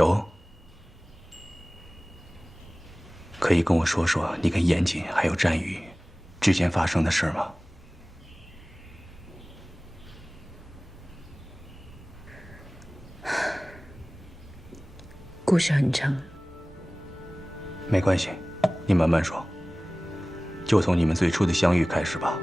熟。可以跟我说说你跟严谨还有战宇之间发生的事吗？故事很长。没关系，你慢慢说。就从你们最初的相遇开始吧。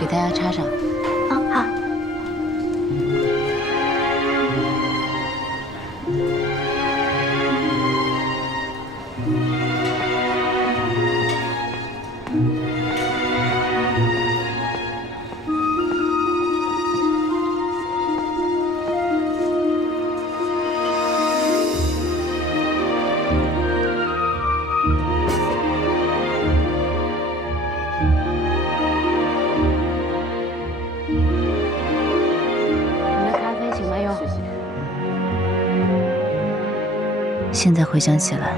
给大家插上。哦，好。现在回想起来，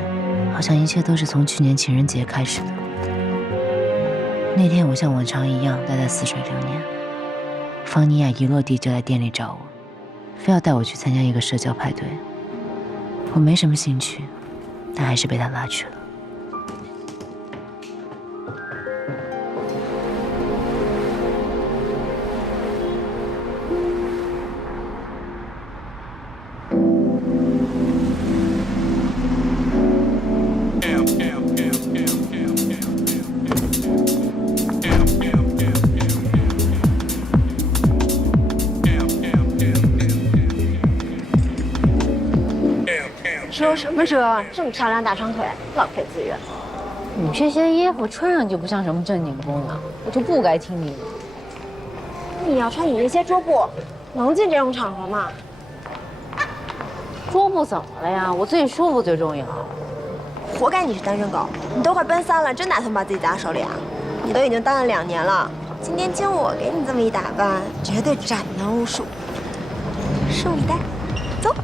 好像一切都是从去年情人节开始的。那天我像往常一样待在似水流年，方妮亚一落地就来店里找我，非要带我去参加一个社交派对。我没什么兴趣，但还是被她拉去了。遮什么遮？这么漂亮大长腿，浪费资源。你这些衣服穿上就不像什么正经姑娘，我就不该听你的。你要穿你那些桌布，能进这种场合吗？桌布怎么了呀？我自己舒服最重要。活该你是单身狗！你都快奔3了，真打算把自己砸手里啊？你都已经单了2年了，今天经我给你这么一打扮，绝对斩男无数。拭目以待，走。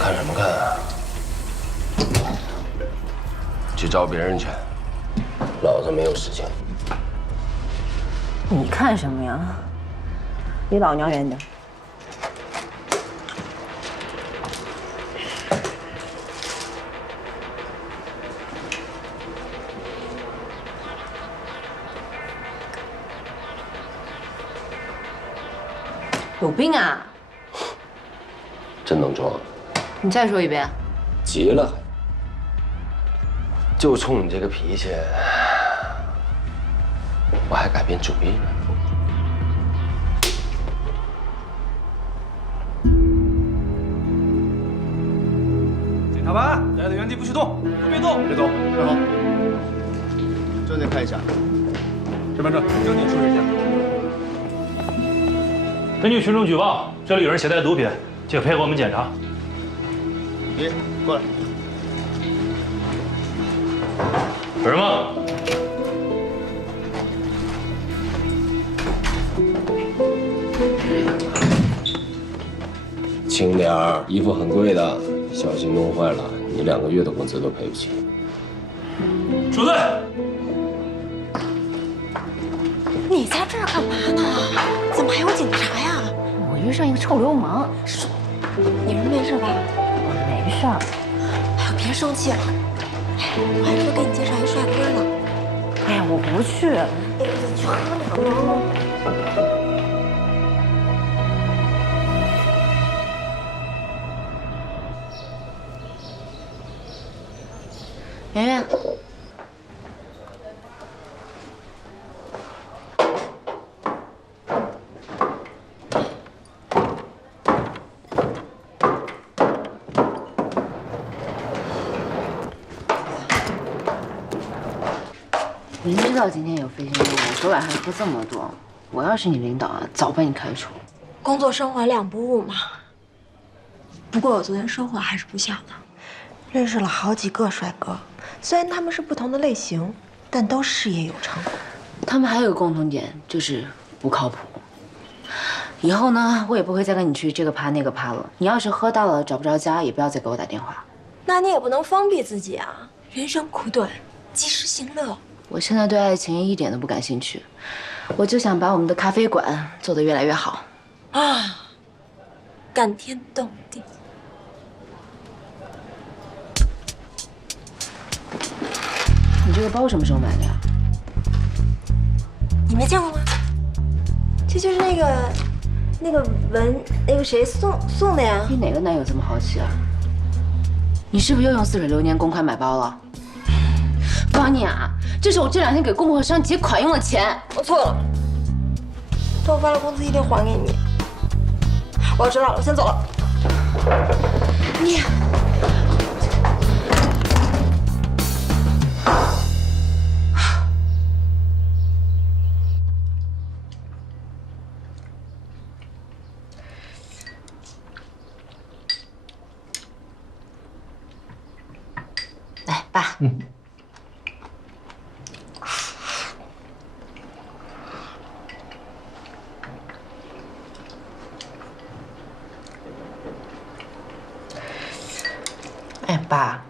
看什么看啊？去找别人去，老子没有事情。你看什么呀？离老娘远点。有病啊！真能装，你再说一遍。急了还。就冲你这个脾气，我还改变主意呢。检查完，待在原地不许动，都别动，别走，站好。证件看一下。身份证、证件出示一下。根据群众举报，这里有人携带毒品，请配合我们检查。你过来。有人吗？轻点儿，衣服很贵的，小心弄坏了，你2个月的工资都赔不起。数队。你在这儿干嘛呢？怎么还有警察呀？我遇上一个臭流氓。你人没事吧？我没事儿。哎呀，别生气了。哎，我还说给你介绍一帅哥呢。哎呀，我不去。哎呀，你去喝两杯。圆圆，明知道今天有飞行任务，昨晚还喝这么多，我要是你领导啊，早把你开除。工作生活两不误嘛。不过我昨天收获还是不小的，认识了好几个帅哥，虽然他们是不同的类型，但都事业有成。他们还有个共同点，就是不靠谱。以后呢，我也不会再跟你去这个趴那个趴了。你要是喝大了找不着家，也不要再给我打电话。那你也不能封闭自己啊，人生苦短，及时行乐。我现在对爱情一点都不感兴趣，我就想把我们的咖啡馆做得越来越好。啊，感天动地。你这个包什么时候买的呀？你没见过吗？这就是那个那个谁送的呀？你哪个男友这么豪气啊？你是不是又用似水流年公款买包了？方妮啊，这是我这2天给供货商结款用的钱。我错了，等我发了工资一定还给你。我要迟到了，我先走了。你。来，爸。哎，爸。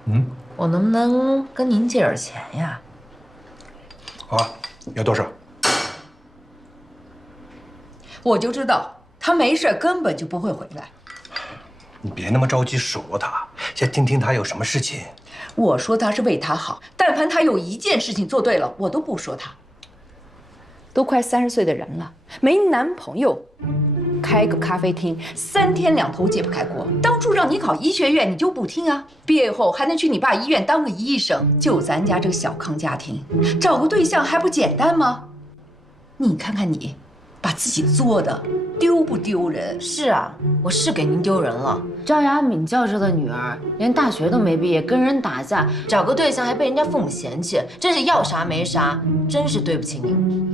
我能不能跟您借点钱呀？好啊，要多少？我就知道他没事根本就不会回来。你别那么着急数落他，先听听他有什么事情。我说他是为他好，但凡他有一件事情做对了，我都不说他。都快30岁的人了，没男朋友，开个咖啡厅，3天2头解不开锅。当初让你考医学院，你就不听啊？毕业后还能去你爸医院当个医生。就咱家这个小康家庭，找个对象还不简单吗？你看看你，把自己作的丢不丢人？是啊，我是给您丢人了。赵雅敏教授的女儿连大学都没毕业，跟人打架，找个对象还被人家父母嫌弃，真是要啥没啥，真是对不起您。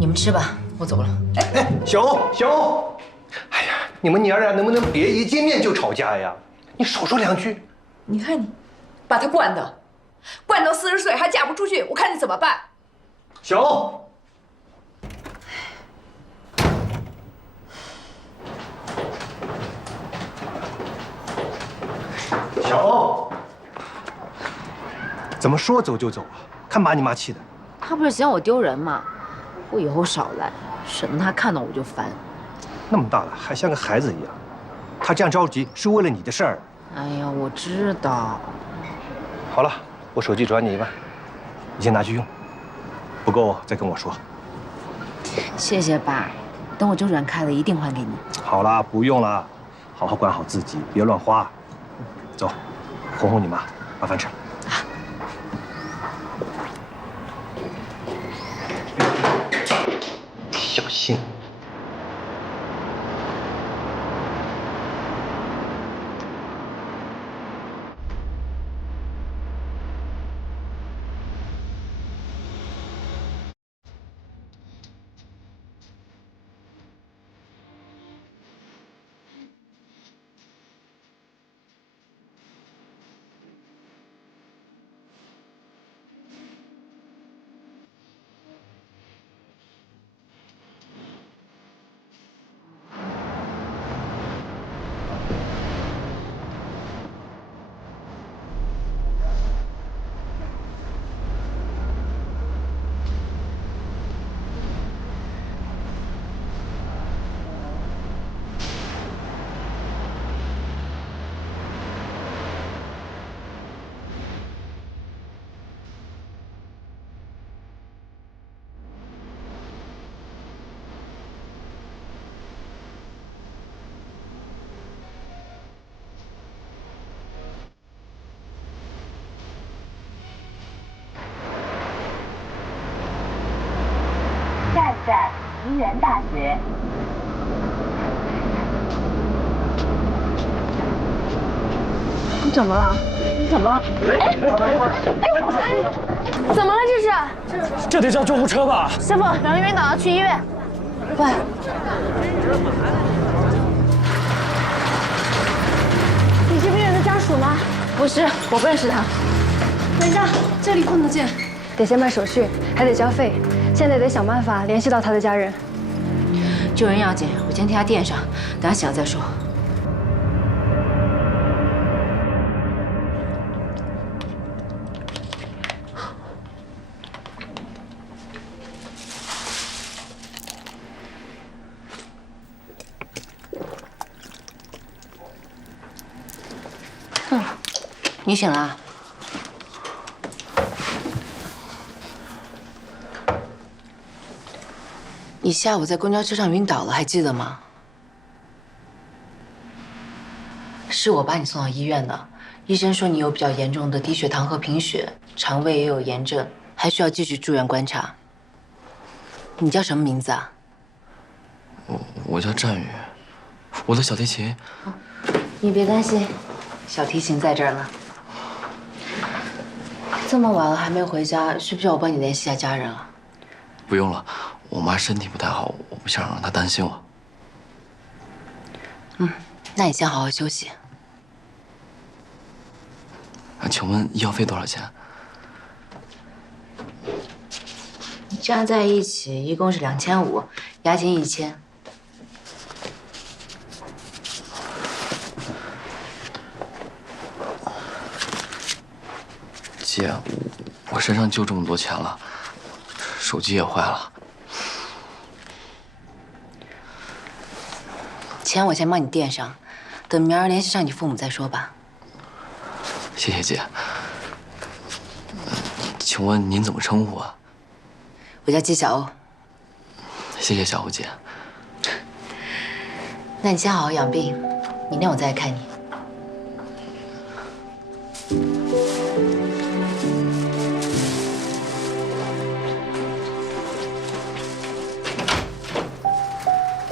你们吃吧，我走了。哎，小欧，哎呀，你们娘俩能不能别一见面就吵架呀？你少说2句。你看你，把他惯到40岁还嫁不出去，我看你怎么办？小欧。小欧，怎么说走就走啊？看把你妈气的。他不是嫌我丢人吗？我以后少来，省得他看到我就烦。那么大了还像个孩子一样，他这样着急是为了你的事儿。哎呀，我知道。好了，我手机转你1万，你先拿去用，不够再跟我说。谢谢爸，等我周转开了一定还给你。好啦，不用了，好好管好自己，别乱花。走，哄哄你妈，把饭吃了。小心。下一站梨园大学。你怎么了？你怎么了？怎么了？这是？这得叫救护车吧？师傅，两个晕倒了，去医院。喂。你是病人的家属吗？不是，我不认识他。等一下，这里不能进，得先办手续，还得交费。现在得想办法联系到他的家人。救人要紧，我先替他垫上，等他醒了再说。你醒了啊？你下午在公交车上晕倒了，还记得吗？是我把你送到医院的，医生说你有比较严重的低血糖和贫血，肠胃也有炎症，还需要继续住院观察。你叫什么名字啊？我叫战宇，我的小提琴。你别担心，小提琴在这儿呢。这么晚了还没回家，需不需要我帮你联系一下家人啊？不用了，我妈身体不太好，我不想让她担心我。那你先好好休息。请问医药费多少钱？加在一起一共是2500，押金1000。姐，我身上就这么多钱了，手机也坏了。钱我先帮你垫上，等明儿联系上你父母再说吧。谢谢姐。请问您怎么称呼啊？我叫季小欧。谢谢小欧姐。那你先好好养病，明天我再来看你。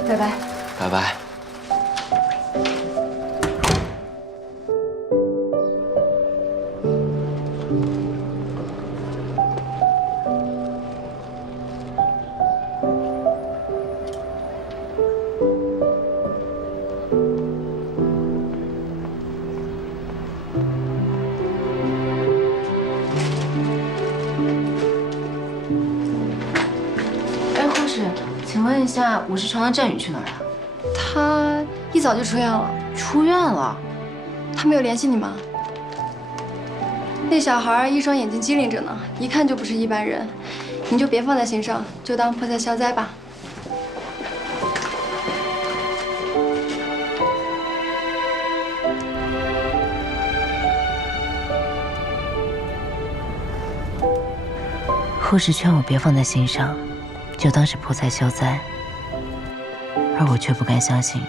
拜拜。拜拜。哎，护士，请问一下，50床的战宇去哪儿了？他一早就出院了。出院了？他没有联系你吗？那小孩一双眼睛机灵着呢，一看就不是一般人。你就别放在心上，就当破财消灾吧。护士劝我别放在心上，就当是破财消灾，而我却不敢相信，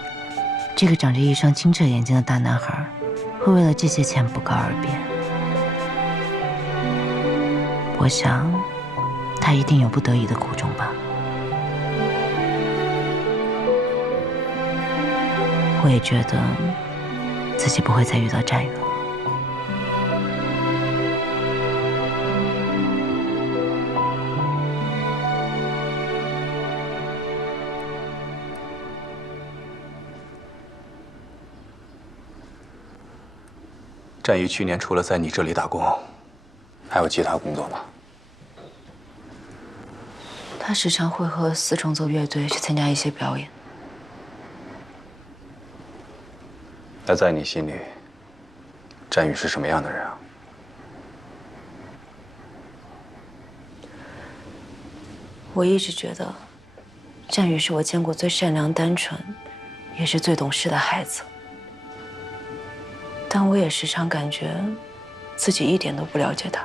这个长着一双清澈眼睛的大男孩，会为了这些钱不告而别。我想，他一定有不得已的苦衷吧。我也觉得自己不会再遇到战宇了。战宇去年除了在你这里打工，还有其他工作吧？他时常会和四重奏乐队去参加一些表演。那在你心里，战宇是什么样的人啊？我一直觉得，战宇是我见过最善良、单纯，也是最懂事的孩子。但我也时常感觉，自己一点都不了解他。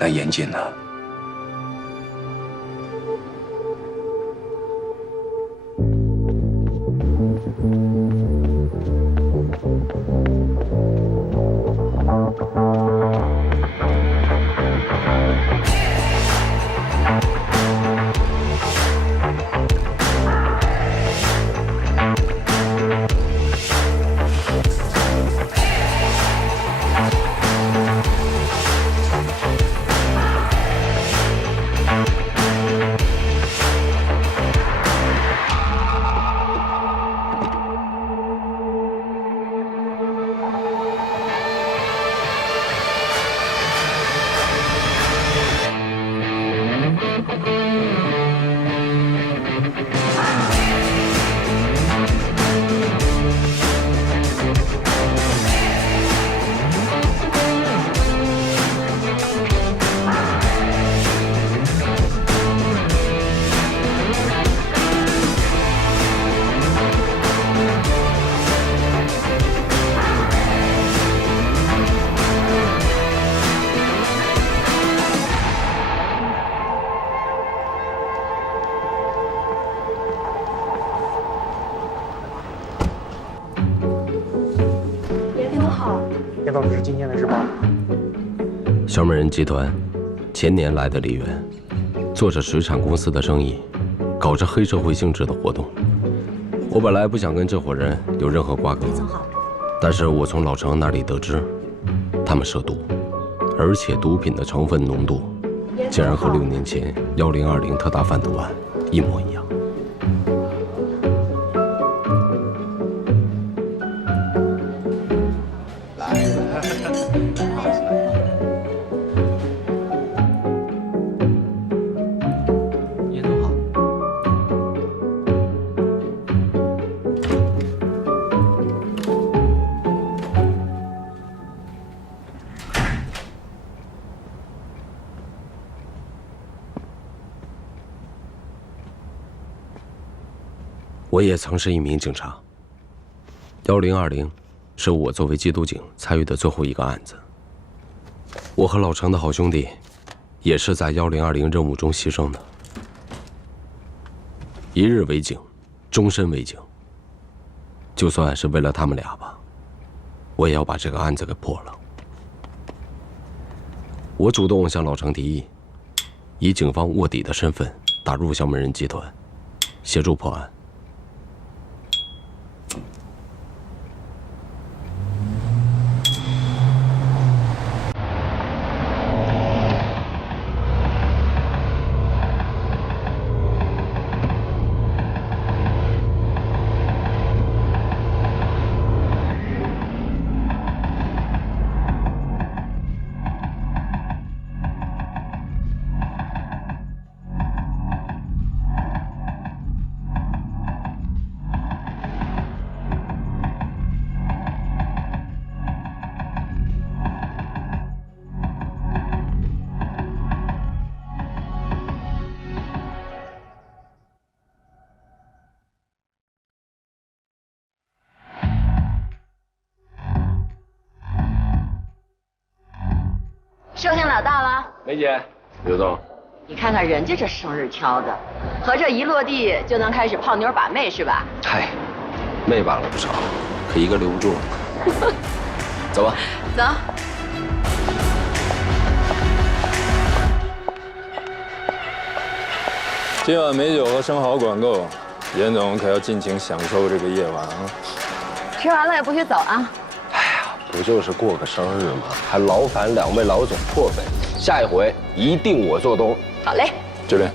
那严谨呢？叶总，这是今天的日报。小美人集团前年来的梨园，做着水产公司的生意，搞着黑社会性质的活动。我本来不想跟这伙人有任何瓜葛，但是我从老程那里得知，他们涉毒，而且毒品的成分浓度竟然和6年前1020特大贩毒案一模一样。我也曾是一名警察。1020是我作为缉毒警参与的最后一个案子。我和老程的好兄弟，也是在1020任务中牺牲的。一日为警，终身为警。就算是为了他们俩吧，我也要把这个案子给破了。我主动向老程提议，以警方卧底的身份打入小美人集团，协助破案。寿星老到了，梅姐，刘总，你看看人家这生日挑的，合着一落地就能开始泡妞把妹是吧？嗨，妹把了不少，可一个留不住。走吧。走。今晚美酒和生蚝管够，严总可要尽情享受这个夜晚啊！吃完了也不许走啊！哎呀，不就是过个生日吗？还劳烦两位老总破费，下一回一定我做东。好嘞，这边。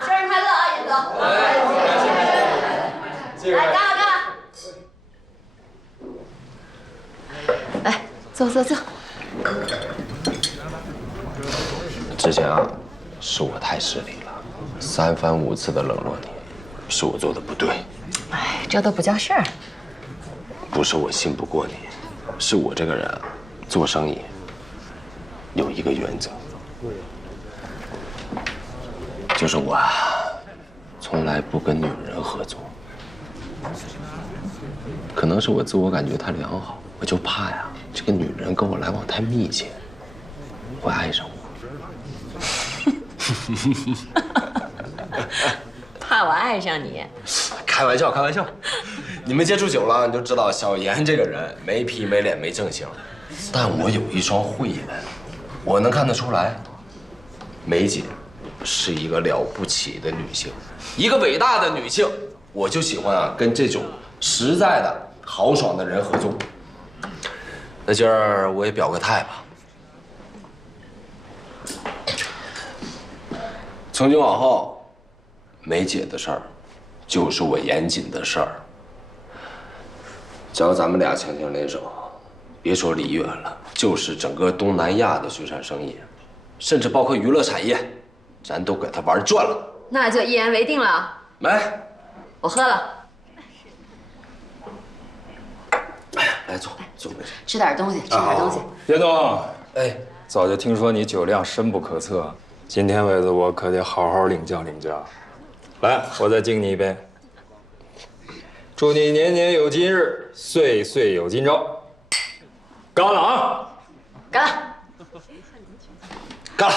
生日快乐啊，严总！来，干了干了！来，坐坐坐。之前啊，是我太失礼了，3番5次的冷落你，是我做的不对。哎，这都不叫事儿。不是我信不过你，是我这个人啊，做生意有一个原则，就是我啊，从来不跟女人合作。可能是我自我感觉太良好，我就怕呀，这个女人跟我来往太密切，会爱上我。怕我爱上你？开玩笑，开玩笑。你们接触久了，你就知道小严这个人没皮没脸没正形。但我有一双慧眼，我能看得出来，梅姐是一个了不起的女性，一个伟大的女性。我就喜欢啊，跟这种实在的、豪爽的人合作。那今儿我也表个态吧。从今往后，梅姐的事儿，就是我严谨的事儿。只要咱们俩强强联手，别说梨园了，就是整个东南亚的水产生意，甚至包括娱乐产业，咱都给他玩转了。那就一言为定了。来，我喝了。来坐，坐回去。吃点东西，吃点东西。严总，哎，早就听说你酒量深不可测，今天为子我可得好好领教领教。来，我再敬你一杯。祝你年年有今日，岁岁有今朝。干了啊！干了！干了！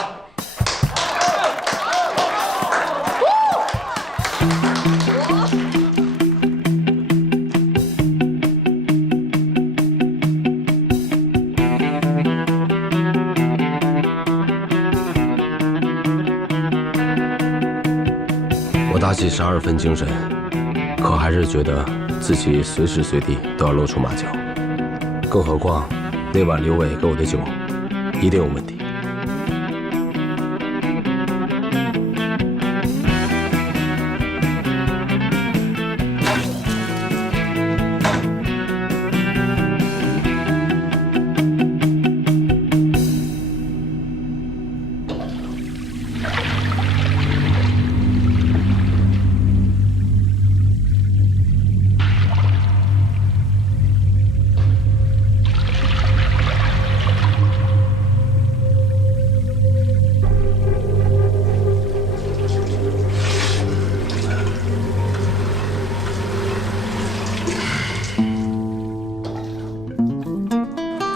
我打起12分精神，可还是觉得自己随时随地都要露出马脚。更何况，那晚刘伟给我的酒，一定有问题。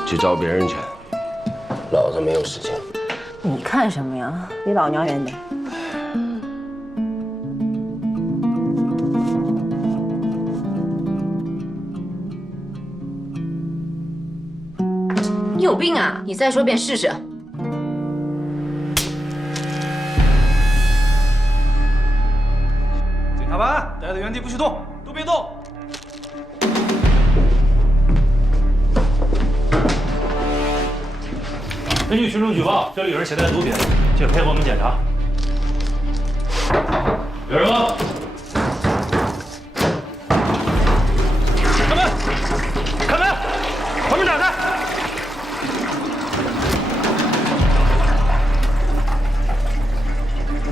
去招别人去，老子没有事情。你看什么呀？离老娘远点。你有病啊！你再说遍试试。检察班，待在原地不许动，都别动。根据群众举报，这里有人携带毒品，请配合我们检查。有人吗？开门！开门！把门打开！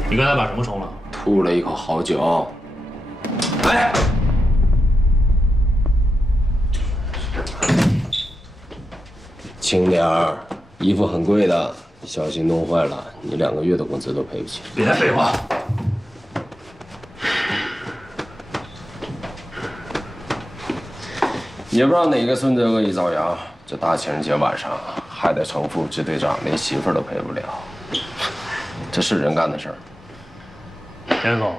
你刚才把什么冲了？吐了一口好酒。哎，轻点儿，衣服很贵的，小心弄坏了，你2个月的工资都赔不起。别废话。也不知道哪个孙子恶意造谣，这大情人节晚上害得程副支队长连媳妇都陪不了，这是人干的事儿。严总，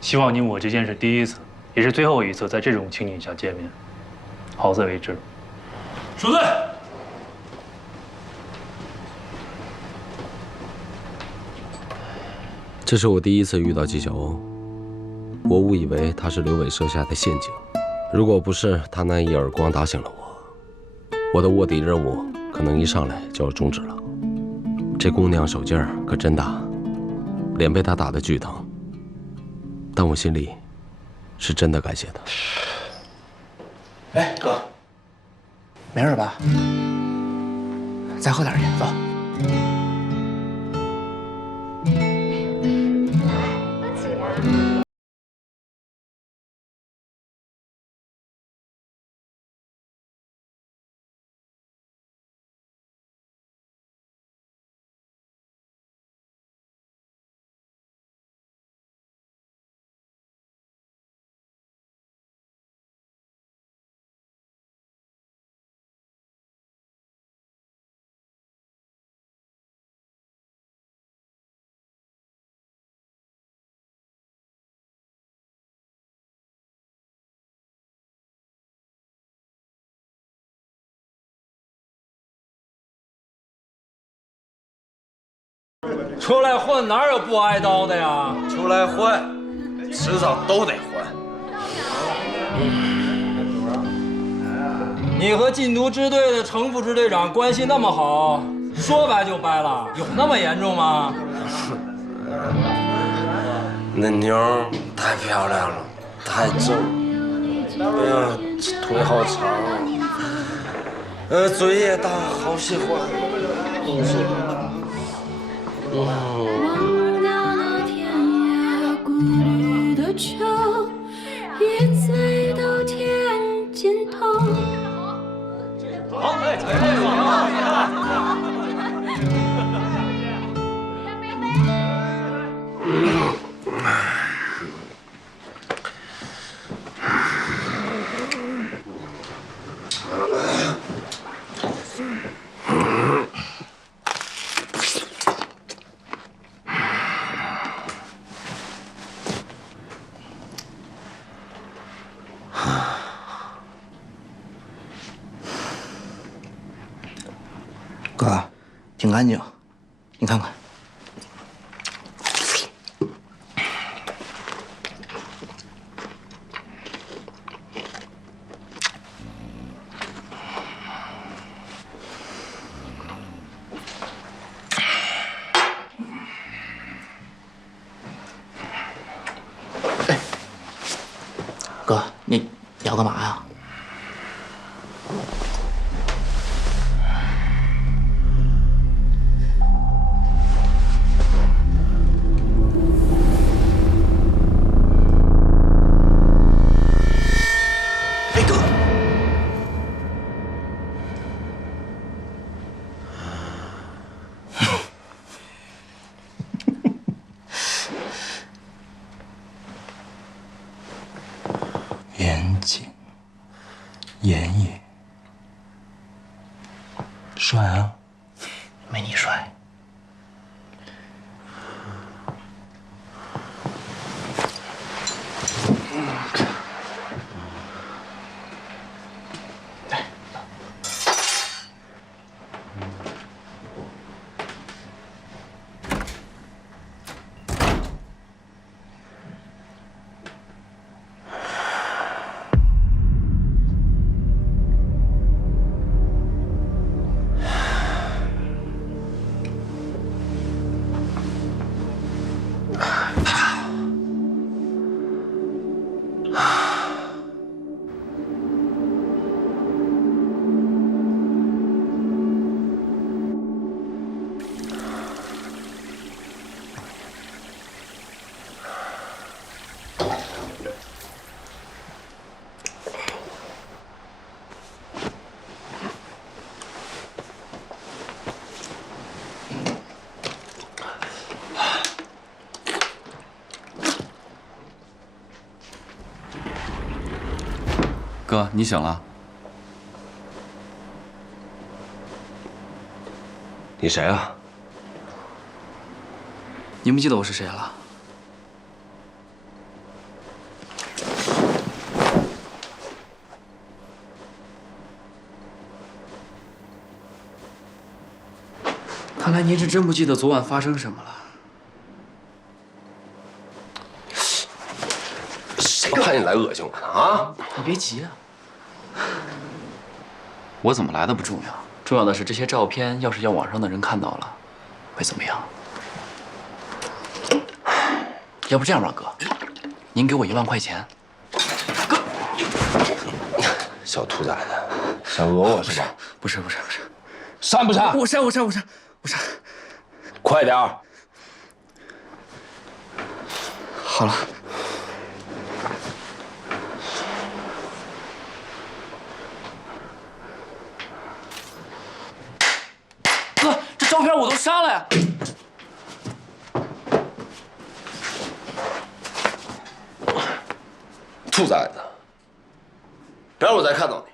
希望你我之间是第一次，也是最后一次在这种情景下见面，好自为之。收队。这是我第一次遇到纪晓鸥，我误以为他是刘伟设下的陷阱。如果不是他那一耳光打醒了我的卧底任务可能一上来就要终止了。这姑娘手劲儿可真大，脸被他打得剧疼，但我心里是真的感谢他。哎，哥，没事吧？再喝点去，走。出来混哪有不挨刀的呀？出来混，迟早都得混。你和禁毒支队的程副支队长关系那么好，说掰就掰了，有那么严重吗？那妞太漂亮了，太正，哎呀，腿好长，嘴也大，好喜欢。忘掉了天涯孤独的秋，也醉到天尽头。好，哥，挺干净，你看看。哎，哥，你要干嘛呀？严谨、严也，帅啊！没你帅。哥，你醒了？你谁啊？你不记得我是谁了？看来您是真不记得昨晚发生什么了。谁派你来恶心我呢？啊！你别急啊，我怎么来的不重要，重要的是这些照片要是让网上的人看到了，会怎么样？要不这样吧，哥，您给我1万块钱。哥，小兔崽子，想讹我是吧？不是，删不删？我删。快点儿！好了。哥，这照片我都删了呀！兔崽子，别让我再看到你！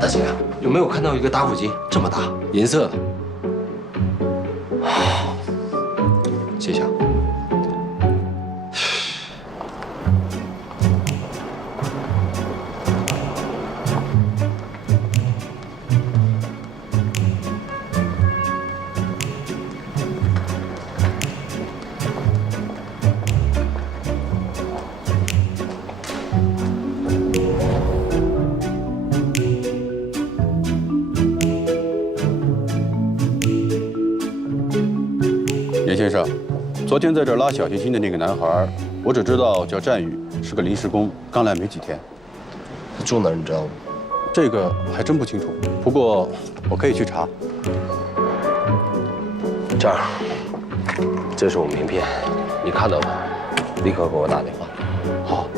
大姐，有没有看到一个打火机这么大，银色的？谢谢。严先生，昨天在这儿拉小提琴的那个男孩，我只知道叫战宇，是个临时工，刚来没几天。他住哪儿你知道吗？这个还真不清楚，不过我可以去查。这样，这是我名片，你看到他，立刻给我打电话。好。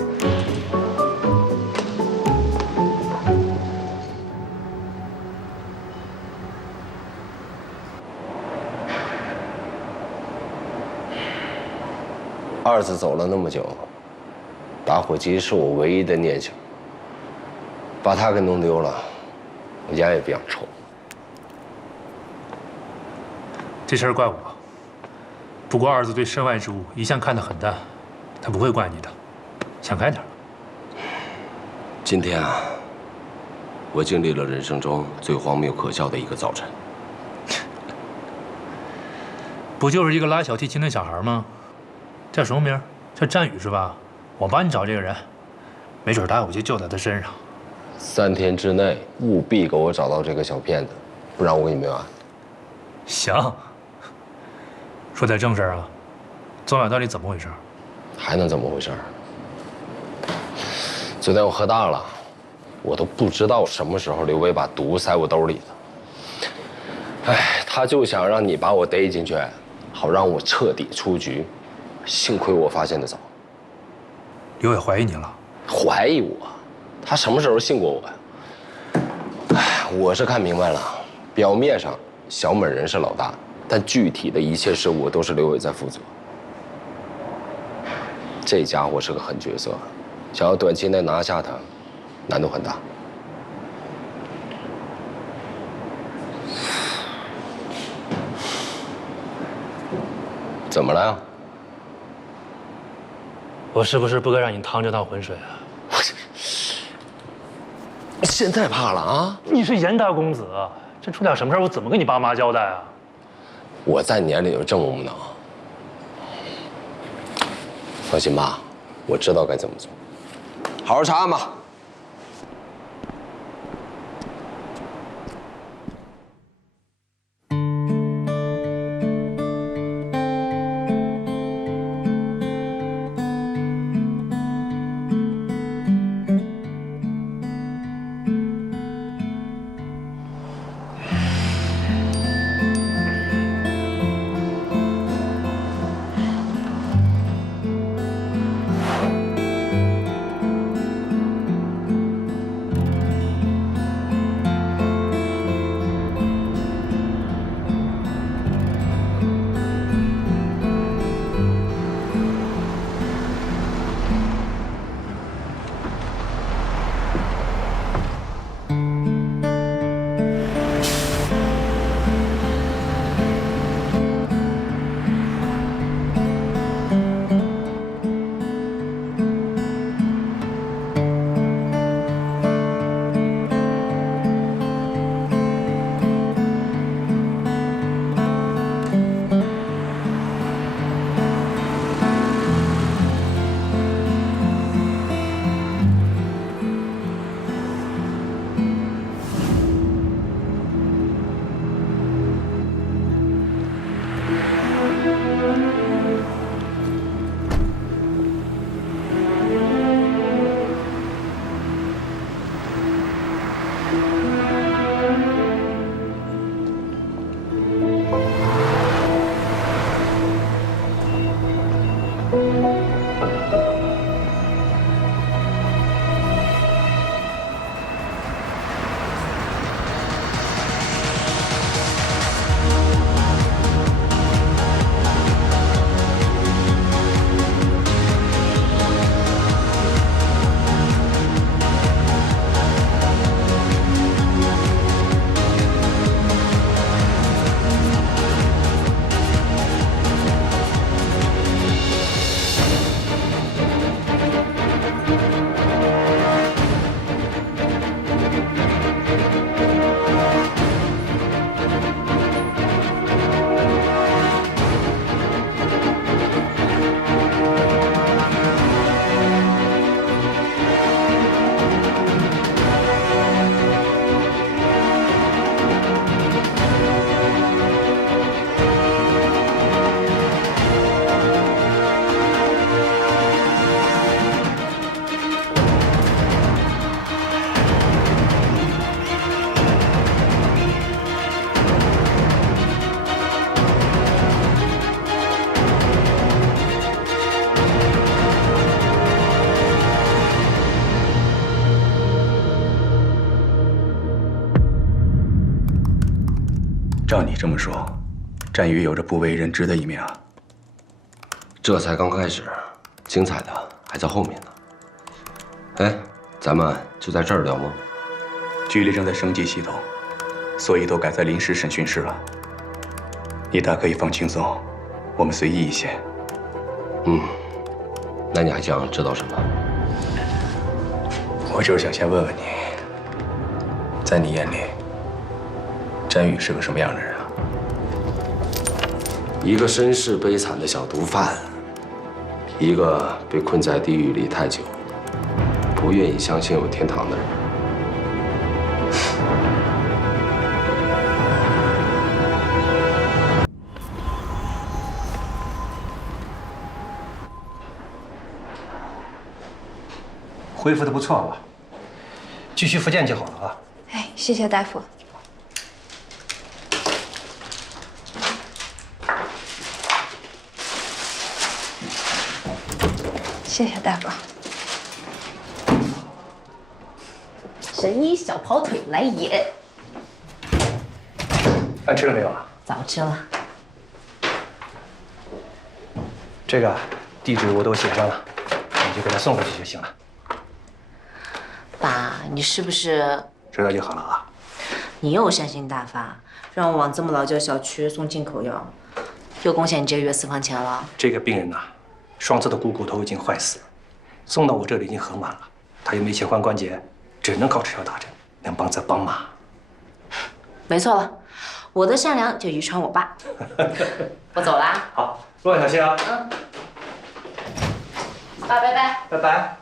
二子走了那么久，打火机是我唯一的念想。把他给弄丢了，我烟也不想抽。这事儿怪我，不过二子对身外之物一向看得很淡，他不会怪你的，想开点。今天啊，我经历了人生中最荒谬可笑的一个早晨。不就是一个拉小提琴的小孩吗？叫什么名？叫战宇是吧？我帮你找这个人，没准打火机就在他身上。3天之内务必给我找到这个小骗子，不然我跟你没完。行。说点正事啊，昨晚到底怎么回事？还能怎么回事？昨天我喝大了，我都不知道什么时候刘伟把毒塞我兜里的。哎，他就想让你把我逮进去，好让我彻底出局。幸亏我发现的早。刘伟怀疑你了？怀疑我？他什么时候信过我呀？哎，我是看明白了，表面上小美人是老大，但具体的一切事务都是刘伟在负责。这家伙是个狠角色，想要短期内拿下他，难度很大。怎么了呀？我是不是不该让你趟这趟浑水啊？现在怕了啊？你是严大公子，这出点什么事我怎么跟你爸妈交代啊？我在你眼里就这么无能？放心吧，我知道该怎么做。好好查案吧。照你这么说，战宇有着不为人知的一面啊。这才刚开始，精彩的还在后面呢。哎，咱们就在这儿聊吗？局里正在升级系统，所以都改在临时审讯室了。你大可以放轻松，我们随意一些。那你还想知道什么？我就是想先问问你，在你眼里，战宇是个什么样的人啊？一个身世悲惨的小毒贩，一个被困在地狱里太久，不愿意相信有天堂的人。恢复的不错啊，继续复健就好了啊。哎，谢谢大夫。谢谢大夫。神医小跑腿来也。饭吃了没有啊？早吃了。这个地址我都写上了，你就给他送回去就行了。爸，你是不是知道就好了啊。你又善心大发，让我往这么老旧小区送进口药，又贡献你这个月私房钱了。这个病人呐，双侧的股骨头已经坏死了，送到我这里已经很晚了，他又没钱换关节，只能靠吃药打针，能帮则帮嘛。没错了，我的善良就遗传我爸。我走啦。好，路上小心啊。爸，拜拜。拜拜。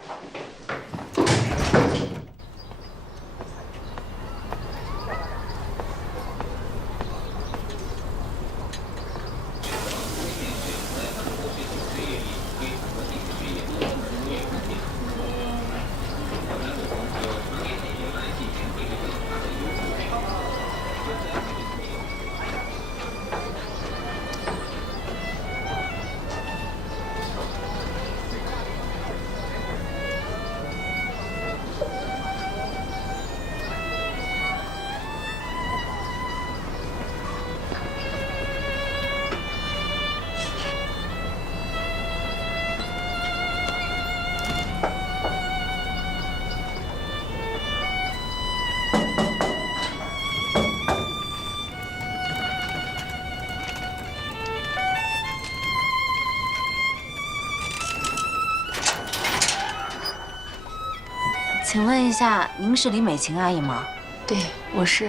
请问一下，您是李美琴阿姨吗？对，我是。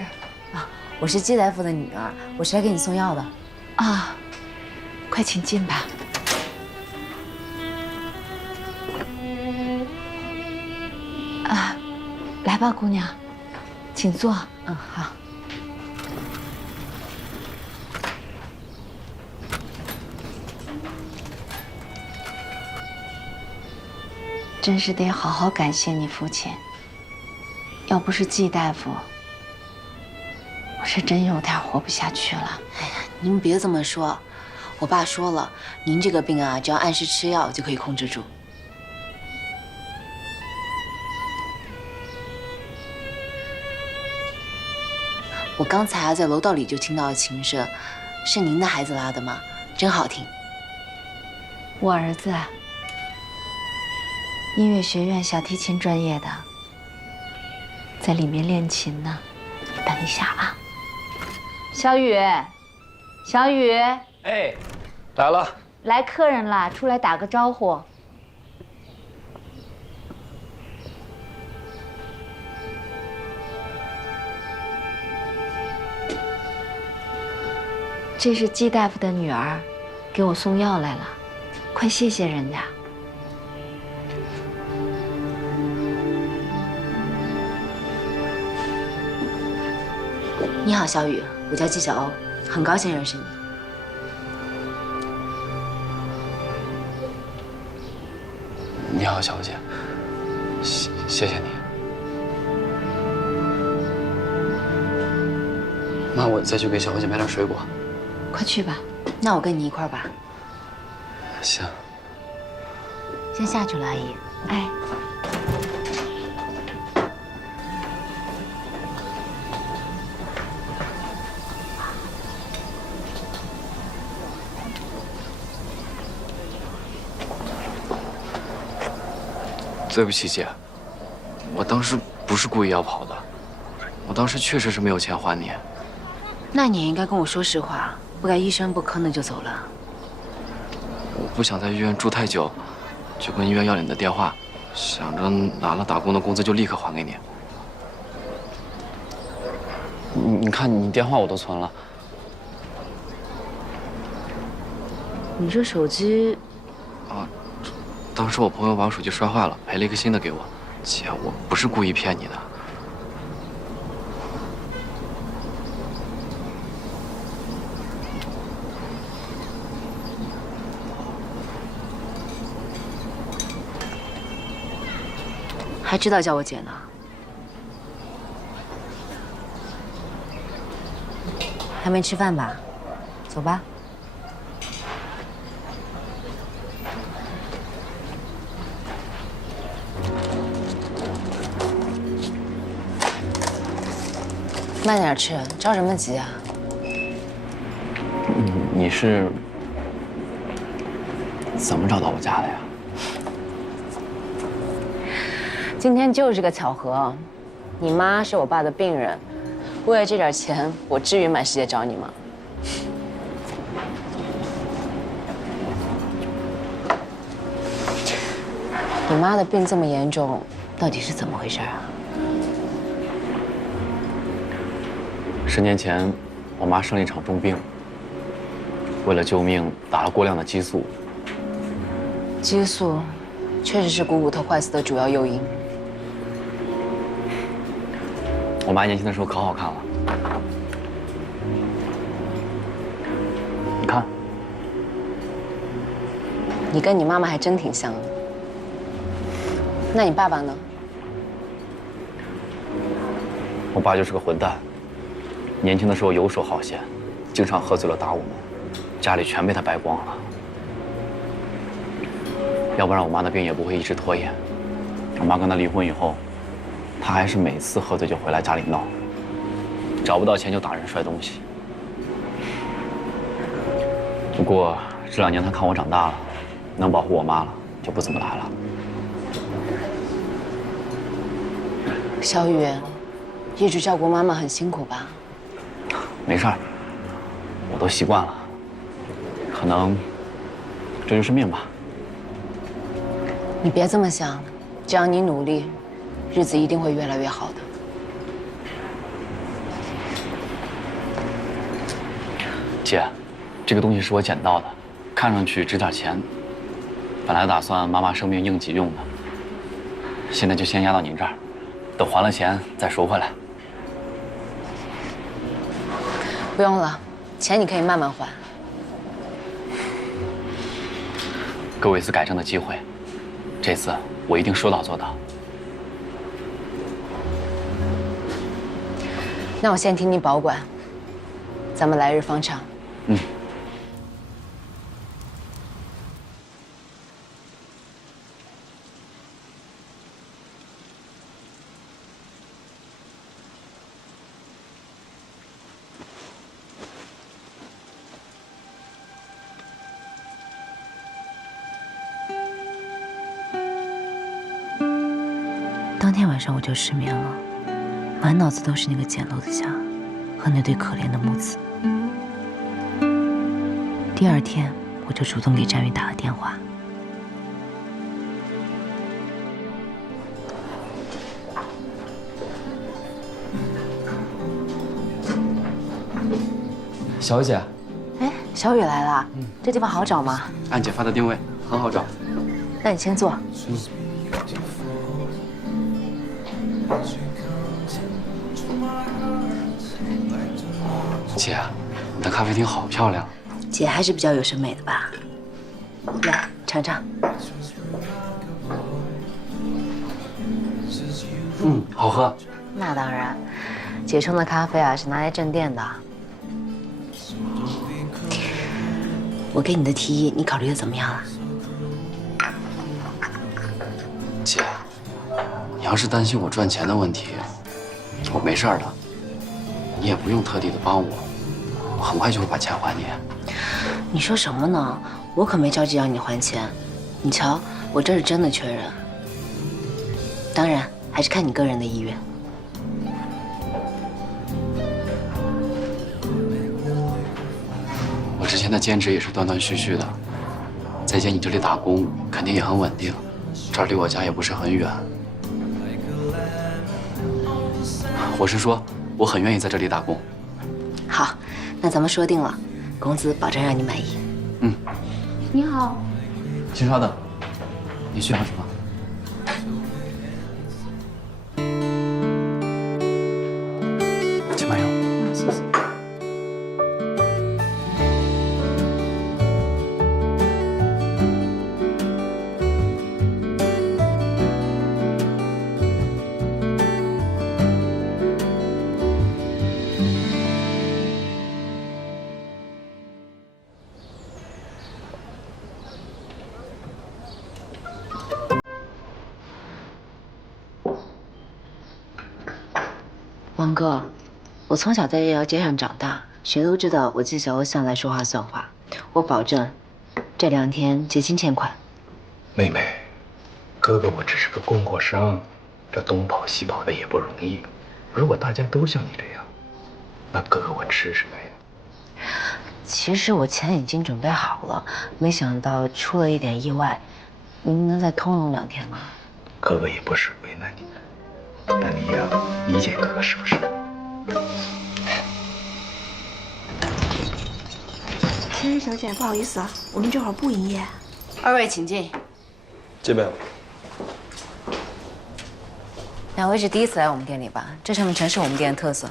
啊，我是季大夫的女儿，我是来给你送药的。啊，快请进吧。啊，来吧，姑娘，请坐。嗯，好。真是得好好感谢你父亲。要不是季大夫，我是真有点活不下去了。哎呀，您别这么说，我爸说了，您这个病啊，只要按时吃药就可以控制住。我刚才啊在楼道里就听到了琴声，是您的孩子拉的吗？真好听。我儿子音乐学院小提琴专业的，在里面练琴呢。等一下啊，小雨，小雨，哎，来了，来客人了，出来打个招呼。这是季大夫的女儿，给我送药来了，快谢谢人家。你好，小雨，我叫季小欧，很高兴认识你。你好，小姐，谢谢你。那我再去给小姐买点水果。快去吧。那我跟你一块儿吧。行。先下去了，阿姨。哎。对不起，姐，我当时不是故意要跑的，我当时确实是没有钱还你。那你也应该跟我说实话，不该一声不吭的就走了。我不想在医院住太久，就跟医院要你的电话，想着拿了打工的工资就立刻还给你。你看，你电话我都存了。你这手机……啊。当时我朋友把我手机摔坏了，赔了一个新的给我。姐，我不是故意骗你的。还知道叫我姐呢？还没吃饭吧？走吧。慢点吃，着什么急啊？你是怎么找到我家的呀？今天就是个巧合，你妈是我爸的病人，为了这点钱，我至于满世界找你吗？你妈的病这么严重，到底是怎么回事啊10年前，我妈生了一场重病，为了救命，打了过量的激素。激素确实是股骨头坏死的主要诱因。我妈年轻的时候可好看了，你看，你跟你妈妈还真挺像的。那你爸爸呢？我爸就是个混蛋，年轻的时候游手好闲，经常喝醉了打我们，家里全被他败光了。要不然我妈的病也不会一直拖延。我妈跟他离婚以后，他还是每次喝醉就回来家里闹，找不到钱就打人摔东西。不过这2年他看我长大了，能保护我妈了，就不怎么来了。小雨，一直照顾妈妈很辛苦吧？没事儿，我都习惯了。可能这就是命吧。你别这么想，只要你努力，日子一定会越来越好的。姐，这个东西是我捡到的，看上去值点钱。本来打算妈妈生病应急用的，现在就先压到您这儿，等还了钱再赎回来。不用了，钱你可以慢慢还。给我一次改正的机会，这次我一定说到做到。那我先替你保管，咱们来日方长。嗯。当天晚上我就失眠了，满脑子都是那个简陋的家和那对可怜的母子。第2天，我就主动给战宇打了电话。小雨姐，哎，小雨来了，这地方好找吗？按姐发的定位，很好找。那你先坐。姐，你的咖啡厅好漂亮。姐还是比较有审美的吧？来尝尝。好喝。那当然，姐冲的咖啡啊是拿来镇店的。我给你的提议，你考虑的怎么样了？姐，你要是担心我赚钱的问题，我没事的，你也不用特地的帮我，我很快就会把钱还你。你说什么呢？我可没着急让你还钱。你瞧，我这是真的缺人。当然，还是看你个人的意愿。我之前的兼职也是断断续续的，在姐你这里打工肯定也很稳定，这儿离我家也不是很远。我是说，我很愿意在这里打工。好，那咱们说定了，工资保证让你满意。嗯。你好。请稍等，你需要什么？请慢用。谢谢。王哥，我从小在这条街上长大，谁都知道我纪晓鸥向来说话算话。我保证，这2天结清欠款。妹妹，哥哥我只是个供货商，这东跑西跑的也不容易。如果大家都像你这样，那哥哥我吃什么呀？其实我钱已经准备好了，没想到出了一点意外。您能再通融2天吗？哥哥也不是为难你，那你呀理解哥哥是不是？千人小姐，不好意思啊，我们这会儿不营业。2位请进。这边。两位是第一次来我们店里吧？这上面全是我们店的特色。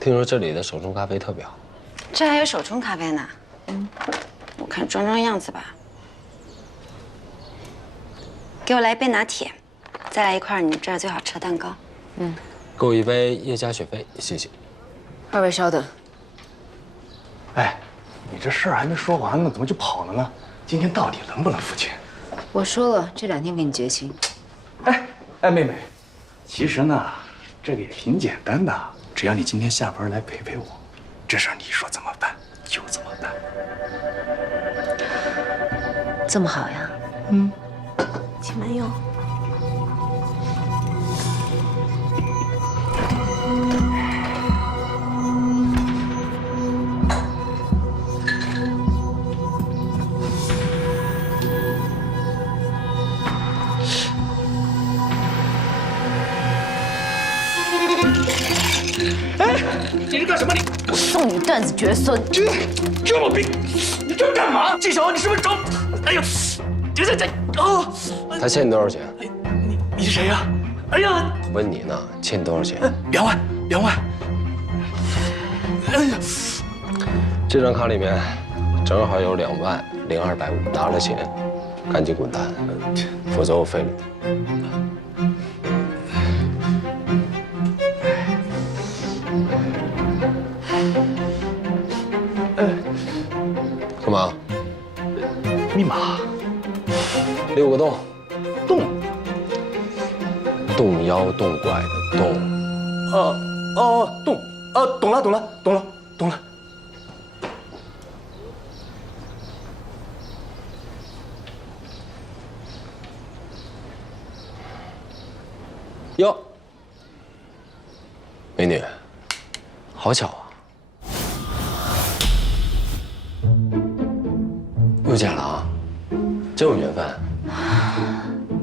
听说这里的手冲咖啡特别好。这还有手冲咖啡呢。我看装样子吧。给我来一杯拿铁，再来一块你们这儿最好吃的蛋糕。给我一杯叶加雪菲，谢谢。二位稍等。哎，你这事儿还没说完呢，怎么就跑了呢？今天到底能不能付钱？我说了，这2天给你结清。哎，妹妹，其实呢，这个也挺简单的，只要你今天下班来陪陪我，这事儿你说怎么办就怎么办。这么好呀？请慢用。你是干什么？我送你断子绝孙！这么逼，你这干嘛？季小，你是不是找？哎呦，这哦！他欠你多少钱？你是谁呀？哎呀，问你呢，欠你多少钱？2万，2万。哎呀，这张卡里面正好有2万0250，拿了钱，赶紧滚蛋，否则我废了你。干嘛？密码。 6个洞。洞。动妖动怪的动。洞。懂了。哟，美女，好巧啊！又见了啊，真有缘分。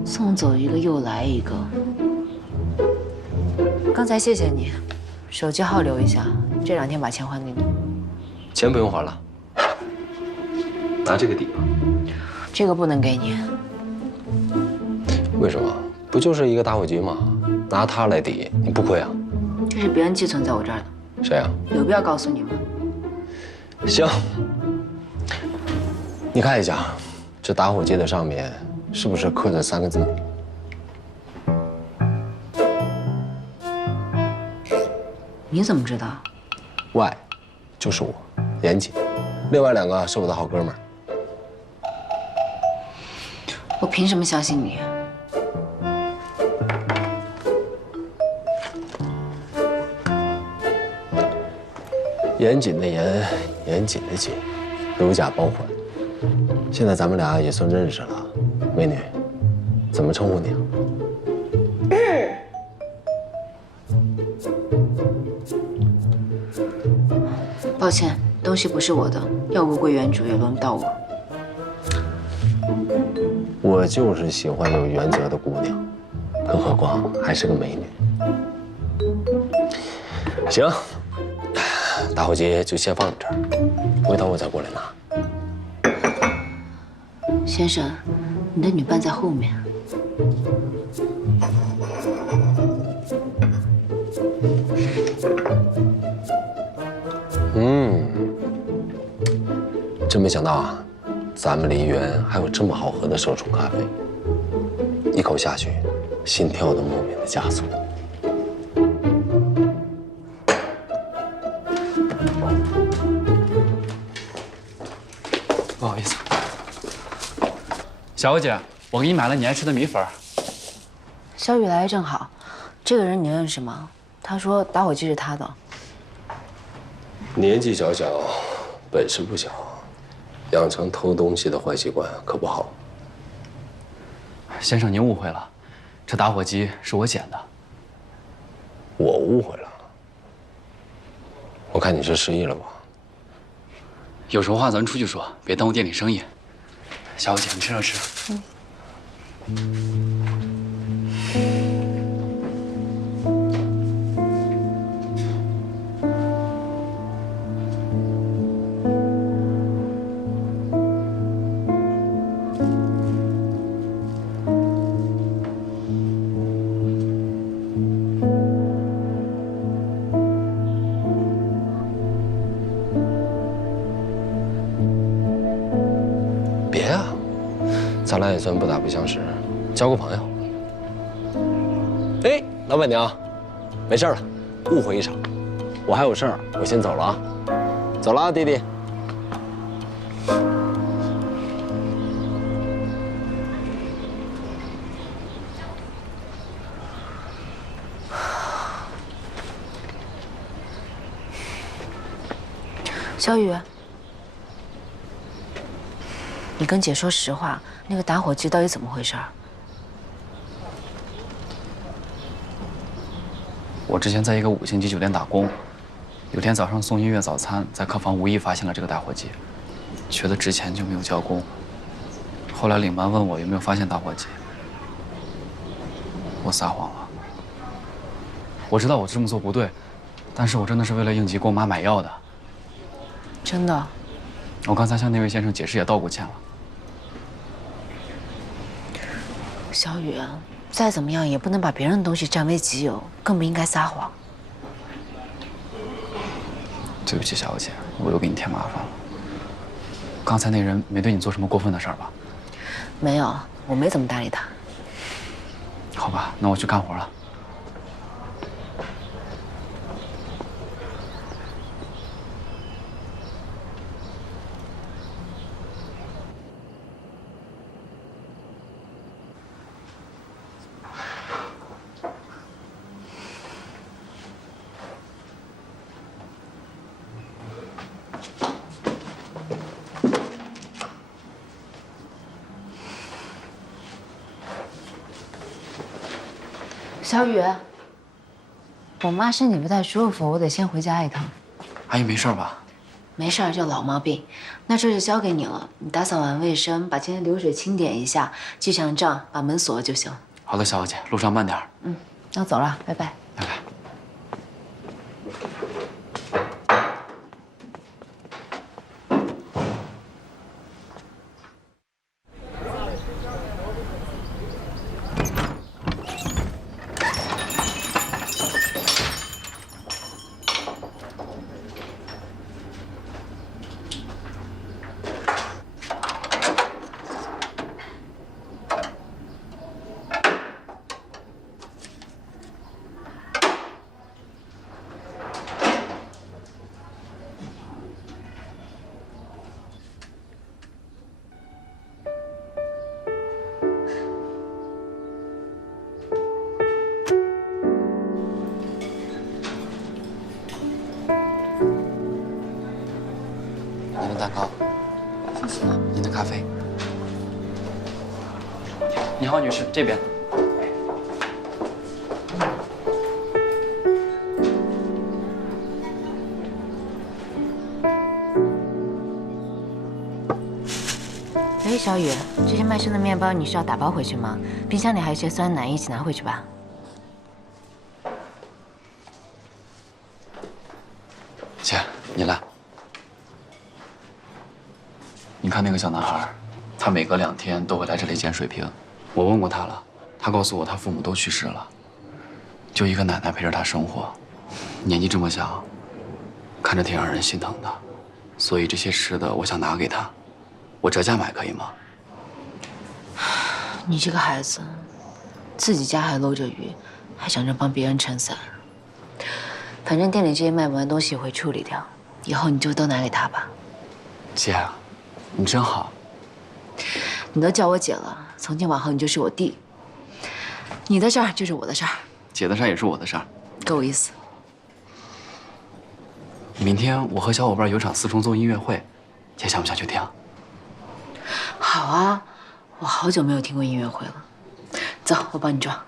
送走一个又来一个。刚才谢谢你，手机号留一下，这2天把钱还给你。钱不用还了，拿这个抵吧。这个不能给你。为什么？不就是一个打火机吗？拿它来抵，你不亏啊？这是别人寄存在我这儿的。谁啊？有必要告诉你吗？行，你看一下，这打火机的上面是不是刻着3个字？你怎么知道？Y，就是我，严谨。另外2个是我的好哥们儿。我凭什么相信你？严谨的严，严谨的谨，如假包换。现在咱们俩也算认识了，美女，怎么称呼你啊？抱歉，东西不是我的，要物归原主也轮不到我。我就是喜欢有原则的姑娘，更何况还是个美女。行，打火机就先放你这儿，回头我再过来拿。先生，你的女伴在后面。真没想到啊，咱们梨园还有这么好喝的手冲咖啡。一口下去，心跳都莫名的加速。不好意思，小姐，我给你买了你爱吃的米粉。小雨来正好，这个人你认识吗？他说打火机是他的。年纪小小，本事不小，养成偷东西的坏习惯可不好。先生，您误会了，这打火机是我捡的。我误会了。我看你是失忆了吧？有什么话咱出去说，别耽误店里生意。小姐，你趁热吃。别啊，咱俩也算不打不相识，交个朋友。哎，老板娘，没事了，误会一场。我还有事儿，我先走了啊。走了啊，弟弟。小雨，你跟姐说实话，那个打火机到底怎么回事？我之前在一个5星级酒店打工，有天早上送音乐早餐，在客房无意发现了这个打火机，觉得值钱就没有交工。后来领班问我有没有发现打火机，我撒谎了。我知道我这么做不对，但是我真的是为了应急给我妈买药的。真的？我刚才向那位先生解释也道过歉了。小雨，再怎么样也不能把别人的东西占为己有，更不应该撒谎。对不起，小姐，我又给你添麻烦了。刚才那人没对你做什么过分的事儿吧？没有，我没怎么搭理他。好吧，那我去干活了。小雨，我妈身体不太舒服，我得先回家一趟。阿姨没事吧？没事儿，就老毛病。那这就交给你了，你打扫完卫生，把今天流水清点一下，记上账，把门锁了就行。好的，小姐，路上慢点。那我走了，拜拜。拜拜。您的蛋糕，谢谢。您的咖啡。你好，女士，这边。哎，小雨，这些卖剩的面包你是要打包回去吗？冰箱里还有一些酸奶，一起拿回去吧。姐，你来。你看那个小男孩，他每隔2天都会来这里捡水瓶。我问过他了，他告诉我他父母都去世了，就一个奶奶陪着他生活，年纪这么小，看着挺让人心疼的。所以这些吃的我想拿给他，我折价买可以吗？你这个孩子，自己家还漏着雨，还想着帮别人撑伞。反正店里这些卖不完的东西也会处理掉，以后你就都拿给他吧。姐，你真好。你都叫我姐了，从今往后你就是我弟。你的事儿就是我的事儿，姐的事儿也是我的事儿，够意思。明天我和小伙伴有场4重奏音乐会，姐想不想去听？好啊，我好久没有听过音乐会了。走，我帮你装。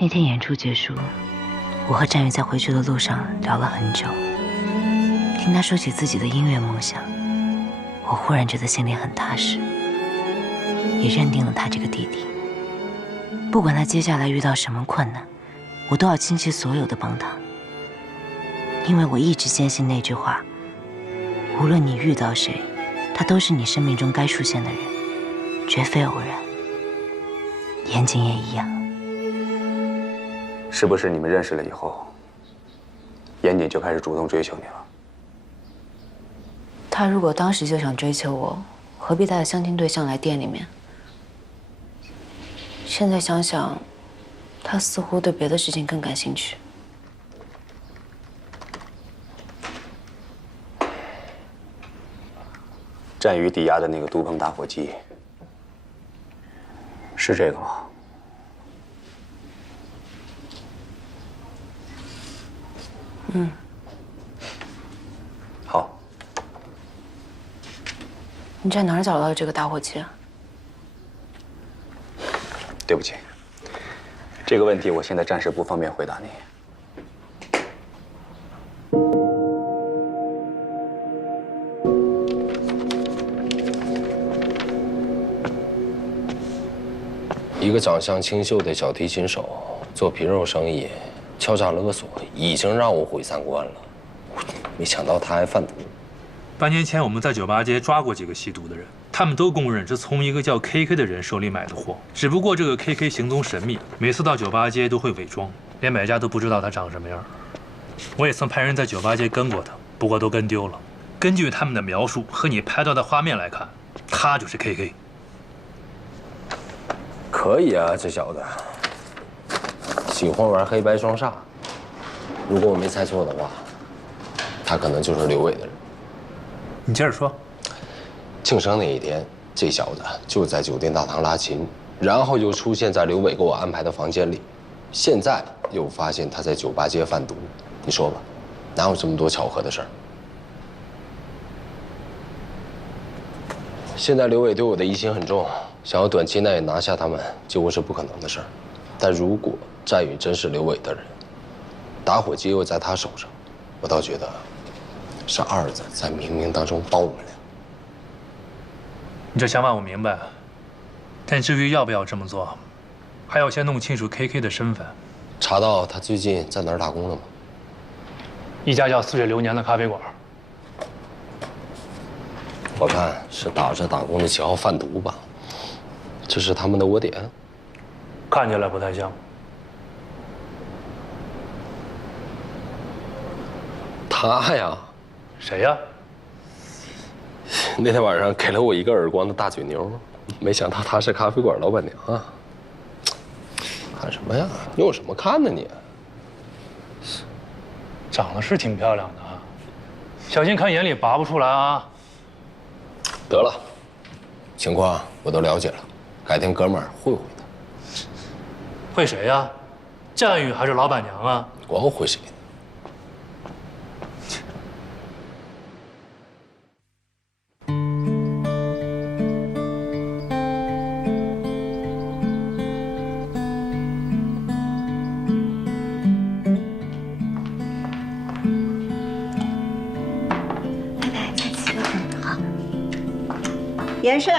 那天演出结束，我和战宇在回去的路上聊了很久。听他说起自己的音乐梦想，我忽然觉得心里很踏实，也认定了他这个弟弟。不管他接下来遇到什么困难，我都要倾其所有的帮他。因为我一直坚信那句话：无论你遇到谁，他都是你生命中该出现的人，绝非偶然。严谨也一样。是不是你们认识了以后，严谨就开始主动追求你了？他如果当时就想追求我，何必带着相亲对象来店里面？现在想想，他似乎对别的事情更感兴趣。战宇抵押的那个独棚打火机，是这个吗？嗯。好。你在哪儿找到这个打火机啊？对不起，这个问题我现在暂时不方便回答你。一个长相清秀的小提琴手做皮肉生意，敲诈勒索，已经让我毁三观了。没想到他还贩毒。半年前我们在酒吧街抓过几个吸毒的人，他们都供认是从一个叫 KK 的人手里买的货。只不过这个 KK 行踪神秘，每次到酒吧街都会伪装，连买家都不知道他长什么样。我也曾派人在酒吧街跟过他，不过都跟丢了。根据他们的描述和你拍到的画面来看，他就是 KK。可以啊，这小子喜欢玩黑白双煞。如果我没猜错的话，他可能就是刘伟的人。你接着说。庆生那一天，这小子就在酒店大堂拉琴，然后又出现在刘伟给我安排的房间里，现在又发现他在酒吧街贩毒。你说吧，哪有这么多巧合的事儿？现在刘伟对我的疑心很重，想要短期内拿下他们，几乎是不可能的事儿。但如果战宇真是刘伟的人，打火机又在他手上，我倒觉得是二子在冥冥当中帮我们俩。你这想法我明白，但至于要不要这么做，还要先弄清楚 KK 的身份。查到他最近在哪儿打工了吗？一家叫“似水流年”的咖啡馆。我看是打着打工的旗号贩毒吧，这是他们的窝点。看起来不太像。他呀？谁呀？那天晚上给了我一个耳光的大嘴妞，没想到她是咖啡馆老板娘啊！看什么呀？你有什么看呢你？长得是挺漂亮的啊，小心看眼里拔不出来啊！得了，情况我都了解了，改天哥们儿会会他。会谁呀？战宇还是老板娘啊？管我会谁？严顺，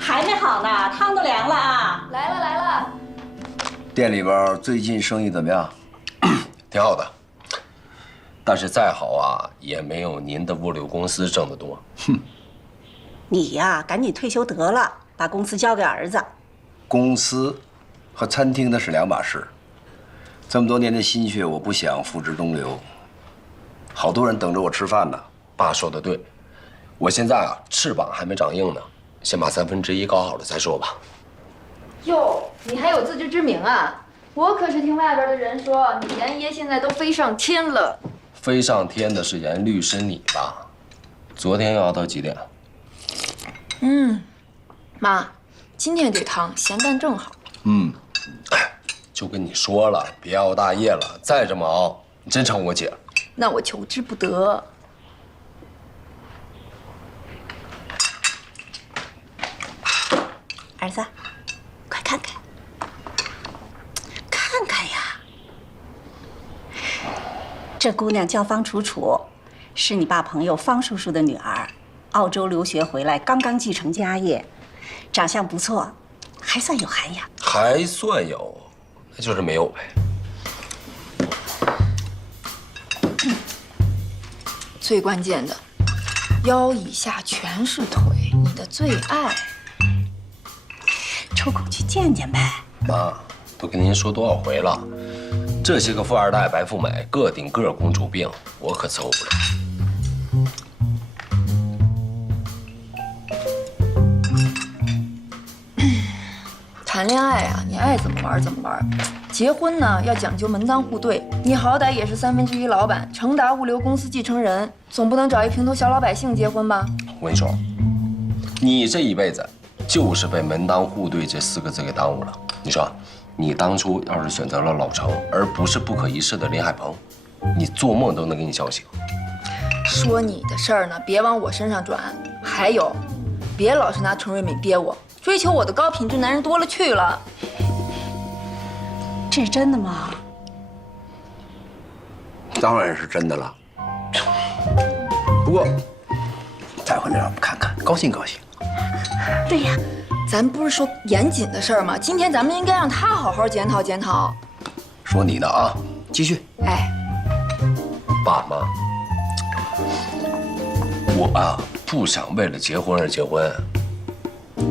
还没好呢，汤都凉了啊！来了来了。店里边最近生意怎么样？挺好的，但是再好啊，也没有您的物流公司挣得多。哼，你呀，赶紧退休得了，把公司交给儿子。公司和餐厅那是两码事。这么多年的心血，我不想付之东流。好多人等着我吃饭呢。爸说的对，我现在啊翅膀还没长硬呢，先把1/3搞好了再说吧。哟，你还有自知之明啊！我可是听外边的人说，你严爷现在都飞上天了。飞上天的是严律师你吧？昨天又熬到几点？妈，今天这汤咸淡正好。就跟你说了，别熬大夜了，再这么熬，你真成我姐了。那我求之不得。儿子，快看看，看看呀！这姑娘叫方楚楚，是你爸朋友方叔叔的女儿，澳洲留学回来，刚刚继承家业，长相不错，还算有涵养。还算有，那就是没有呗。最关键的，腰以下全是腿，你的最爱。抽空去见见呗。妈，都跟您说多少回了，这些个富二代、白富美，个顶个公主病，我可伺候不了。谈恋爱啊，你爱怎么玩怎么玩。结婚呢，要讲究门当户对。你好歹也是1/3老板，成达物流公司继承人，总不能找一平头小老百姓结婚吧？我跟你说，你这一辈子就是被门当户对这4个字给耽误了。你说，你当初要是选择了老程，而不是不可一世的林海鹏，你做梦都能给你叫醒。说你的事儿呢，别往我身上转。还有，别老是拿陈瑞敏憋我。追求我的高品质男人多了去了。这是真的吗？当然是真的了。不过，再回来让我们看看，高兴高兴。对呀，咱不是说严谨的事儿吗？今天咱们应该让他好好检讨检讨。说你的啊，继续。哎，爸妈，我啊不想为了结婚而结婚。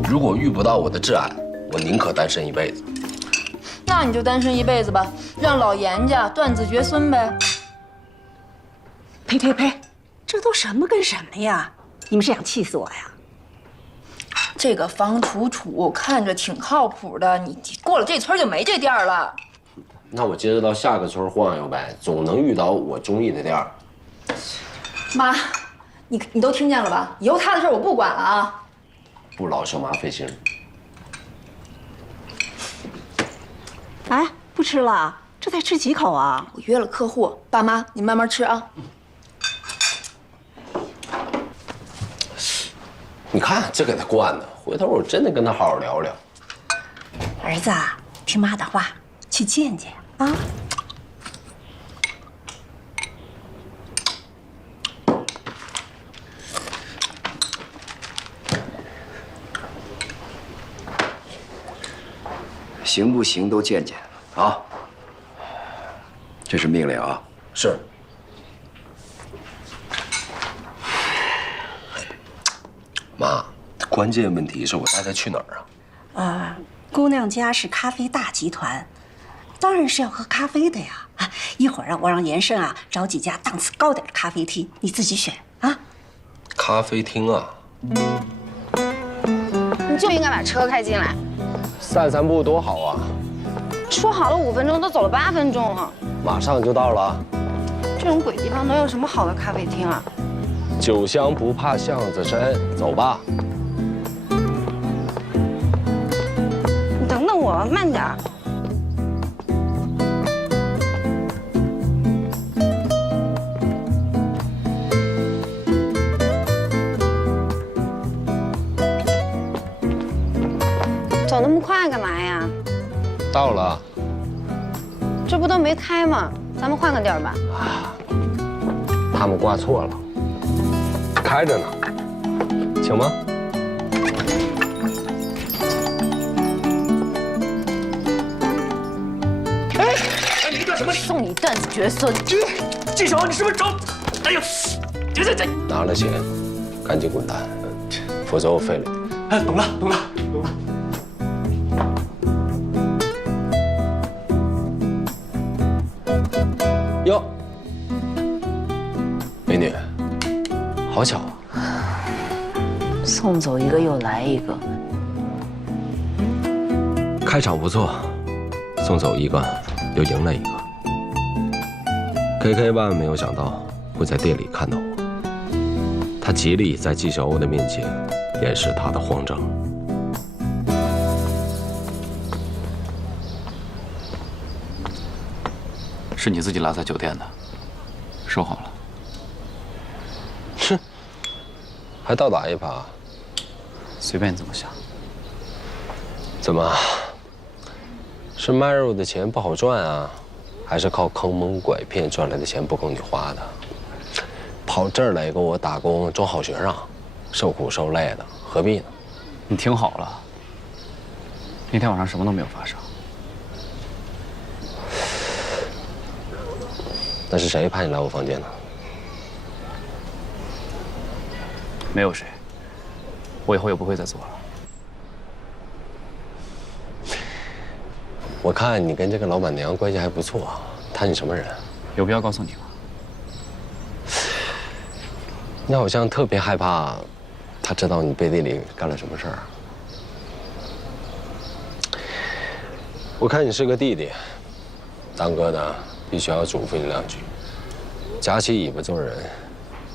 如果遇不到我的挚爱，我宁可单身一辈子。那你就单身一辈子吧，让老严家断子绝孙呗。呸呸呸，这都什么跟什么呀？你们是想气死我呀？这个方楚楚看着挺靠谱的，你过了这村就没这店了。那我接着到下个村晃悠呗，总能遇到我中意的店。妈，你都听见了吧？以后他的事我不管了啊。不劳小妈费心。哎，不吃了，这才吃几口啊？我约了客户，爸妈你慢慢吃啊。你看这给他惯的，回头我真的跟他好好聊聊。儿子，听妈的话，去见见啊。行不行都见见啊！这是命令啊！是。妈，关键问题是我带她去哪儿啊？姑娘家是咖啡大集团，当然是要喝咖啡的呀。啊，一会儿我让严胜啊找几家档次高点的咖啡厅，你自己选啊。咖啡厅啊？你就应该把车开进来。散散步多好啊！说好了5分钟，都走了8分钟了。马上就到了。这种鬼地方能有什么好的咖啡厅啊？酒香不怕巷子深，走吧。你等等我，慢点。走那么快干嘛呀？到了。这不都没开吗？咱们换个地儿吧。他们挂错了，开着呢，请吗？哎，你干什么？送你断子绝孙！季晓，你是不是找？哎呦，这！拿了钱，赶紧滚蛋，否则我废了你。哎，懂了。哟，美女，好巧啊！送走一个又来一个，开场不错，送走一个又赢了一个。KK 万万没有想到会在店里看到我，他极力在纪晓鸥的面前掩饰他的慌张。是你自己落在酒店的，收好了。哼，还倒打一耙？随便你怎么想。怎么？是卖肉的钱不好赚啊？还是靠坑蒙拐骗赚来的钱不够你花的。跑这儿来给我打工装好学生，受苦受累的，何必呢？你听好了，那天晚上什么都没有发生。那是谁派你来我房间的？没有谁，我以后也不会再做了。我看你跟这个老板娘关系还不错，她你什么人？有必要告诉你吗？你好像特别害怕，她知道你背地里干了什么事儿。我看你是个弟弟，当哥的必须要嘱咐你2句：夹起尾巴做人，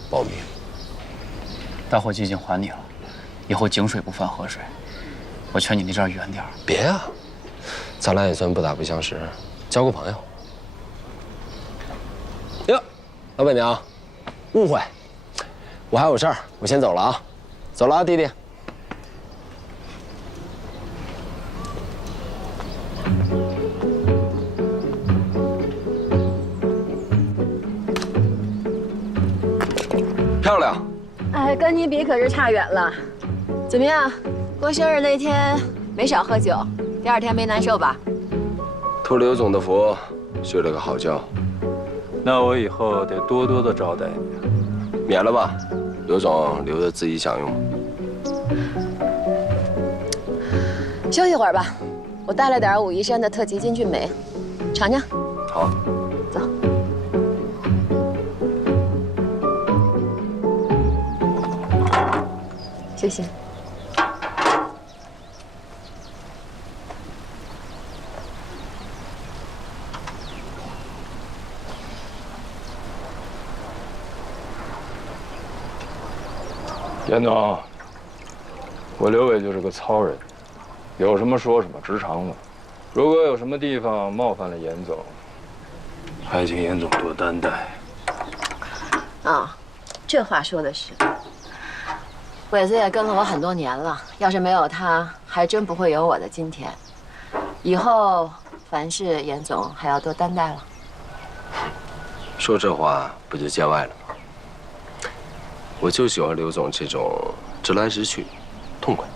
保命。大伙计已经还你了，以后井水不犯河水。我劝你离这儿远点儿。别啊，咱俩也算不打不相识，交个朋友。哟，老板娘，误会，我还有事儿，我先走了啊，走了啊，弟弟。漂亮。哎，跟你比可是差远了。怎么样？过生日那天没少喝酒，第2天没难受吧？托刘总的福，睡了个好觉。那我以后得多多的招待你。免了吧，刘总留着自己享用。休息会儿吧，我带了点武夷山的特级金骏眉，尝尝。好。走。谢谢。严总，我刘伟就是个糙人，有什么说什么，直肠子。如果有什么地方冒犯了严总，还请严总多担待。啊，这话说的是。伟子也跟了我很多年了，要是没有他，还真不会有我的今天。以后凡事严总还要多担待了。说这话不就见外了吗？我就喜欢刘总这种直来直去，痛快。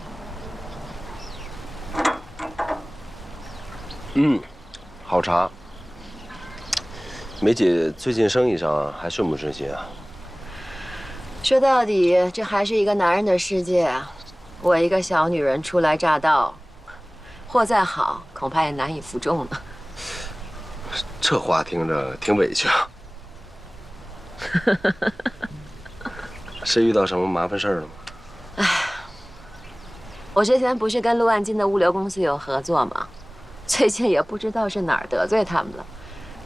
好茶。梅姐最近生意上还顺不顺心啊？说到底，这还是一个男人的世界啊！我一个小女人初来乍到，货再好，恐怕也难以服众呢。这话听着挺委屈啊。是遇到什么麻烦事儿了吗？唉，我之前不是跟陆万金的物流公司有合作吗？最近也不知道是哪儿得罪他们了，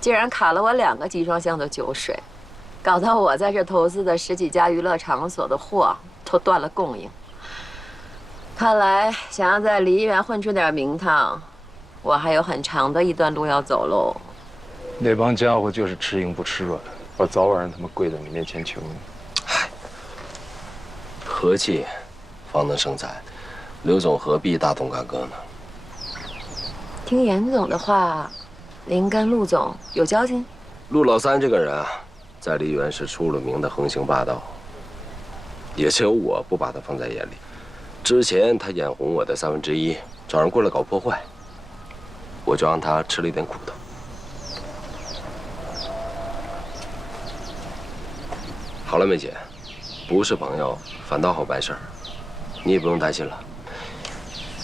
竟然卡了我2个集装箱的酒水。搞到我在这投资的10几家娱乐场所的货都断了供应。看来想要在梨园混出点名堂，我还有很长的一段路要走喽。那帮家伙就是吃硬不吃软，我早晚让他们跪在你面前求你。嗨，和气方能生财，刘总何必大动干戈呢？听严总的话，您跟陆总有交情？陆老三这个人啊，在梨园是出了名的横行霸道，也只有我不把他放在眼里。之前他眼红我的1/3，找人过来搞破坏，我就让他吃了一点苦头。好了，梅姐，不是朋友反倒好办事儿，你也不用担心了。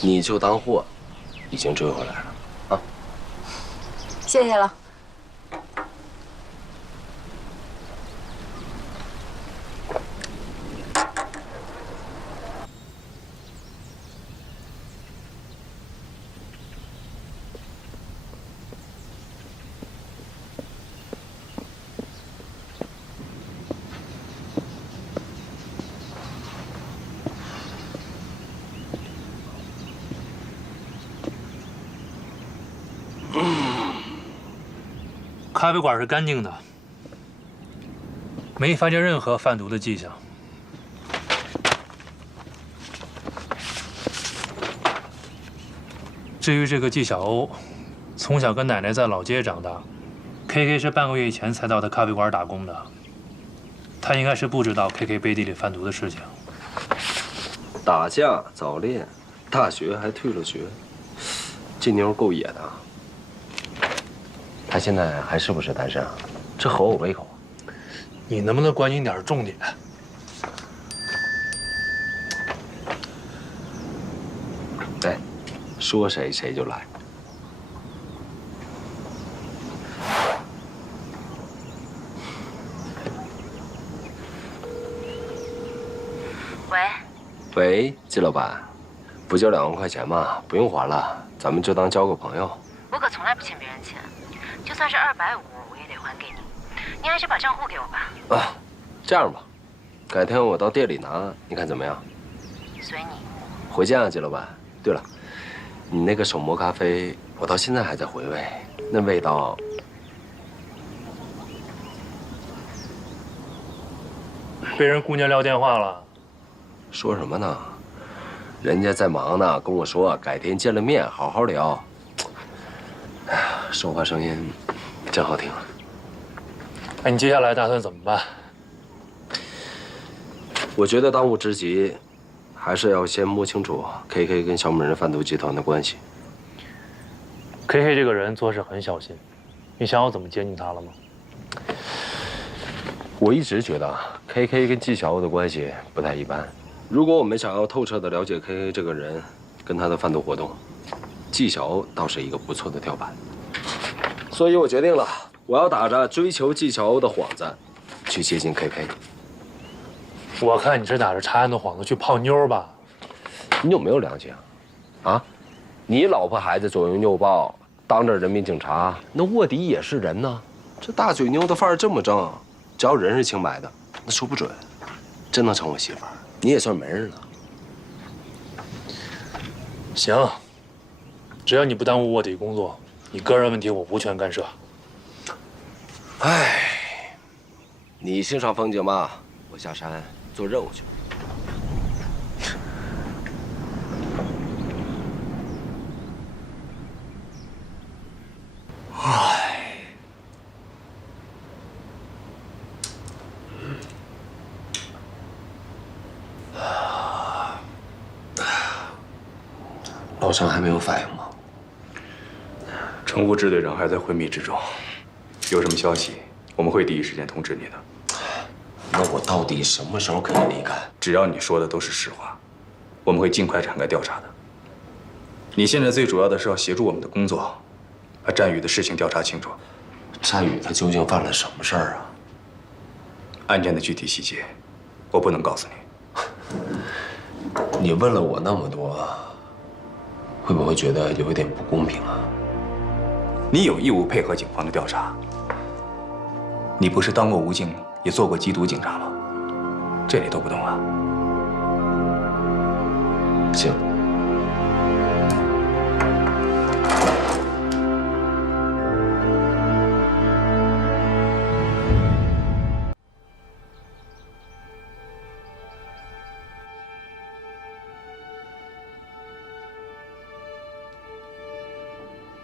你就当货已经追回来了啊！谢谢了。咖啡馆是干净的，没发现任何贩毒的迹象。至于这个纪晓欧，从小跟奶奶在老街长大， KK 是半个月以前才到他咖啡馆打工的，他应该是不知道 KK 背地里贩毒的事情。打架、早恋，大学还退了学，这妞够野的。他现在还是不是单身啊？这合我胃口。你能不能关心点重点？哎，说谁谁就来。喂，喂，季老板，不就2万块钱吗？不用还了，咱们就当交个朋友。我可从来不欠别人钱，就算是250，我也得还给你。你还是把账户给我吧。啊，这样吧，改天我到店里拿，你看怎么样？随你。回见啊，季老板。对了，你那个手磨咖啡，我到现在还在回味，那味道。被人姑娘撂电话了。说什么呢？人家在忙呢，跟我说改天见了面好好聊。哎呀，说话声音真好听啊！哎，你接下来打算怎么办？我觉得当务之急，还是要先摸清楚 KK 跟小美人贩毒集团的关系。KK 这个人做事很小心，你想好怎么接近他了吗？我一直觉得 KK 跟纪晓鸥的关系不太一般。如果我们想要透彻地了解 KK 这个人跟他的贩毒活动，纪晓鸥倒是一个不错的跳板。所以我决定了，我要打着追求纪晓鸥的幌子，去接近 KK。我看你是打着查案的幌子去泡妞吧？你有没有良心啊？啊，你老婆孩子左拥右抱，当着人民警察，那卧底也是人呢。这大嘴妞的范儿这么正，只要人是清白的，那说不准，真能成我媳妇儿。你也算门儿了。行，只要你不耽误卧底工作，你个人问题我无权干涉。唉，你欣赏风景吧，我下山做任务去。唉，老张还没有反应吗？乘务支队长还在会密之中，有什么消息，我们会第一时间通知你的。那我到底什么时候可以离开？只要你说的都是实话，我们会尽快展开调查的。你现在最主要的是要协助我们的工作，把战宇的事情调查清楚。战宇他究竟犯了什么事儿啊？案件的具体细节，我不能告诉你。你问了我那么多，会不会觉得有一点不公平啊？你有义务配合警方的调查。你不是当过武警，也做过缉毒警察吗？这你都不懂啊？行。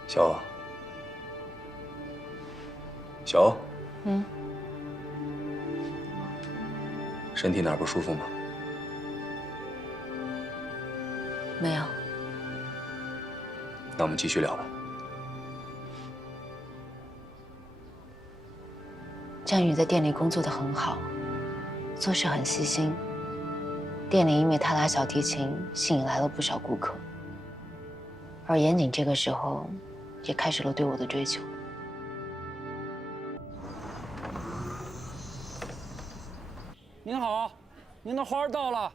小欧，小欧，身体哪儿不舒服吗？没有。那我们继续聊吧。战宇在店里工作得很好，做事很细心。店里因为他拉小提琴，吸引来了不少顾客。而严谨这个时候，也开始了对我的追求。您好，您的花到了。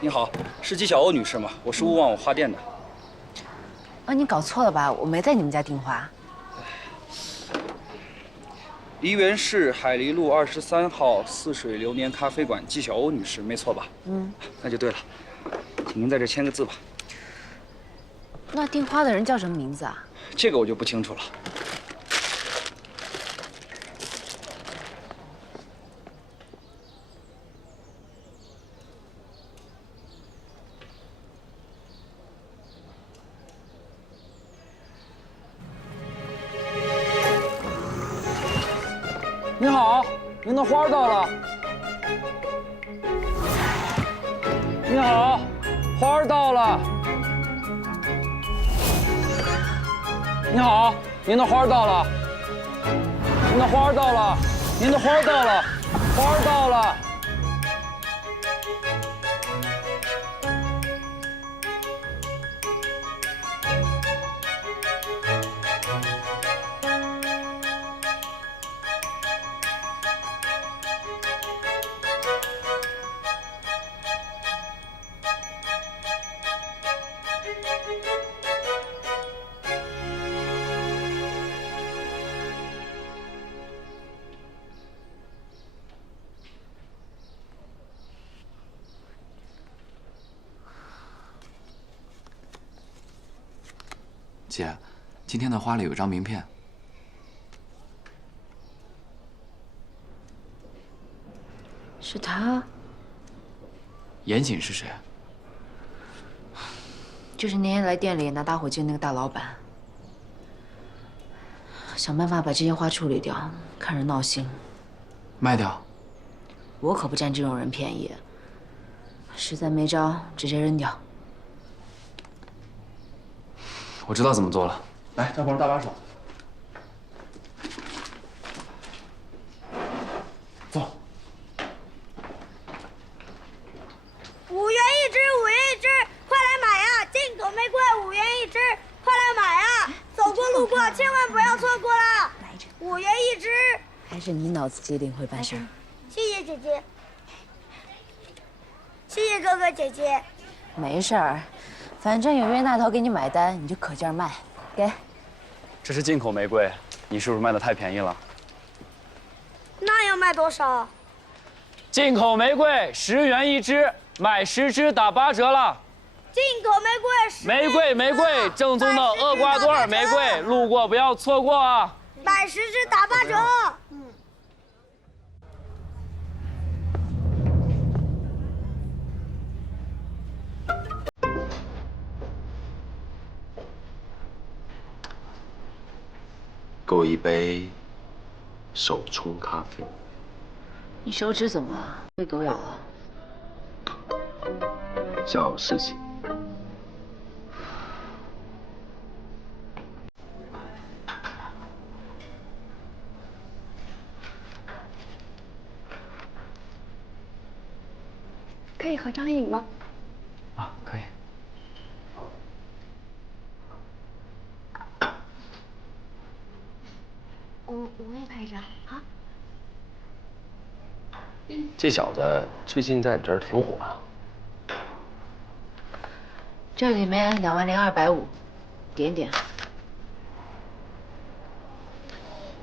您好，是纪晓鸥女士吗？我是勿忘我花店的。啊，你搞错了吧？我没在你们家订花。梨园市海梨路23号似水流年咖啡馆，纪晓鸥女士，没错吧？那就对了，请您在这签个字吧。那订花的人叫什么名字啊？这个我就不清楚了。您好，您的花到了。您好，花到了。你好，您的花到了。您的花到了，您的花到了，花到了。姐，今天的花里有张名片。是他？严谨是谁？就是那天来店里拿打火机那个大老板。想办法把这些花处理掉，看着闹心。卖掉？我可不占这种人便宜。实在没招，直接扔掉。我知道怎么做了。来，张鹏搭把手。走。5元一支，5元一支，快来买呀！进口玫瑰5元一支，快来买呀！走过路过千万不要错过了，5元一支。还是你脑子机灵会办事。谢谢姐姐，谢谢哥哥姐姐。没事儿。反正有冤大头给你买单，你就可劲儿卖，给。这是进口玫瑰，你是不是卖的太便宜了？那要卖多少？进口玫瑰10元一支，买10支打8折了。进口玫瑰玫瑰，正宗的厄瓜多尔玫瑰，路过不要错过啊！买10支打8折。给我一杯手冲咖啡。你手指怎么了？被狗咬了？小事情。可以合张影吗？啊，可以。我也拍一张啊！这小子最近在你这儿挺火啊。这里面20250，点点。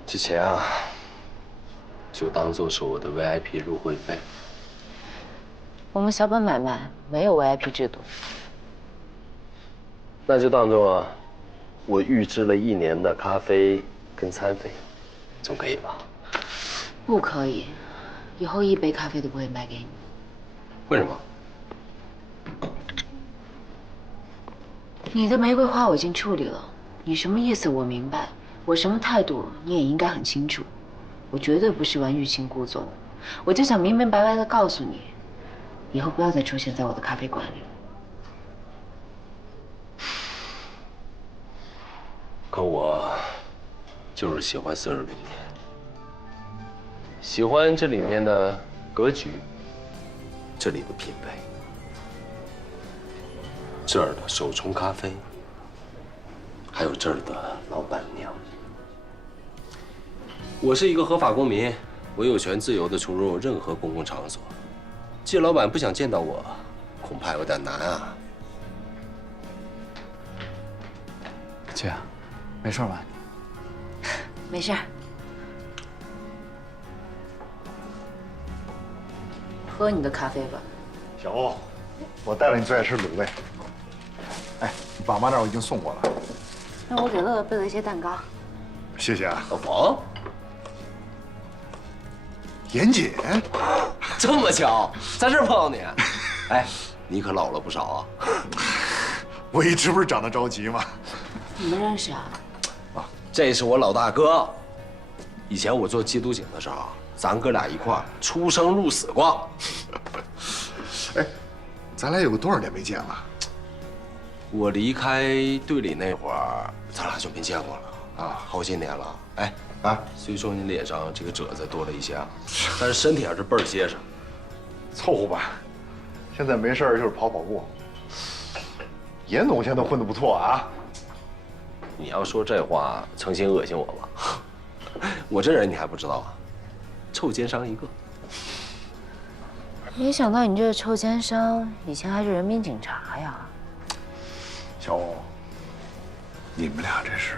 这钱啊，就当做是我的 VIP 入会费。我们小本买卖没有 VIP 制度。那就当做我预支了1年的咖啡跟餐费，总可以吧？不可以，以后1杯咖啡都不会卖给你。为什么？你的玫瑰花我已经处理了，你什么意思我明白，我什么态度你也应该很清楚。我绝对不是玩欲擒故纵，我就想明明白白的告诉你，以后不要再出现在我的咖啡馆里。可我就是喜欢40里面，喜欢这里面的格局，这里的品味，这儿的手冲咖啡，还有这儿的老板娘。我是一个合法公民，我有权自由地出入任何公共场所。季老板不想见到我，恐怕有点难啊。姐，没事吧？没事儿。喝你的咖啡吧。小欧，我带了你最爱吃卤味。哎，你爸妈那儿我已经送过了。那我给乐乐备了一些蛋糕。谢谢啊。老彭，严谨，这么巧，在这儿碰到你。哎，你可老了不少啊。我一直不是长得着急吗？你们认识啊？这是我老大哥，以前我做缉毒警的时候，咱哥俩一块儿出生入死过。哎，咱俩有个多少年没见了？我离开队里那会儿，咱俩就没见过了啊，好些年了。哎啊，虽说你脸上这个褶子多了一些啊，但是身体还是倍儿结实。凑合吧，现在没事儿就是跑跑步。严总现在混得不错啊。你要说这话，诚心恶心我吧？我这人你还不知道啊，臭奸商一个。没想到你这个臭奸商以前还是人民警察呀！小欧，你们俩这是？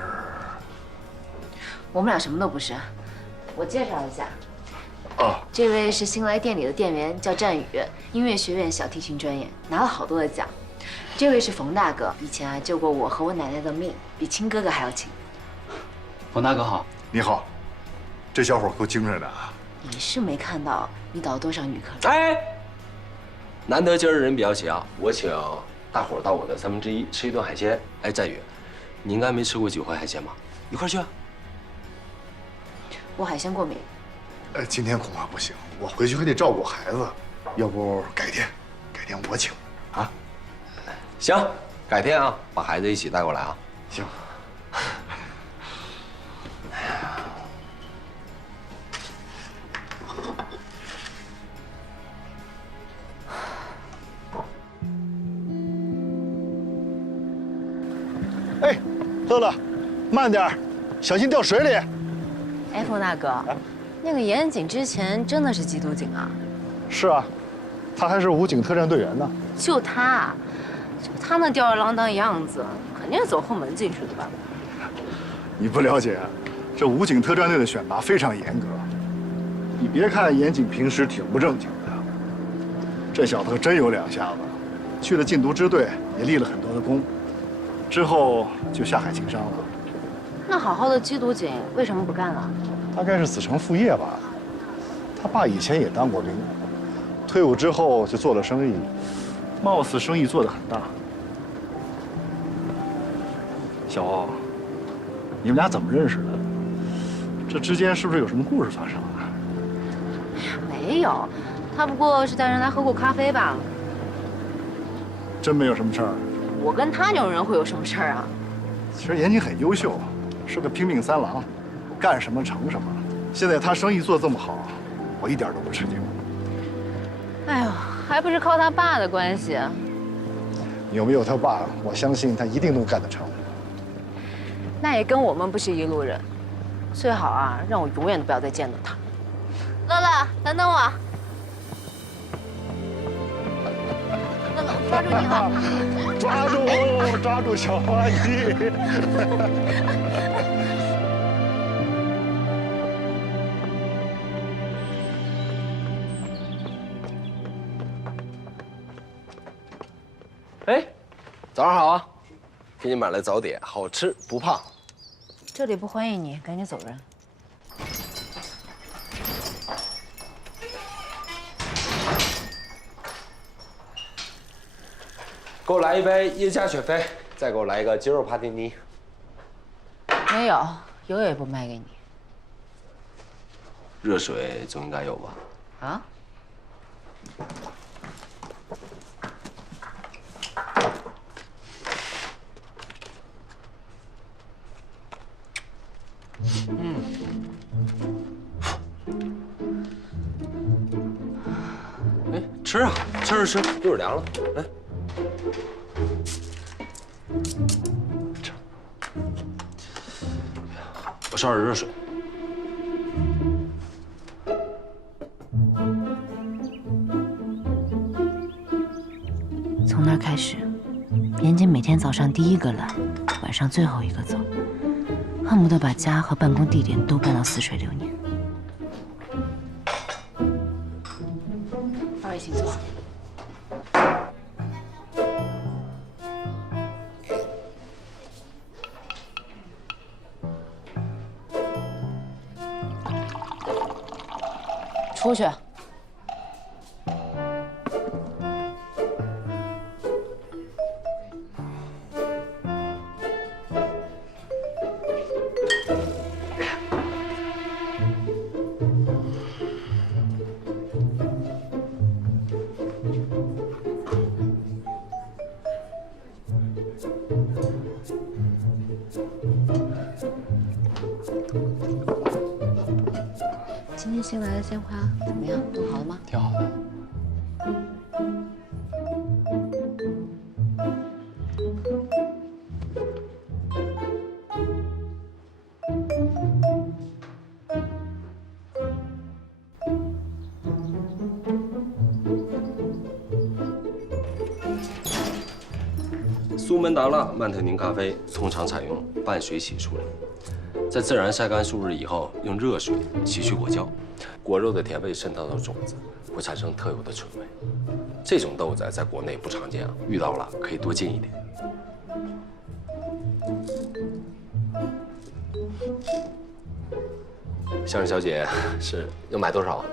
我们俩什么都不是。我介绍一下，哦，这位是新来店里的店员，叫战宇，音乐学院小提琴专业，拿了好多的奖。这位是冯大哥，以前啊救过我和我奶奶的命，比亲哥哥还要亲。冯大哥好。你好，这小伙够精神的啊。你是没看到你导了多少女客人？哎，难得今儿人比较齐啊，我请大伙儿到我的1/3吃一顿海鲜。哎，战宇，你应该没吃过几回海鲜吧？一块儿去啊。我海鲜过敏。今天恐怕不行，我回去还得照顾孩子，要不改天我请啊。行，改天啊，把孩子一起带过来啊。行。哎，乐乐，慢点儿，小心掉水里。哎，冯大哥，那个严警之前真的是缉毒警啊？是啊，他还是武警特战队员呢。就他那吊儿郎当样子，肯定是走后门进去的吧？你不了解，这武警特战队的选拔非常严格。你别看严警平时挺不正经的，这小子可真有两下子，去了禁毒支队也立了很多的功，之后就下海经商了。那好好的缉毒警为什么不干了？大概是子承父业吧。他爸以前也当过兵，退伍之后就做了生意，貌似生意做得很大。小欧，你们俩怎么认识的？这之间是不是有什么故事发生啊？没有，他不过是带人来喝过咖啡罢了。真没有什么事儿？我跟他这种人会有什么事儿啊？其实严谨很优秀，是个拼命三郎，干什么成什么。现在他生意做这么好，我一点都不吃惊。哎呦，还不是靠他爸的关系。有没有他爸，我相信他一定能干得成。那也跟我们不是一路人，最好啊，让我永远都不要再见到他。乐乐，等等我。乐乐，抓住你了！抓住小阿姨！哎，早上好啊！给你买了早点，好吃不胖。这里不欢迎你，赶紧走人。给我来一杯耶加雪菲，再给我来一个鸡肉帕蒂尼。没有，油也不卖给你。热水总应该有吧？啊？哎，吃啊，吃，一会儿凉了。来，吃。我烧点热水。从那儿开始，严谨每天早上第一个来，晚上最后一个走，恨不得把家和办公地点都搬到似水流年。二位请坐。出去。新来的鲜花怎么样？弄好了吗？挺好的。苏门答腊曼特宁咖啡通常采用半水洗处理，在自然晒干数日以后，用热水洗去果胶，果肉的甜味渗透到种子，会产生特有的醇味。这种豆子在国内不常见啊，遇到了可以多进一点。香人小姐是要买多少？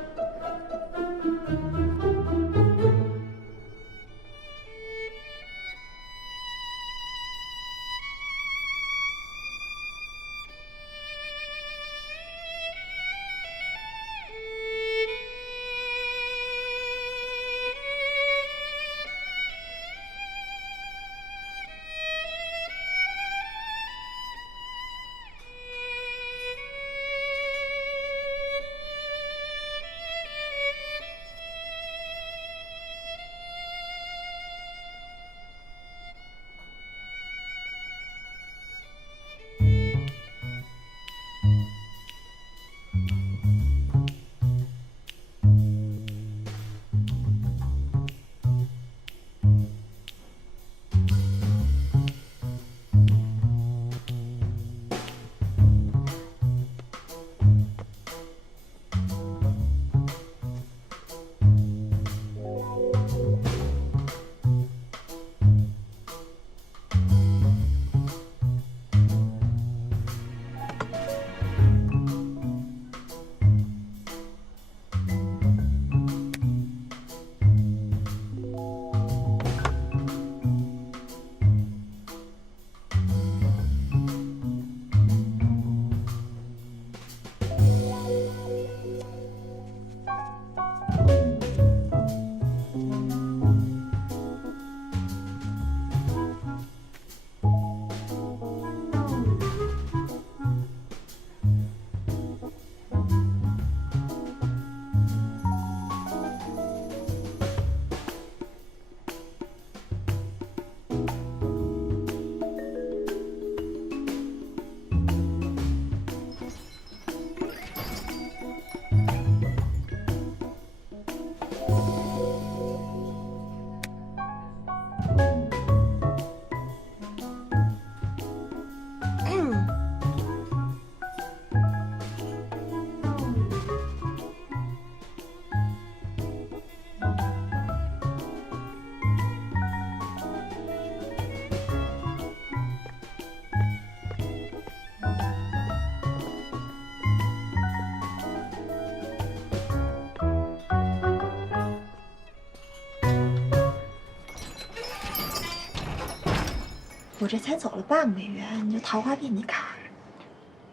我这才走了半个月，你这桃花遍地开。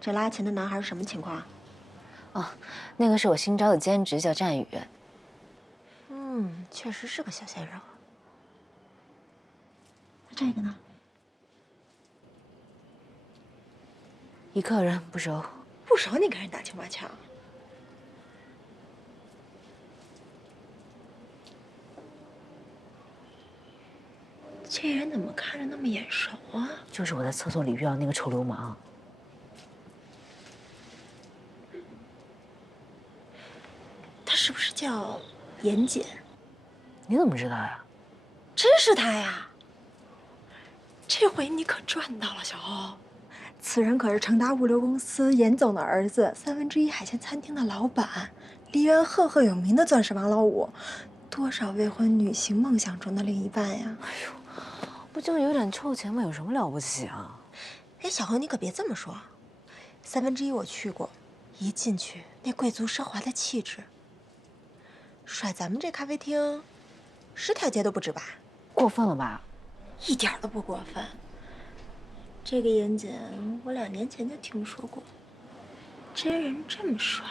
这拉琴的男孩是什么情况？哦，那个是我新招的兼职，叫战宇。确实是个小鲜肉。那这个呢？一客人不熟。不熟你跟人打情骂俏？这人怎么看着那么眼熟啊？就是我在厕所里遇到那个臭流氓。他是不是叫严谨？你怎么知道呀？真是他呀！这回你可赚到了，小欧。此人可是成达物流公司严总的儿子，1/3海鲜餐厅的老板，梨园赫赫有名的钻石王老五，多少未婚女性梦想中的另一半呀！哎呦，不就有点臭钱吗？有什么了不起啊？哎，小欧，你可别这么说。1/3我去过，一进去那贵族奢华的气质，甩咱们这咖啡厅10条街都不止吧？过分了吧？一点都不过分。这个严谨，我2年前就听说过。真人这么帅。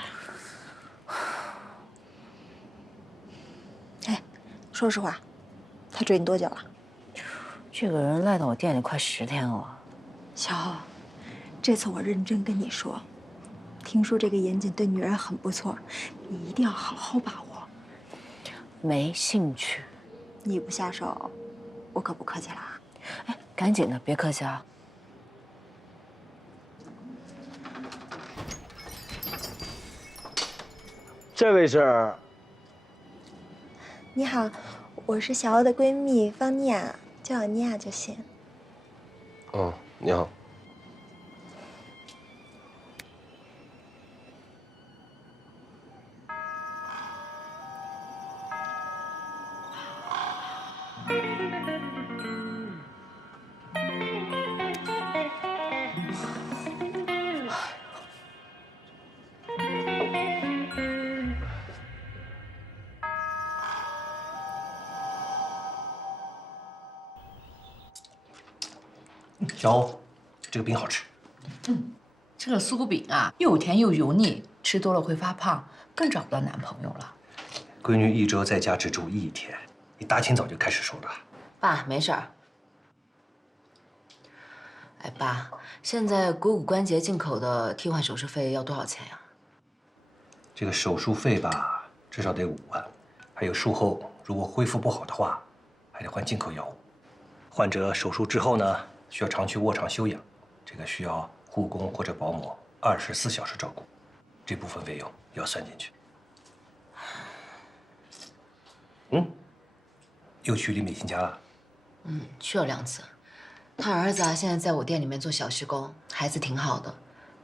哎，说实话，他追你多久了？这个人赖到我店里快10天了。小欧，这次我认真跟你说，听说这个严谨对女人很不错，你一定要好好把握。没兴趣。你不下手，我可不客气了啊！哎，赶紧的，别客气啊。这位是？你好，我是小欧的闺蜜方妮娅，叫我妮娅就行。哦，你好。小欧，这个饼好吃。这个酥饼啊，又甜又油腻，吃多了会发胖，更找不到男朋友了。闺女一周在家只住1天，你大清早就开始说了。爸，没事儿。哎，爸，现在股骨关节进口的替换手术费要多少钱呀？这个手术费吧，至少得5万，还有术后如果恢复不好的话，还得换进口药物。患者手术之后呢，需要常去卧床休养，这个需要护工或者保姆24小时照顾，这部分费用要算进去。又去李美欣家了？去了2次。他儿子啊，现在在我店里面做小时工，孩子挺好的，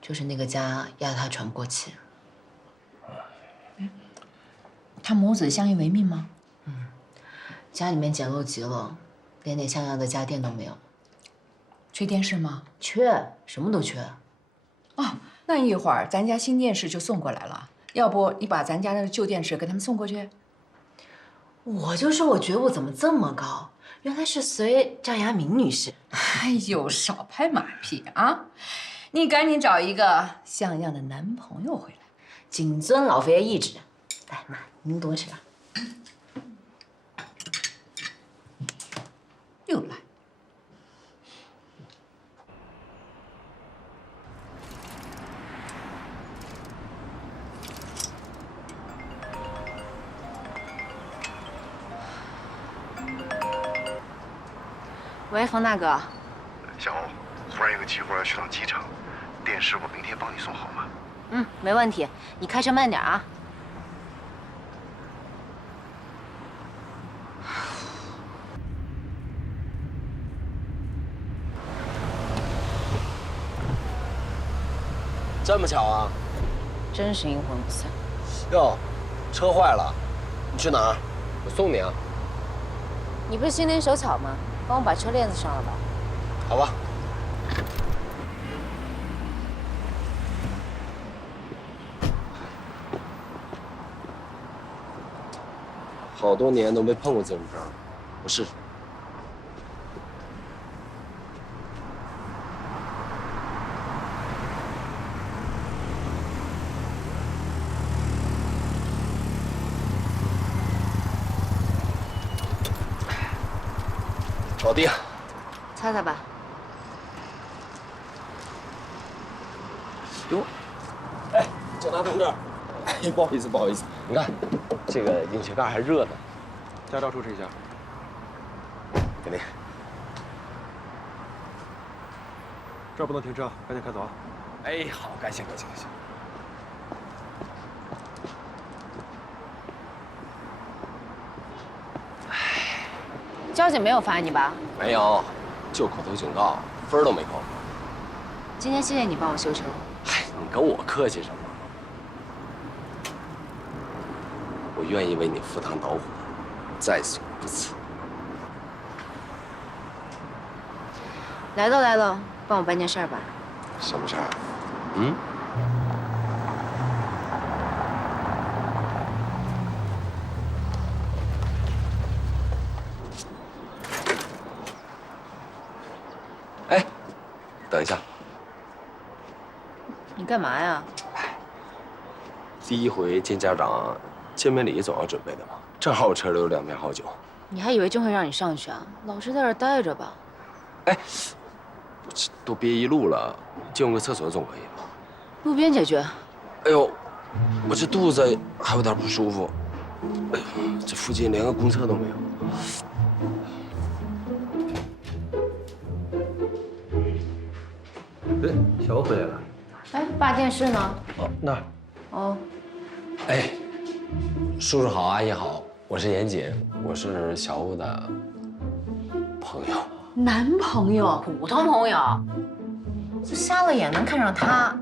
就是那个家压得他喘不过气。他母子相依为命吗？家里面简陋极了，连点像样的家电都没有。缺电视吗？缺，什么都缺。哦，那一会儿咱家新电视就送过来了，要不你把咱家的旧电视给他们送过去？我就说我觉悟怎么这么高，原来是随张雅敏女士。哎呦，少拍马屁啊！你赶紧找一个像样的男朋友回来，谨遵老佛爷懿旨。来，妈，您多吃点。又来。喂，冯大哥。小欧，忽然有个急活要去趟机场，电视我明天帮你送好吗？没问题，你开车慢点啊。这么巧啊！真是阴魂不散。哟，车坏了，你去哪儿？我送你啊。你不是心灵手巧吗？帮我把车链子上了吧。好吧。好多年都没碰过这种事儿，我试试。搞定。擦擦吧。哟，哎，警察同志，哎，不好意思，不好意思，你看，这个引擎盖还热呢。驾照出示一下。给你。这儿不能停车，赶紧开走啊！哎，好，感谢感谢感谢。交警没有罚你吧？没有，就口头警告，分都没扣。今天谢谢你帮我修车。嗨，你跟我客气什么？我愿意为你赴汤蹈火，在所不辞。来都来了，帮我办件事儿吧。什么事儿？哎，等一下，你干嘛呀？第一回见家长，见面礼总要准备的嘛。正好我车里有2瓶好酒。你还以为真会让你上去啊？老实在这儿待着吧。哎，都憋一路了，借用个厕所总可以吧？路边解决，哎呦，我这肚子还有点不舒服。哎呦，这附近连个公厕都没有。哎，小欧回来了。哎，爸，电视呢？哦，那儿。哦，哎，叔叔好，阿姨好，我是严谨，我是小欧的朋友。男朋友，普通朋友，瞎了眼能看上他？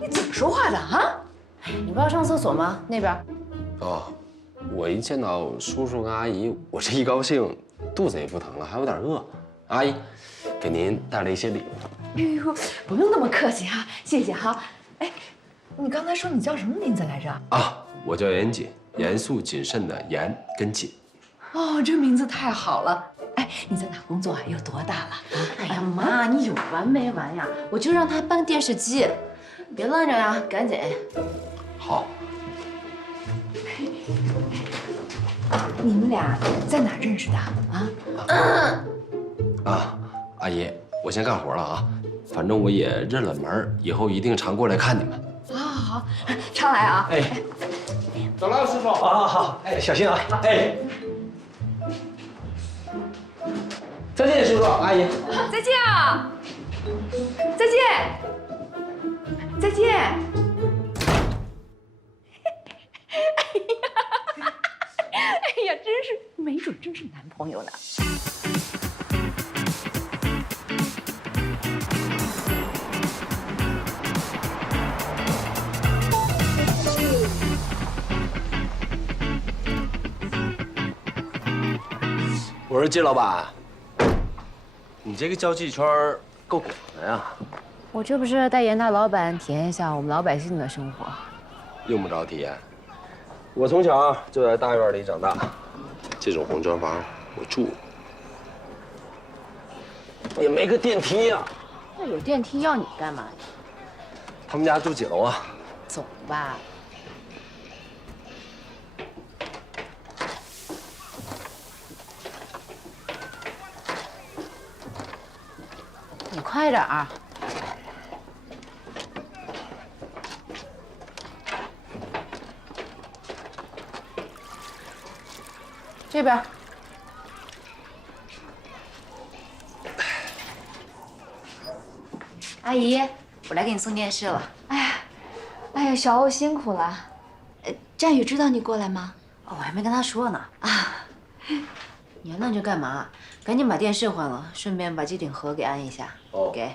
你怎么说话的啊？你不要上厕所吗？那边。哦，我一见到叔叔跟阿姨，我这一高兴，肚子也不疼了，还有点饿。阿姨，给您带了一些礼物。哎呦，不用那么客气哈，谢谢哈。哎，你刚才说你叫什么名字来着？啊，我叫严谨，严肃谨慎的严跟谨。哦，这名字太好了。哎，你在哪工作啊？有多大了？哎呀，妈，你有完没完呀？我就让他搬电视机，别愣着呀，赶紧。好。你们俩在哪认识的啊？啊，阿姨，我先干活了啊，反正我也认了门，以后一定常过来看你们。好，常来啊。哎，走了，师傅。好，哎，小心啊。哎，再见，叔叔阿姨。再见啊！再见！再见！哎呀，真是没准真是男朋友呢。我说季老板，你这个交际圈够广的呀。我这不是带严大老板体验一下我们老百姓的生活。用不着体验，我从小就在大院里长大，这种红砖房我住，也没个电梯呀。那有电梯要你干嘛呀？他们家住几楼啊？走吧。你快点儿。这边。阿姨，我来给你送电视了。哎呀，小欧辛苦了。战宇知道你过来吗？哦，我还没跟他说呢。你还愣着干嘛？赶紧把电视换了，顺便把机顶盒给安一下。哦，给。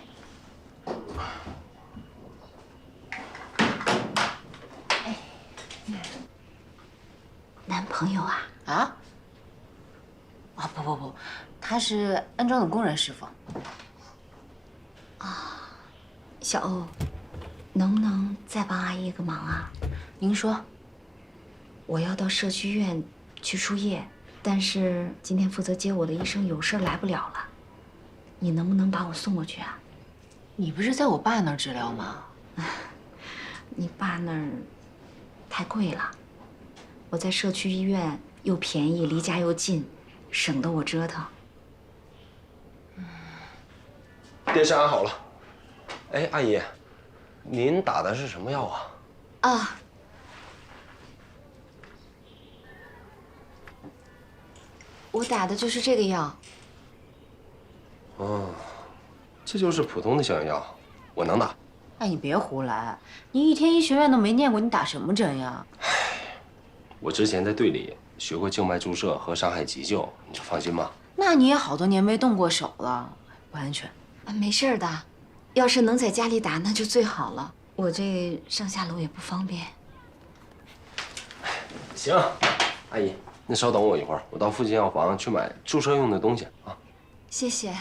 男朋友啊？啊？啊，不，他是安装的工人师傅。小欧，能不能再帮阿姨一个忙啊？您说。我要到社区医院去输液，但是今天负责接我的医生有事来不了了，你能不能把我送过去啊？你不是在我爸那儿治疗吗？你爸那儿太贵了，我在社区医院又便宜，离家又近，省得我折腾。电视安好了。哎，阿姨，您打的是什么药啊？啊，我打的就是这个药。哦，这就是普通的消炎药，我能打。哎，你别胡来，你一天医学院都没念过，你打什么针呀？我之前在队里学过静脉注射和伤害急救，你就放心吧。那你也好多年没动过手了，不安全。没事的，要是能在家里打，那就最好了。我这上下楼也不方便。行，阿姨，您稍等我一会儿，我到附近药房去买注射用的东西啊。谢谢。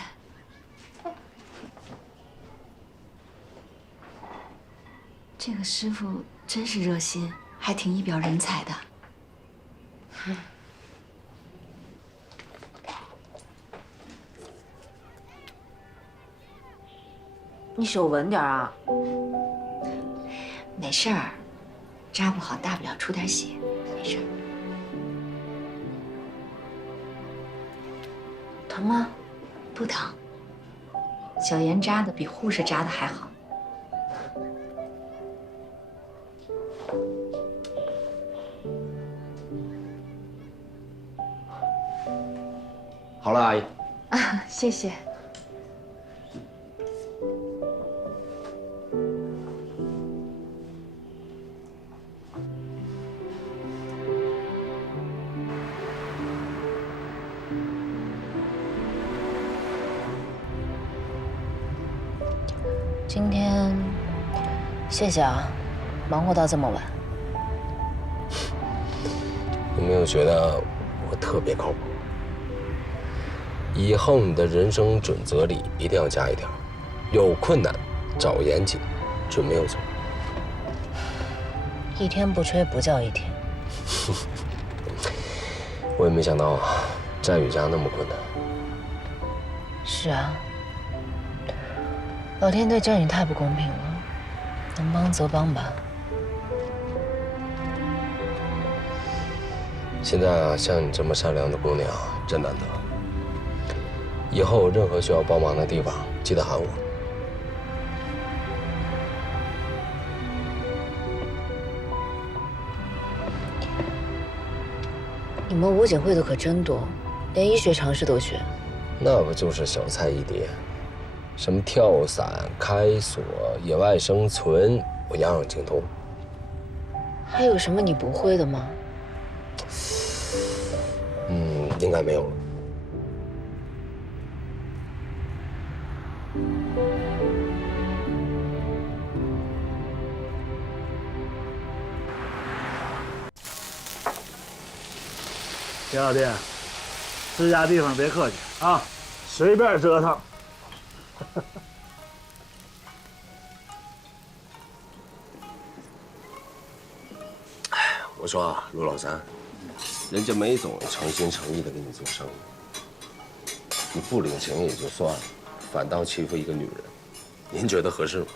这个师傅真是热心，还挺一表人才的。你手稳点啊！没事儿，扎不好大不了出点血，没事儿。疼吗？不疼。小严扎的比护士扎的还好。好了，阿姨。啊，谢谢。今天谢谢啊，忙活到这么晚。有没有觉得我特别靠谱？以后你的人生准则里一定要加一条：有困难找严谨，准没有错。一天不吹不叫一天。我也没想到战宇家那么困难。是啊，老天对战宇太不公平了，能帮则帮吧。现在啊，像你这么善良的姑娘真难得。以后有任何需要帮忙的地方，记得喊我。你们武警会的可真多，连医学常识都学。那不就是小菜一碟？什么跳伞、开锁、野外生存，我样样精通。还有什么你不会的吗？应该没有了。田老弟，自家地方别客气啊，随便折腾。我说啊，陆老三，人家梅总诚心诚意的跟你做生意，你不领情也就算了，反倒欺负一个女人，您觉得合适吗？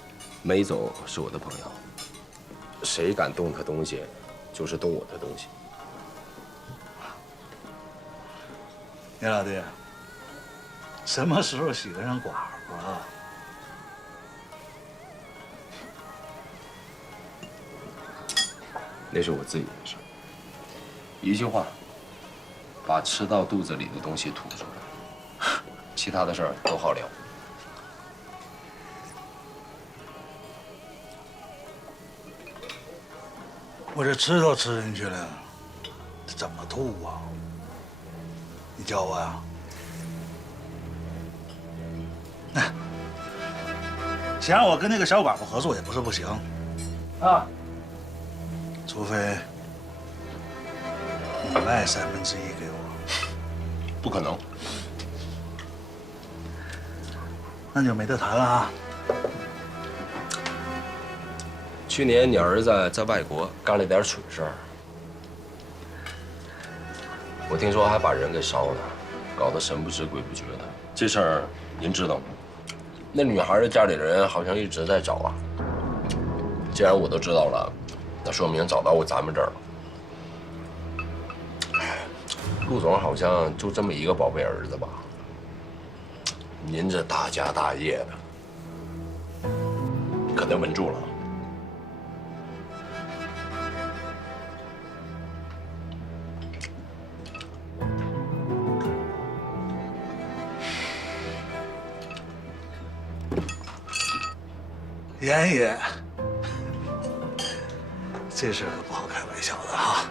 梅总是我的朋友，谁敢动他东西，就是动我的东西。田老弟，什么时候喜欢上寡妇啊？那是我自己的事。一句话，把吃到肚子里的东西吐出来，其他的事儿都好聊。我这吃都吃进去了，这怎么吐啊？你教我呀？想让我跟那个小寡妇合作也不是不行，啊，除非你卖1/3给我。不可能。那就没得谈了啊。去年你儿子在外国干了点蠢事儿，我听说还把人给烧了，搞得神不知鬼不觉的。这事儿您知道吗？那女孩的家里人好像一直在找啊。既然我都知道了，那说明找到咱们这儿了。陆总好像就这么一个宝贝儿子吧？您这大家大业的，可得稳住了。严爷，这事可不好开玩笑的哈。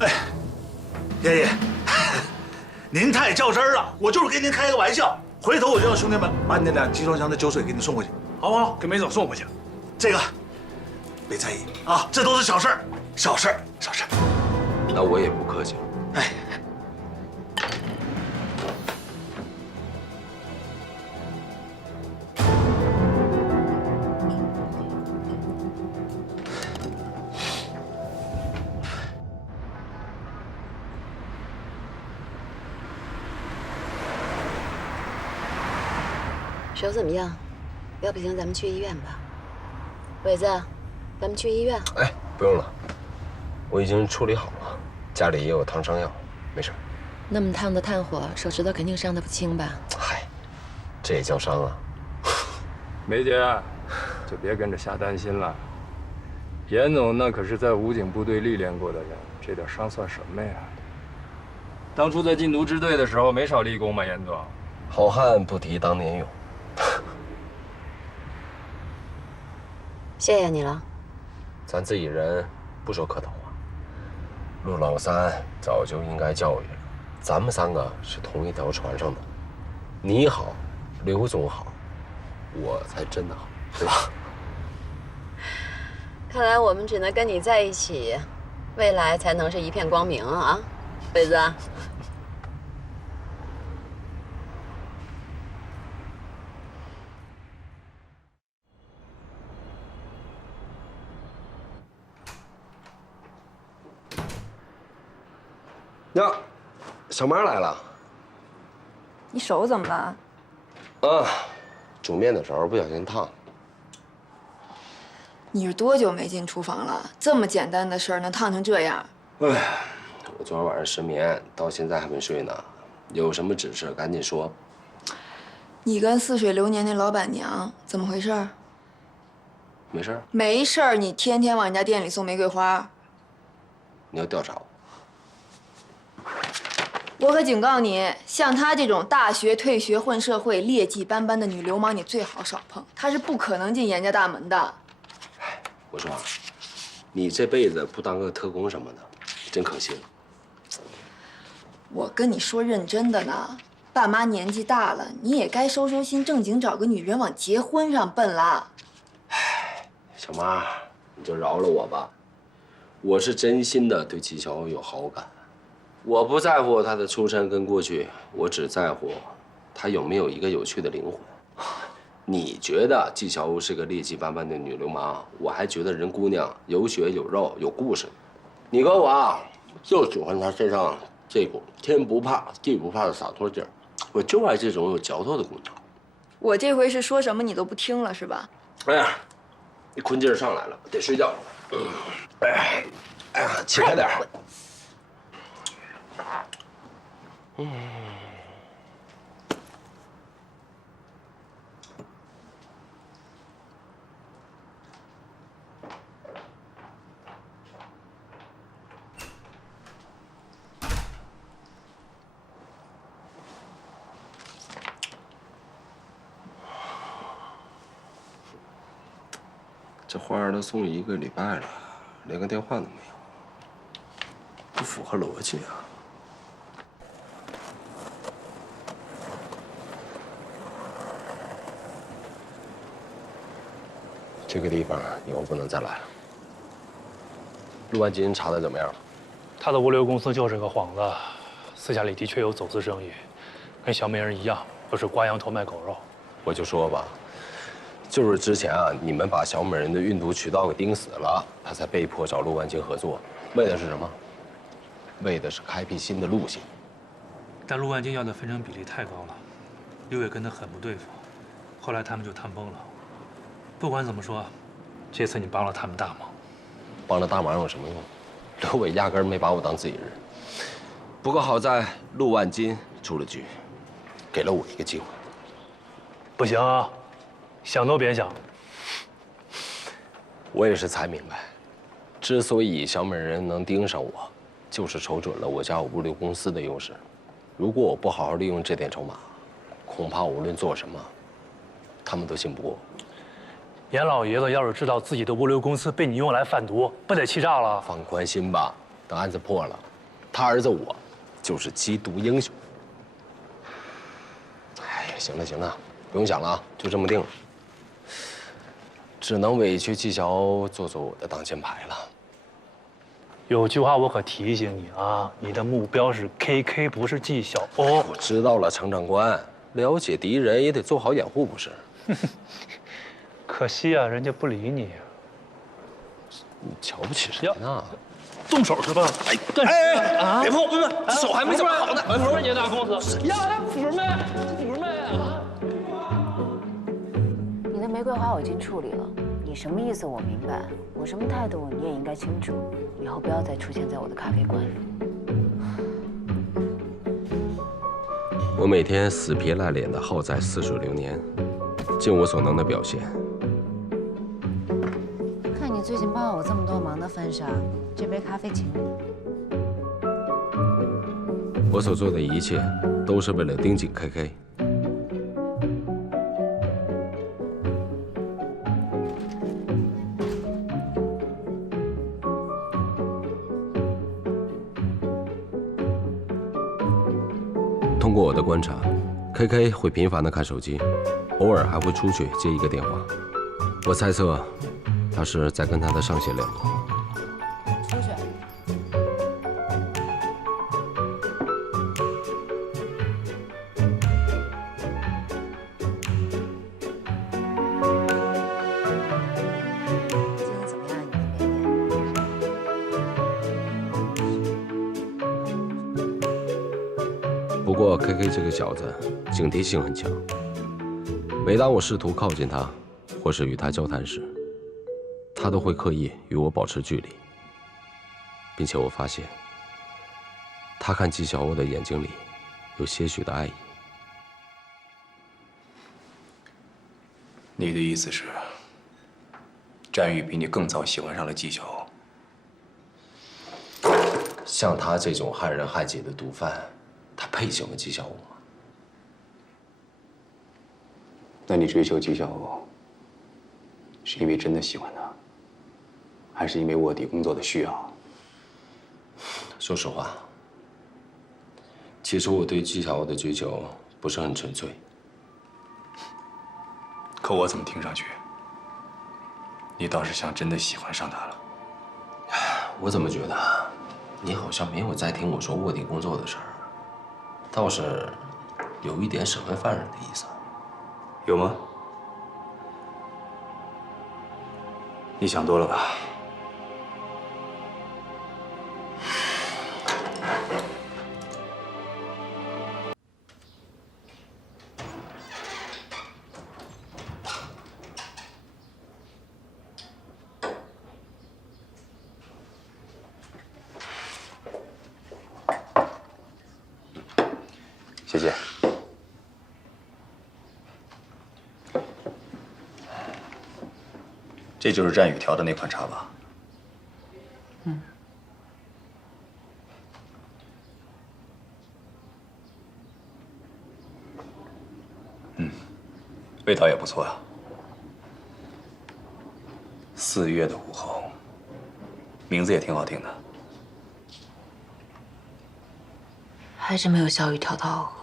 哎，严爷，您太较真儿了，我就是跟您开个玩笑。回头我就让兄弟们把你那2集装箱的酒水给你送过去，好不好？给梅总送过去。这个别在意啊，这都是小事儿，小事儿，小事儿。那我也不客气了。哎，手怎么样？要不行，咱们去医院吧。伟子，咱们去医院。哎，不用了，我已经处理好了，家里也有烫伤药，没事。那么烫的炭火，手指头肯定伤得不轻吧？嗨，这也叫伤啊？梅姐，就别跟着瞎担心了。严总那可是在武警部队历练过的人，这点伤算什么呀？当初在禁毒支队的时候没少立功嘛，严总。好汉不提当年勇。谢谢你了。咱自己人不说客套话。陆老三早就应该教育了，咱们3个是同一条船上的。你好，刘总好，我才真的好，对吧？看来我们只能跟你在一起，未来才能是一片光明啊，贝子。呀，小妈来了。你手怎么了？啊，煮面的时候不小心烫。你是多久没进厨房了？这么简单的事儿能烫成这样？哎，我昨天晚上失眠，到现在还没睡呢。有什么指示赶紧说。你跟似水流年那老板娘怎么回事？没事儿。没事儿，你天天往人家店里送玫瑰花。你要调查我？我可警告你，像她这种大学退学混社会、劣迹斑斑的女流氓，你最好少碰。她是不可能进严家大门的。我说，你这辈子不当个特工什么的，真可惜了。我跟你说认真的呢，爸妈年纪大了，你也该收收心，正经找个女人往结婚上奔了。小妈，你就饶了我吧，我是真心的对纪晓有好感。我不在乎她的出身跟过去，我只在乎她有没有一个有趣的灵魂。你觉得纪晓是个劣迹斑斑的女流氓，我还觉得人姑娘有血有肉有故事。你跟我啊，就喜欢她身上这股天不怕地不怕的洒脱劲儿，我就爱这种有嚼头的姑娘。我这回是说什么你都不听了是吧？哎呀，你困劲儿上来了，得睡觉。哎呀，起开点儿。这花都送1个礼拜了，连个电话都没有，不符合逻辑啊！这个地方以后不能再来了。陆万金查的怎么样了？他的物流公司就是个幌子，私下里的确有走私生意，跟小美人一样，都是刮羊头卖狗肉。我就说吧。就是之前啊，你们把小美人的运毒渠道给盯死了，他才被迫找陆万金合作，为的是什么？为的是开辟新的路线。但陆万金要的分成比例太高了，刘伟跟他很不对付，后来他们就谈崩了。不管怎么说，这次你帮了他们大忙。帮了大忙有什么用？刘伟压根没把我当自己人。不过好在陆万金出了局，给了我一个机会。不行啊！想都别想！我也是才明白，之所以小美人能盯上我，就是瞅准了我家物流公司的优势。如果我不好好利用这点筹码，恐怕无论做什么，他们都信不过我。严老爷子要是知道自己的物流公司被你用来贩毒，不得气炸了？放宽心吧，等案子破了，他儿子我就是缉毒英雄。哎，行了行了，不用想了啊，就这么定了。只能委屈纪晓做我的挡箭牌了。有句话我可提醒你啊，你的目标是 KK， 不是纪晓哦。我知道了，程长官，了解敌人也得做好掩护，不是？可惜啊，人家不理你。你瞧不起谁呢？动手是吧？哎，啊！别碰，别碰，这手还没怎么好呢。不是你大公子，呀，福妹啊！你的玫瑰花我已经处理了，你什么意思我明白，我什么态度你也应该清楚，以后不要再出现在我的咖啡馆里。我每天死皮赖脸的耗在似水流年，尽我所能的表现。你最近帮我这么多忙的份上，这杯咖啡请你。我所做的一切都是为了盯紧 KK。通过我的观察 ，KK 会频繁地看手机，偶尔还会出去接一个电话。我猜测，他是在跟他的上线联络。出去。今天怎么样？你的不过 KK 这个小子警惕性很强，每当我试图靠近他，或是与他交谈时，他都会刻意与我保持距离，并且我发现，他看纪晓鸥的眼睛里有些许的爱意。你的意思是，战玉比你更早喜欢上了纪晓鸥？像他这种害人害己的毒贩，他配喜欢纪晓鸥吗？那你追求纪晓鸥，是因为真的喜欢她，还是因为卧底工作的需要？说实话，其实我对纪晓鸥的追求不是很纯粹。可我怎么听上去，你倒是像真的喜欢上她了？我怎么觉得你好像没有在听我说卧底工作的事儿，倒是有一点审问犯人的意思。有吗？你想多了吧？谢谢。这就是战宇调的那款茶吧？嗯。味道也不错啊。4月的午后，名字也挺好听的。还是没有小雨调的好喝。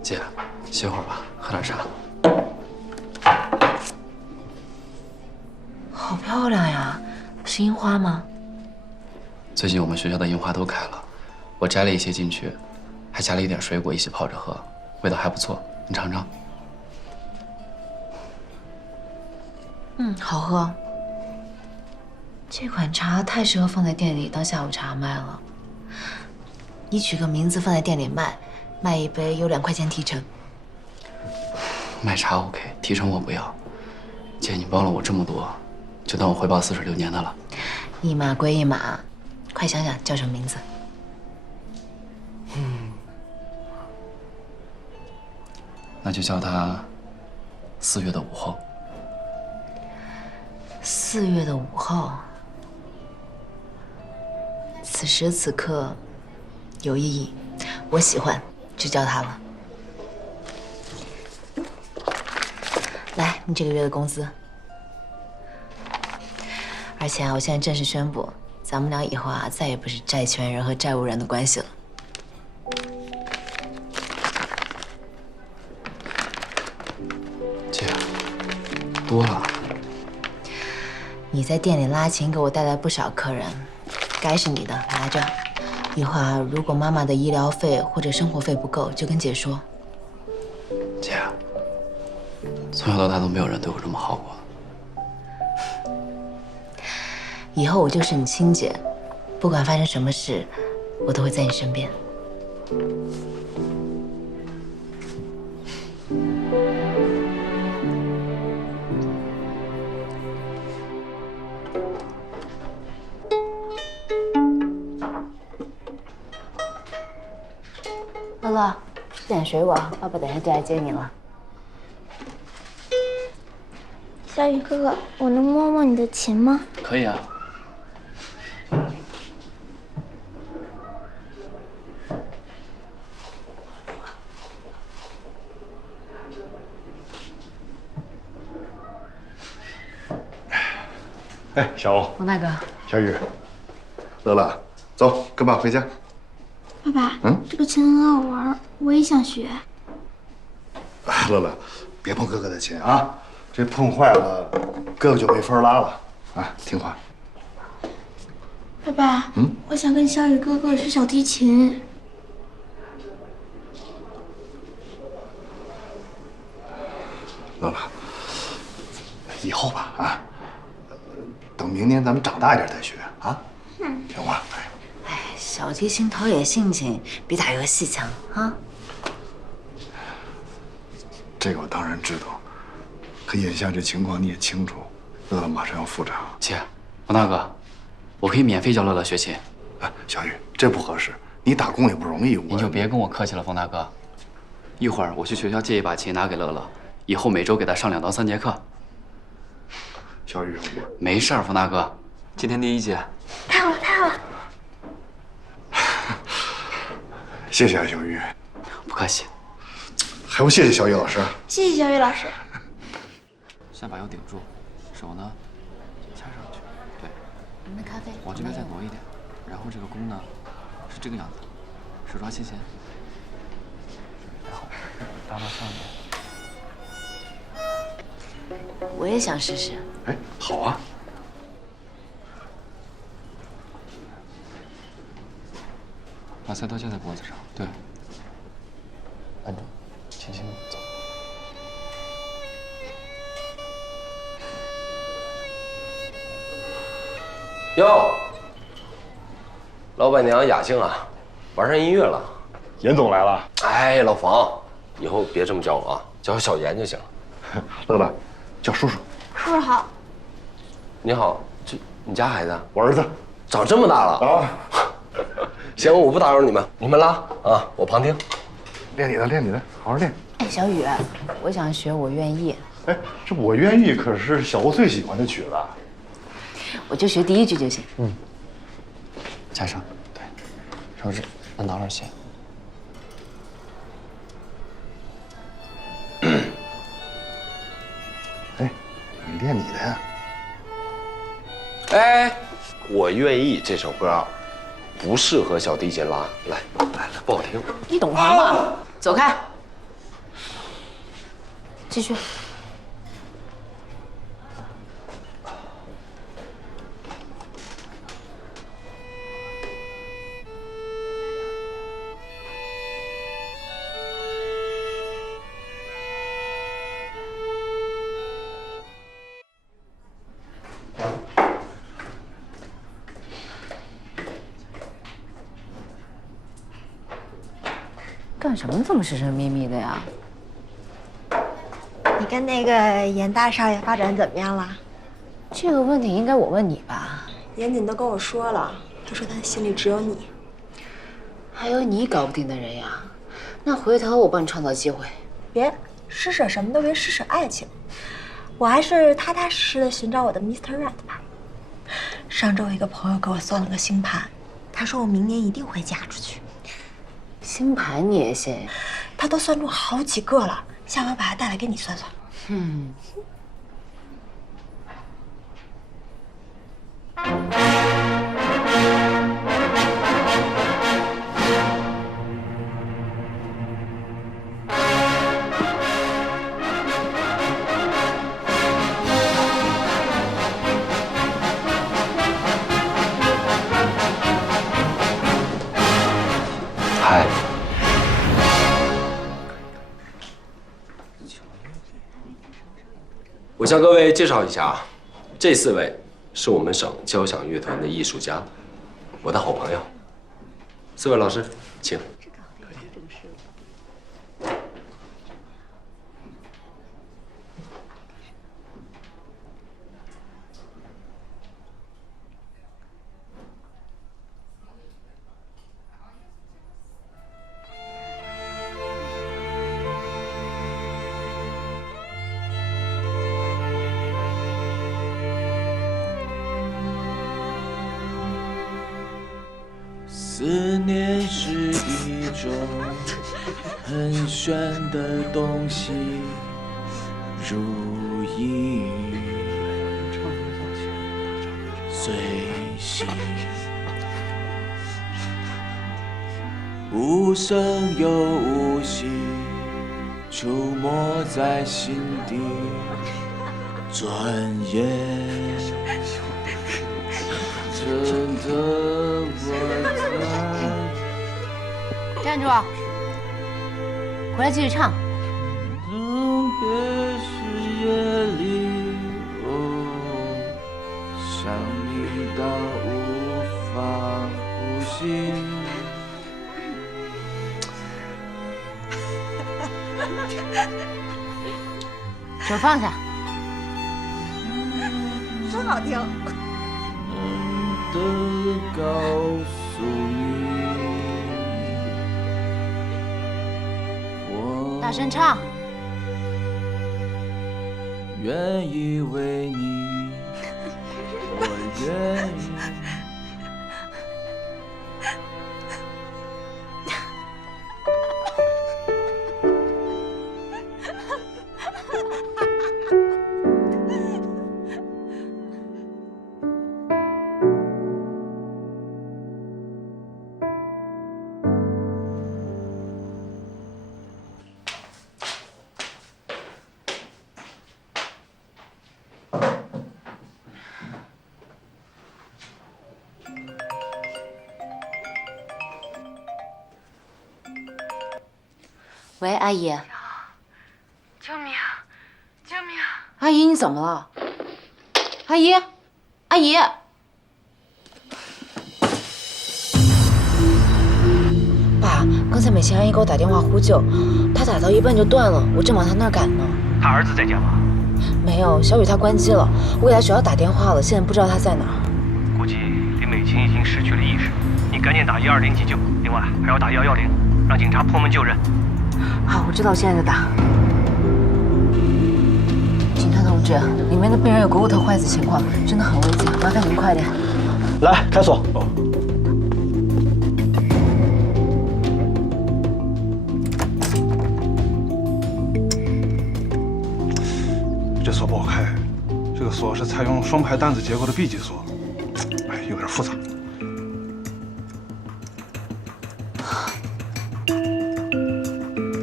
姐，歇会儿吧，喝点茶。好漂亮呀，是樱花吗？最近我们学校的樱花都开了，我摘了一些进去，还加了一点水果一起泡着喝，味道还不错，你尝尝。好喝。这款茶太适合放在店里当下午茶卖了。你取个名字放在店里卖，卖一杯有2块钱提成。卖茶 OK， 提成我不要。姐，你帮了我这么多，就当我回报似水流年的了。一码归一码，快想想叫什么名字？那就叫它4月的午后。4月的午后，此时此刻有意义，我喜欢，就叫它了。来，你这个月的工资。而且我现在正式宣布，咱们俩以后再也不是债权人和债务人的关系了。姐，多了。你在店里拉琴，给我带来不少客人，该是你的，拿着。以后如果妈妈的医疗费或者生活费不够，就跟姐说。姐，从小到大都没有人对我这么好过。以后我就是你亲姐，不管发生什么事，我都会在你身边。吃点水果，爸爸等下就来接你了。小雨哥哥，我能摸摸你的琴吗？可以啊。哎，小欧，王大哥，小雨，乐乐，走，跟爸回家。爸爸，这个琴很好玩，我也想学。哎，乐乐，别碰哥哥的琴啊，这碰坏了，哥哥就没法拉了。啊，听话。爸爸，我想跟小雨哥哥学小提琴。乐乐，以后吧，啊，等明年咱们长大一点再学啊，听话。哎，小提琴陶冶性情，比打游戏强啊。这个我当然知道，可眼下这情况你也清楚，乐乐马上要复查。姐，王大哥，我可以免费教乐乐学琴。哎，小雨，这不合适，你打工也不容易。您就别跟我客气了，冯大哥。一会儿我去学校借一把琴拿给乐乐，以后每周给他上2到3节课。小雨，没事儿，冯大哥，今天第1节。太好了，太好了！谢谢啊，小雨。不客气。还用谢谢小雨老师？谢谢小雨老师。下巴要顶住，手呢掐上去。对。您的咖啡。往这边再挪一点，然后这个弓呢是这个样子，手抓琴弦。好，搭到上面。我也想试试。哎，好啊。把菜刀架在脖子上，对。按住，轻轻走。哟，老板娘雅静啊，玩上音乐了。严总来了。哎，老冯，以后别这么叫我啊，叫我小严就行了。乐乐，叫叔叔。叔叔好。你好，这你家孩子？我儿子，长这么大了啊。行，我不打扰你们，你们拉啊，我旁听。练你的，练你的，好好练。哎，小雨，我想学《我愿意》。哎，这《我愿意》可是小欧最喜欢的曲子。我就学第1句就行。加上，对，手指按到2弦。哎，你练你的呀。哎，我愿意这首歌不适合小提琴拉，来，不好听。你懂什么？走开。继续。干什么这么神神秘秘的呀？你跟那个严大少爷发展怎么样了？这个问题应该我问你吧。严谨都跟我说了，他说他心里只有你。还有你搞不定的人呀？那回头我帮你创造机会。别施舍什么都别施舍爱情，我还是踏踏实实的寻找我的 Mr. Right 吧。上周一个朋友给我算了个星盘，他说我明年一定会嫁出去。星盘你也信？他都算中好几个了，下回把他带来给你算算。嗨，我向各位介绍一下啊，这4位是我们省交响乐团的艺术家，我的好朋友。4位老师，请。思念是一种很玄的东西，如一语随心，无声又无息，出没在心底，转眼真的我在。站住！回来继续唱。特别是夜里，想你到无法呼吸。手放下。真好听。的告诉你，我大声唱。愿意为你，我愿意。喂，阿姨。救命！救命！阿姨，你怎么了？阿姨，阿姨。爸，刚才美琴阿姨给我打电话呼救，她打到一半就断了，我正往她那儿赶呢。他儿子在家吗？没有，小雨她关机了，我给她学校打电话了，现在不知道她在哪儿。估计李美琴已经失去了意识，你赶紧打120急救，另外还要打110，让警察破门就人。好，我知道，我现在就打。警察同志，里面的病人有个卧头坏死情况，真的很危险，麻烦您快点。来，开锁。这锁不好开，这个锁是采用双排单子结构的 B 级锁，哎，有点复杂。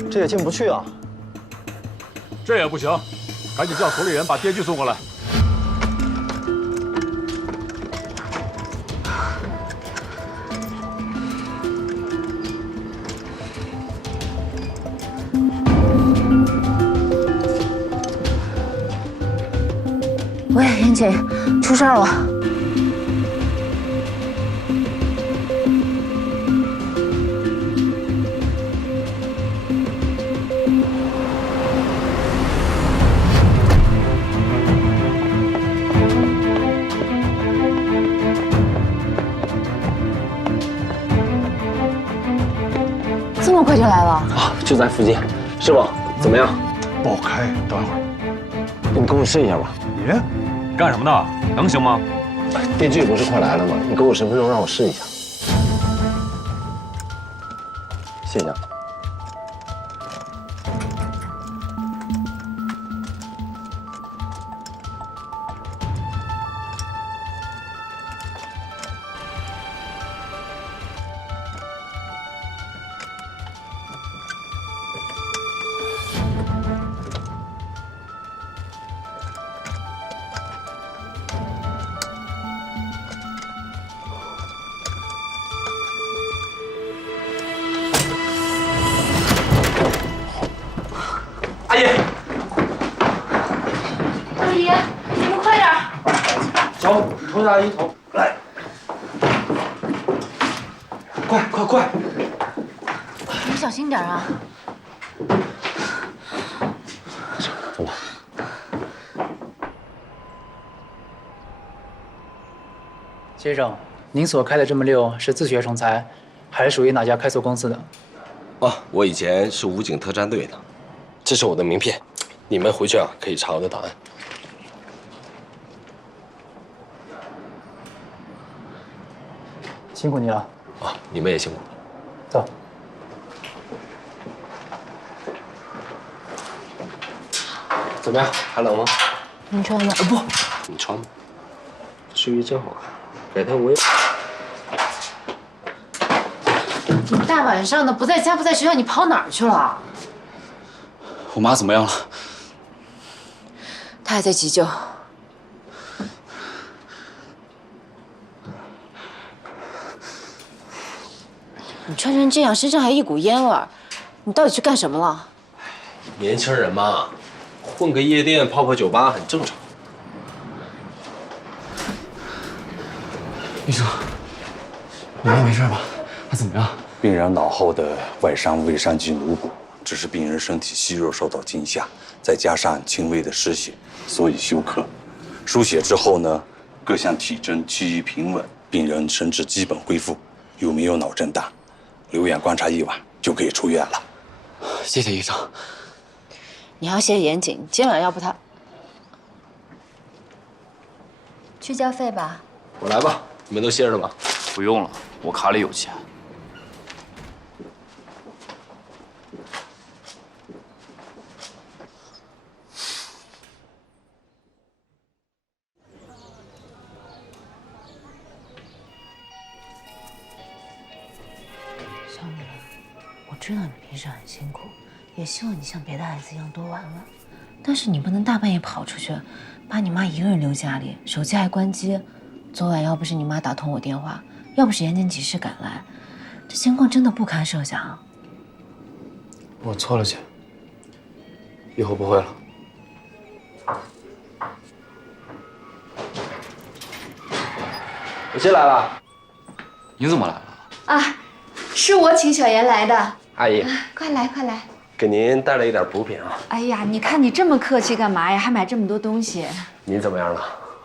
这也进不去啊！这也不行，赶紧叫所里人把电锯送过来。喂，严姐，出事了。这么快就来了？啊，就在附近。师傅，怎么样？不好开，等一会儿。你跟我试一下吧。你干什么呢？能行吗？电锯不是快来了吗？你给我10分钟，让我试一下。谢谢。阿姨，阿姨，你们快点！小五，你拖下阿姨头来，快！你小心点啊！走吧。先生，您所开的这么溜是自学成才，还是属于哪家开锁公司的？哦，我以前是武警特战队的，这是我的名片，你们回去啊可以查我的档案。辛苦你了。啊，你们也辛苦。走。怎么样？还冷吗？你穿吧。不，你穿吧。睡衣真好看，改天我也。你大晚上的不在家不在学校，你跑哪儿去了？我妈怎么样了？她还在急救。你穿成这样，身上还一股烟味儿，你到底去干什么了？年轻人嘛，混个夜店、泡酒吧很正常。医生，我妈没事吧？她怎么样？病人脑后的外伤未伤及颅骨，只是病人身体息肉受到惊吓，再加上轻微的失血，所以休克。输血之后呢，各项体征趋于平稳，病人神志基本恢复，又没有脑震荡，留院观察1晚就可以出院了。谢谢医生。你还要谢谢严谨，今晚要不他去交费吧。我来吧，你们都歇着吧。不用了，我卡里有钱。小米，我知道你平时很辛苦，也希望你像别的孩子一样多玩玩，但是你不能大半夜跑出去，把你妈一个人留家里，手机还关机。昨晚要不是你妈打通我电话，要不是严谨及时赶来，这情况真的不堪设想。我错了，姐，以后不会了。我先来了。你怎么来了？啊，是我请小严来的。阿姨，快来快来。给您带了一点补品啊。哎呀，你看你这么客气干嘛呀？还买这么多东西。您怎么样了？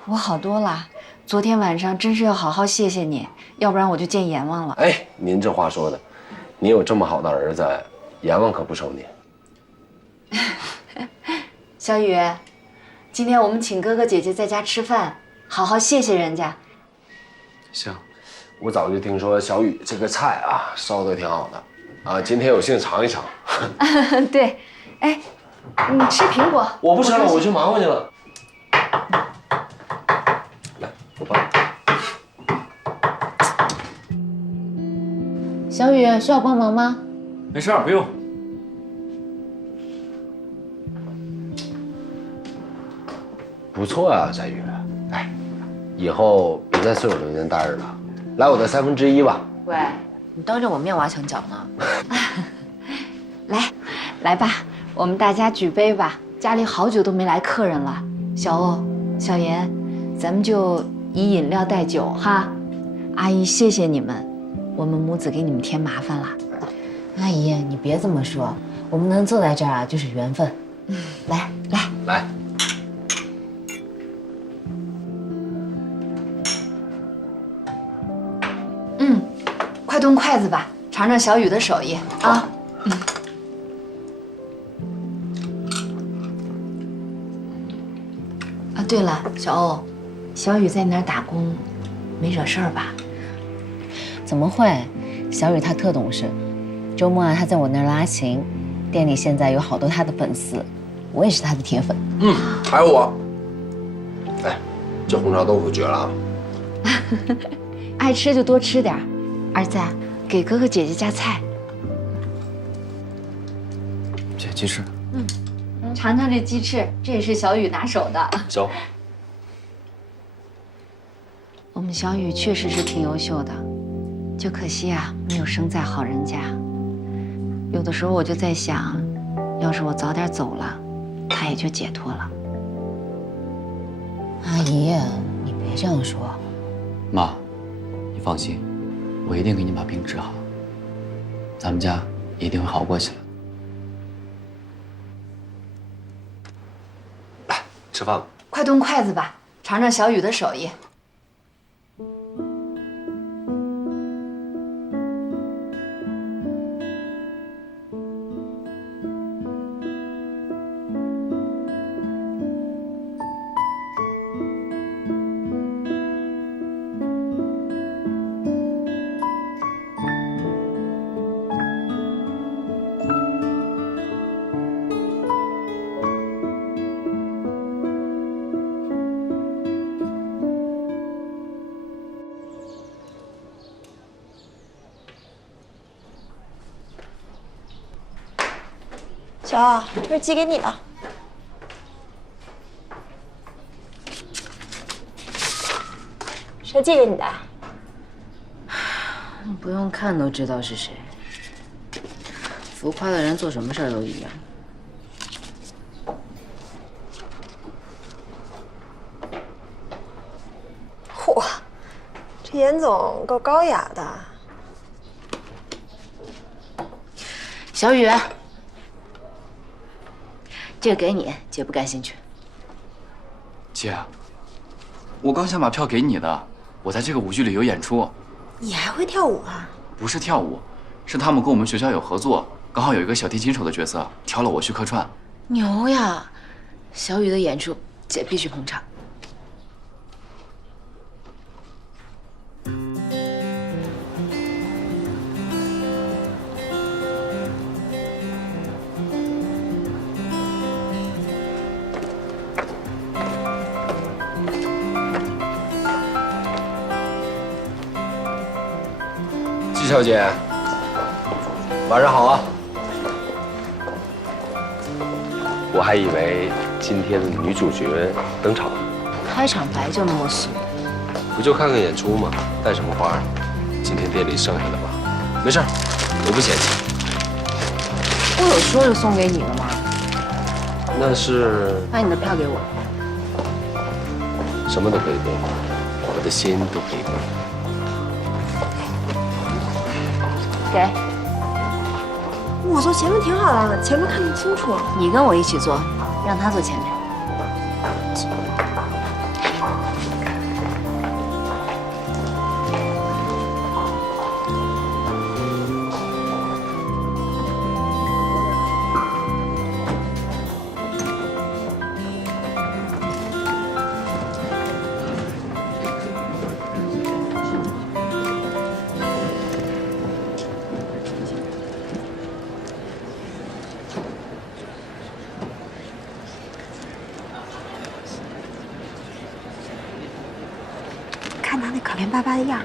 我好多了。昨天晚上真是要好好谢谢你，要不然我就见阎王了。哎，您这话说的，您有这么好的儿子，阎王可不收您。小雨，今天我们请哥哥姐姐在家吃饭，好好谢谢人家。行，我早就听说小雨这个菜啊烧的挺好的，啊，今天有幸尝一尝。对，哎，你吃苹果？我不吃了，我去忙活去了。来，我帮你。小雨，需要帮忙吗？没事儿，不用。不错啊，翟宇。哎，以后别再岁数流年大日了，来我的1/3吧。喂，你当着我面挖墙脚呢？来吧，我们大家举杯吧。家里好久都没来客人了，小欧、小严，咱们就以饮料代酒哈。阿姨，谢谢你们，我们母子给你们添麻烦了。阿姨，你别这么说，我们能坐在这儿啊，就是缘分。来。快动筷子吧，尝尝小雨的手艺啊。啊，对了，小欧，小雨在那儿打工，没惹事儿吧？怎么会？小雨她特懂事，周末啊她在我那儿拉琴，店里现在有好多她的粉丝，我也是她的铁粉。还有我。哎，这红烧豆腐绝了啊！爱吃就多吃点儿。儿子，给哥哥姐姐夹菜。姐，鸡翅。尝尝这鸡翅，这也是小雨拿手的。走。我们小雨确实是挺优秀的，就可惜啊，没有生在好人家。有的时候我就在想，要是我早点走了，他也就解脱了。阿姨，你别这样说。妈，你放心，我一定给你把病治好，咱们家一定会好过起来。来，吃饭吧。快动筷子吧，尝尝小雨的手艺。小奥，这是寄给你的。谁寄给你的？不用看都知道是谁。浮夸的人做什么事儿都一样。嚯，这严总够高雅的。小雨，这个给你，姐不感兴趣。姐，我刚想把票给你的，我在这个舞剧里有演出。你还会跳舞啊？不是跳舞，是他们跟我们学校有合作，刚好有一个小提琴手的角色，挑了我去客串。牛呀！小雨的演出，姐必须捧场。季小姐，晚上好啊！我还以为今天的女主角登场了，开场白就那么俗，不就看看演出吗？带什么花？今天店里剩下的吧？没事，我不嫌弃。我有说是送给你的吗？那是把你的票给我。什么都可以给，我的心都可以给。给。我坐前面挺好的，前面看得清楚。你跟我一起坐，让他坐前面。看他那可怜巴巴的样，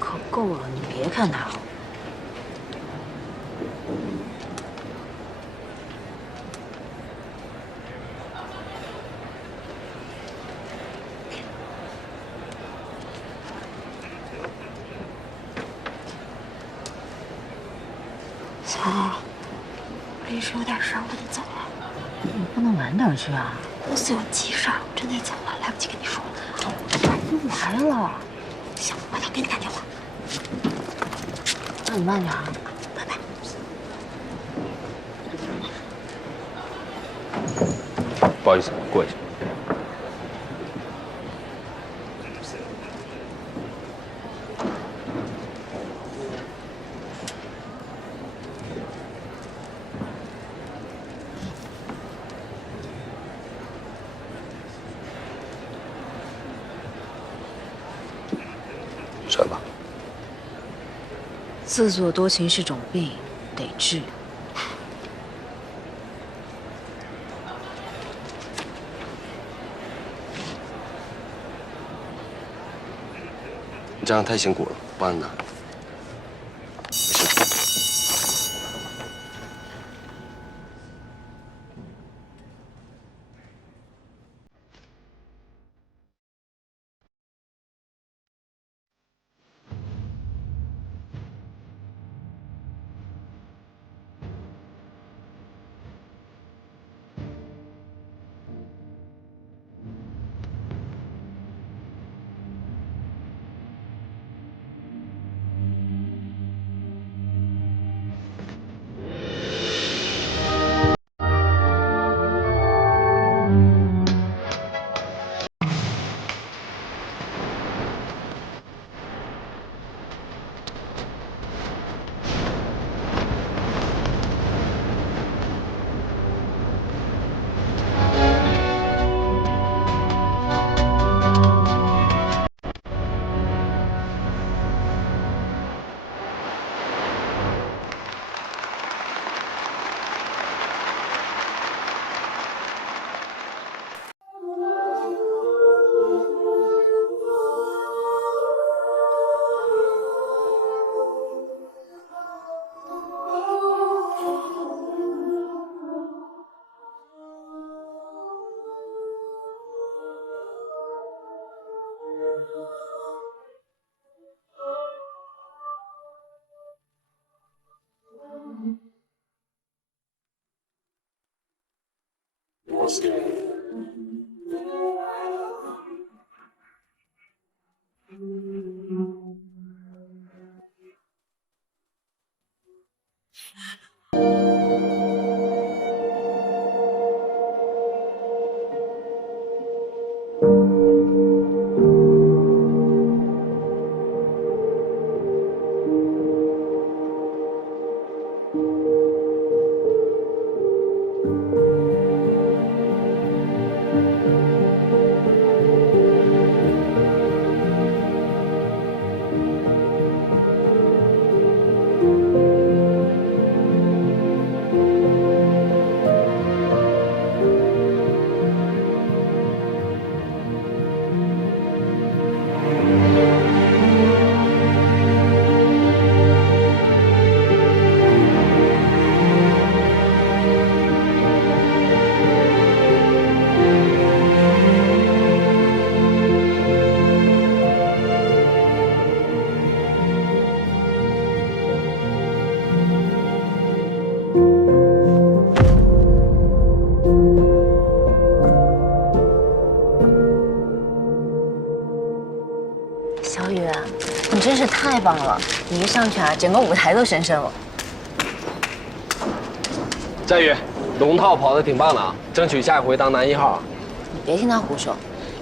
可够了，你别看他。小奥，我临时有点事儿，我得走了。你不能晚点去啊！公司有急事儿，我真得走了，来不及跟你说。晚就来了。行，回头给你打电话。那你慢点啊。拜拜。不好意思，过一下。睡吧。自作多情是种病，得治。你这样太辛苦了，帮你拿。小雨，你真是太棒了！你一上去啊，整个舞台都神圣了。佳宇，龙套跑得挺棒的啊，争取下一回当男1号。你别听他胡说，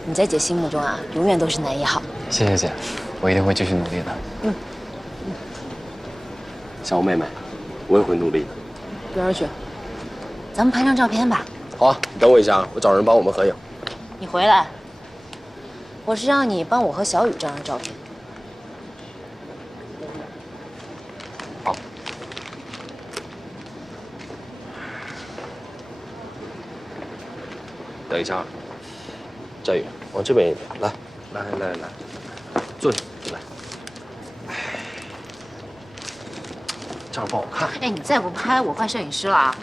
你在姐心目中啊，永远都是男1号。谢谢姐，我一定会继续努力的。小妹妹，我也会努力的。边儿去，咱们拍张照片吧。好啊，你等我一下，我找人帮我们合影。你回来，我是让你帮我和小雨照张照片。好。等一下，佳宇，往这边一点，来，坐下，来。这样不好看。哎，你再不拍，我换摄影师了啊！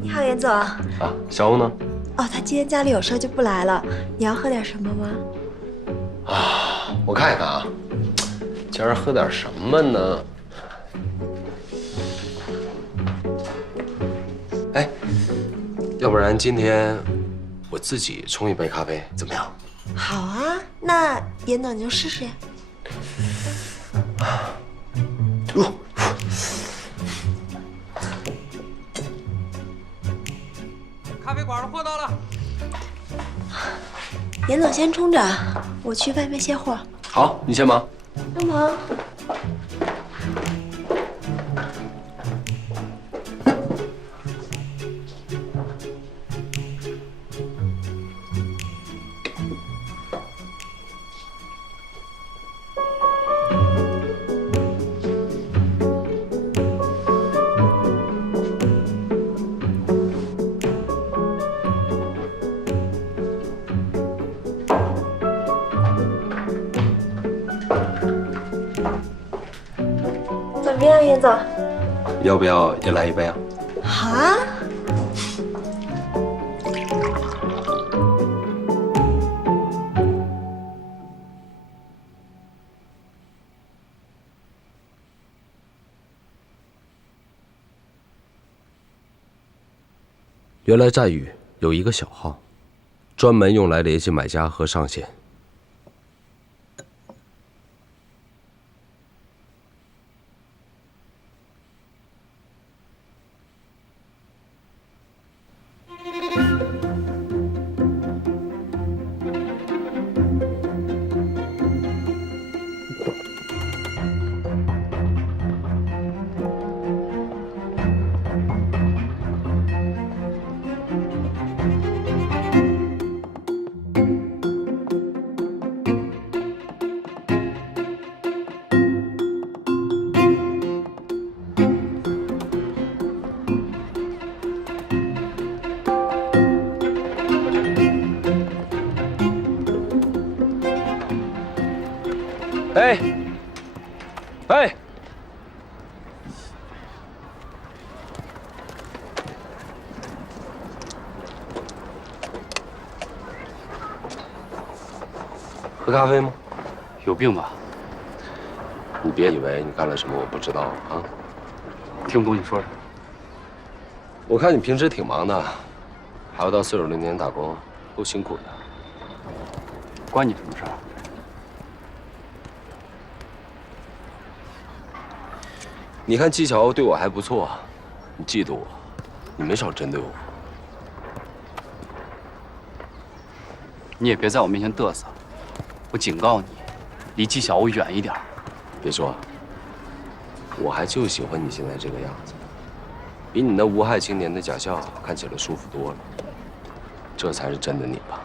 你好，严总。啊，小欧呢？哦，他今天家里有事就不来了。你要喝点什么吗？啊，我看一看啊，今儿喝点什么呢？哎，要不然今天我自己冲一杯咖啡，怎么样？好啊，那严总你就试试呀。咖啡馆的货到了。严总先冲着，我去外面卸货。好，你先忙。帮忙。怎么样，严总？要不要也来一杯啊？好啊。原来战宇有一个小号，专门用来联系买家和上线。哎，哎，喝咖啡吗？有病吧？你别以为你干了什么我不知道啊！听不懂你说什么。我看你平时挺忙的，还要到4060年打工，够辛苦的。关你什么事儿？你看纪晓对我还不错，你嫉妒我，你没少针对我。你也别在我面前嘚瑟，我警告你，离纪晓我远一点。别说，我还就喜欢你现在这个样子，比你那无害青年的假笑看起来舒服多了。这才是真的你吧？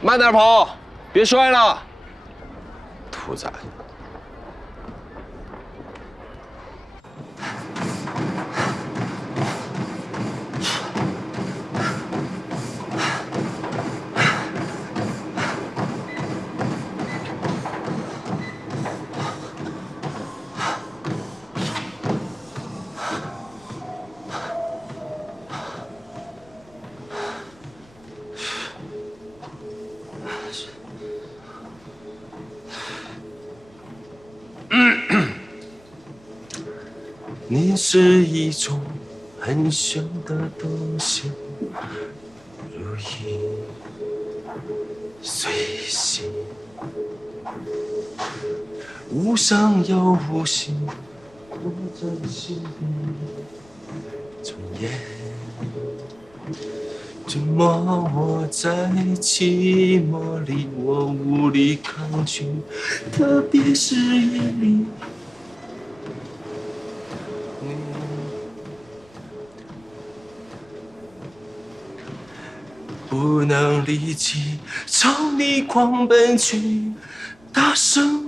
慢点跑，别摔了，兔崽子！你是一种很小的东西，如影随形，无伤又无形，我在心底中烟。折磨我在寂寞里，我无力抗拒，特别是夜里。不能立即朝你狂奔去，大声。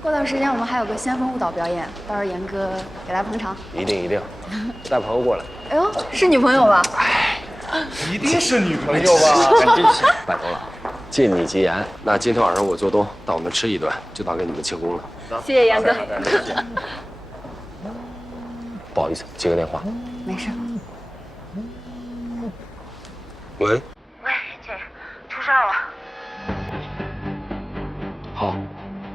过段时间我们还有个先锋舞蹈表演，到时候严哥给来捧场。一定一定，带朋友过来。哎呦，是女朋友吧？一定是女朋友吧？拜托了，借你吉言。那今天晚上我做东，到我们吃一顿，就当给你们庆功了。谢谢严哥。不好意思，接个电话。没事。喂。喂，姐，出事了。好，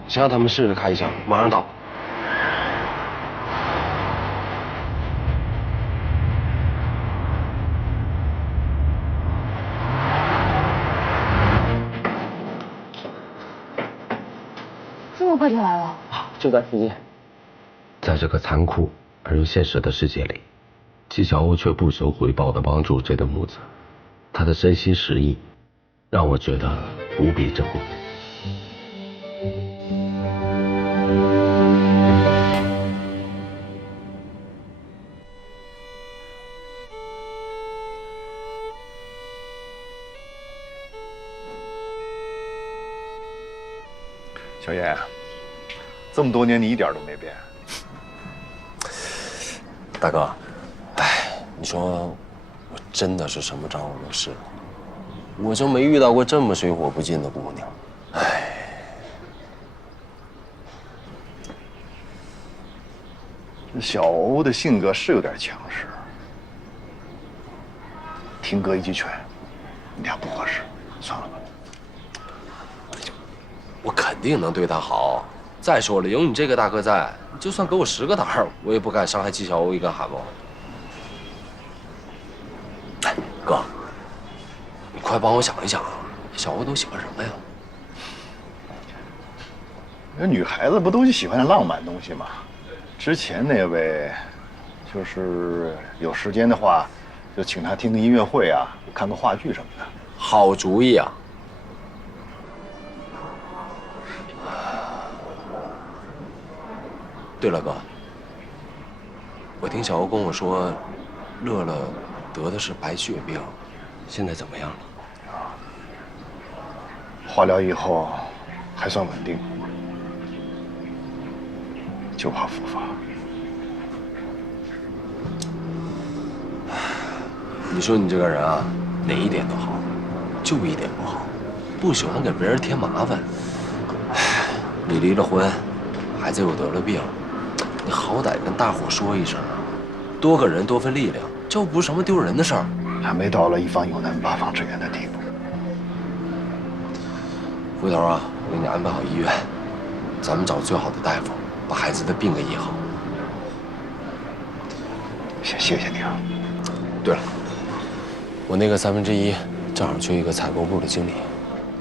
先让他们试着开一枪，马上到。这么快就来了？就在附近。在这个残酷而又现实的世界里，纪晓鸥却不求回报地帮助这对母子，他的真心实意让我觉得无比珍贵。小叶，这么多年你一点都没变。大哥，哎，你说我真的是什么招都试了，我就没遇到过这么水火不进的姑娘。哎，这小欧的性格是有点强势，听哥一句劝，你俩不合适，算了吧。我肯定能对她好。再说了，有你这个大哥在，就算给我10个胆儿，我也不敢伤害纪晓鸥一根汗毛。哎，哥，你快帮我想一想，小欧都喜欢什么呀？那女孩子不都喜欢浪漫东西吗？之前那位就是有时间的话，就请他听个音乐会啊，看个话剧什么的。好主意啊！对了，哥，我听小欧跟我说，乐乐得的是白血病，现在怎么样了？化疗以后还算稳定，就怕复发。你说你这个人啊，哪一点都好，就一点不好，不喜欢给别人添麻烦。你离了婚，孩子又得了病，你好歹跟大伙说一声啊，多个人多份力量，这又不是什么丢人的事儿。还没到了一方有难八方支援的地步。回头啊，我给你安排好医院，咱们找最好的大夫，把孩子的病给医好。先谢谢你啊。对了，我那个1/3正好缺一个采购部的经理，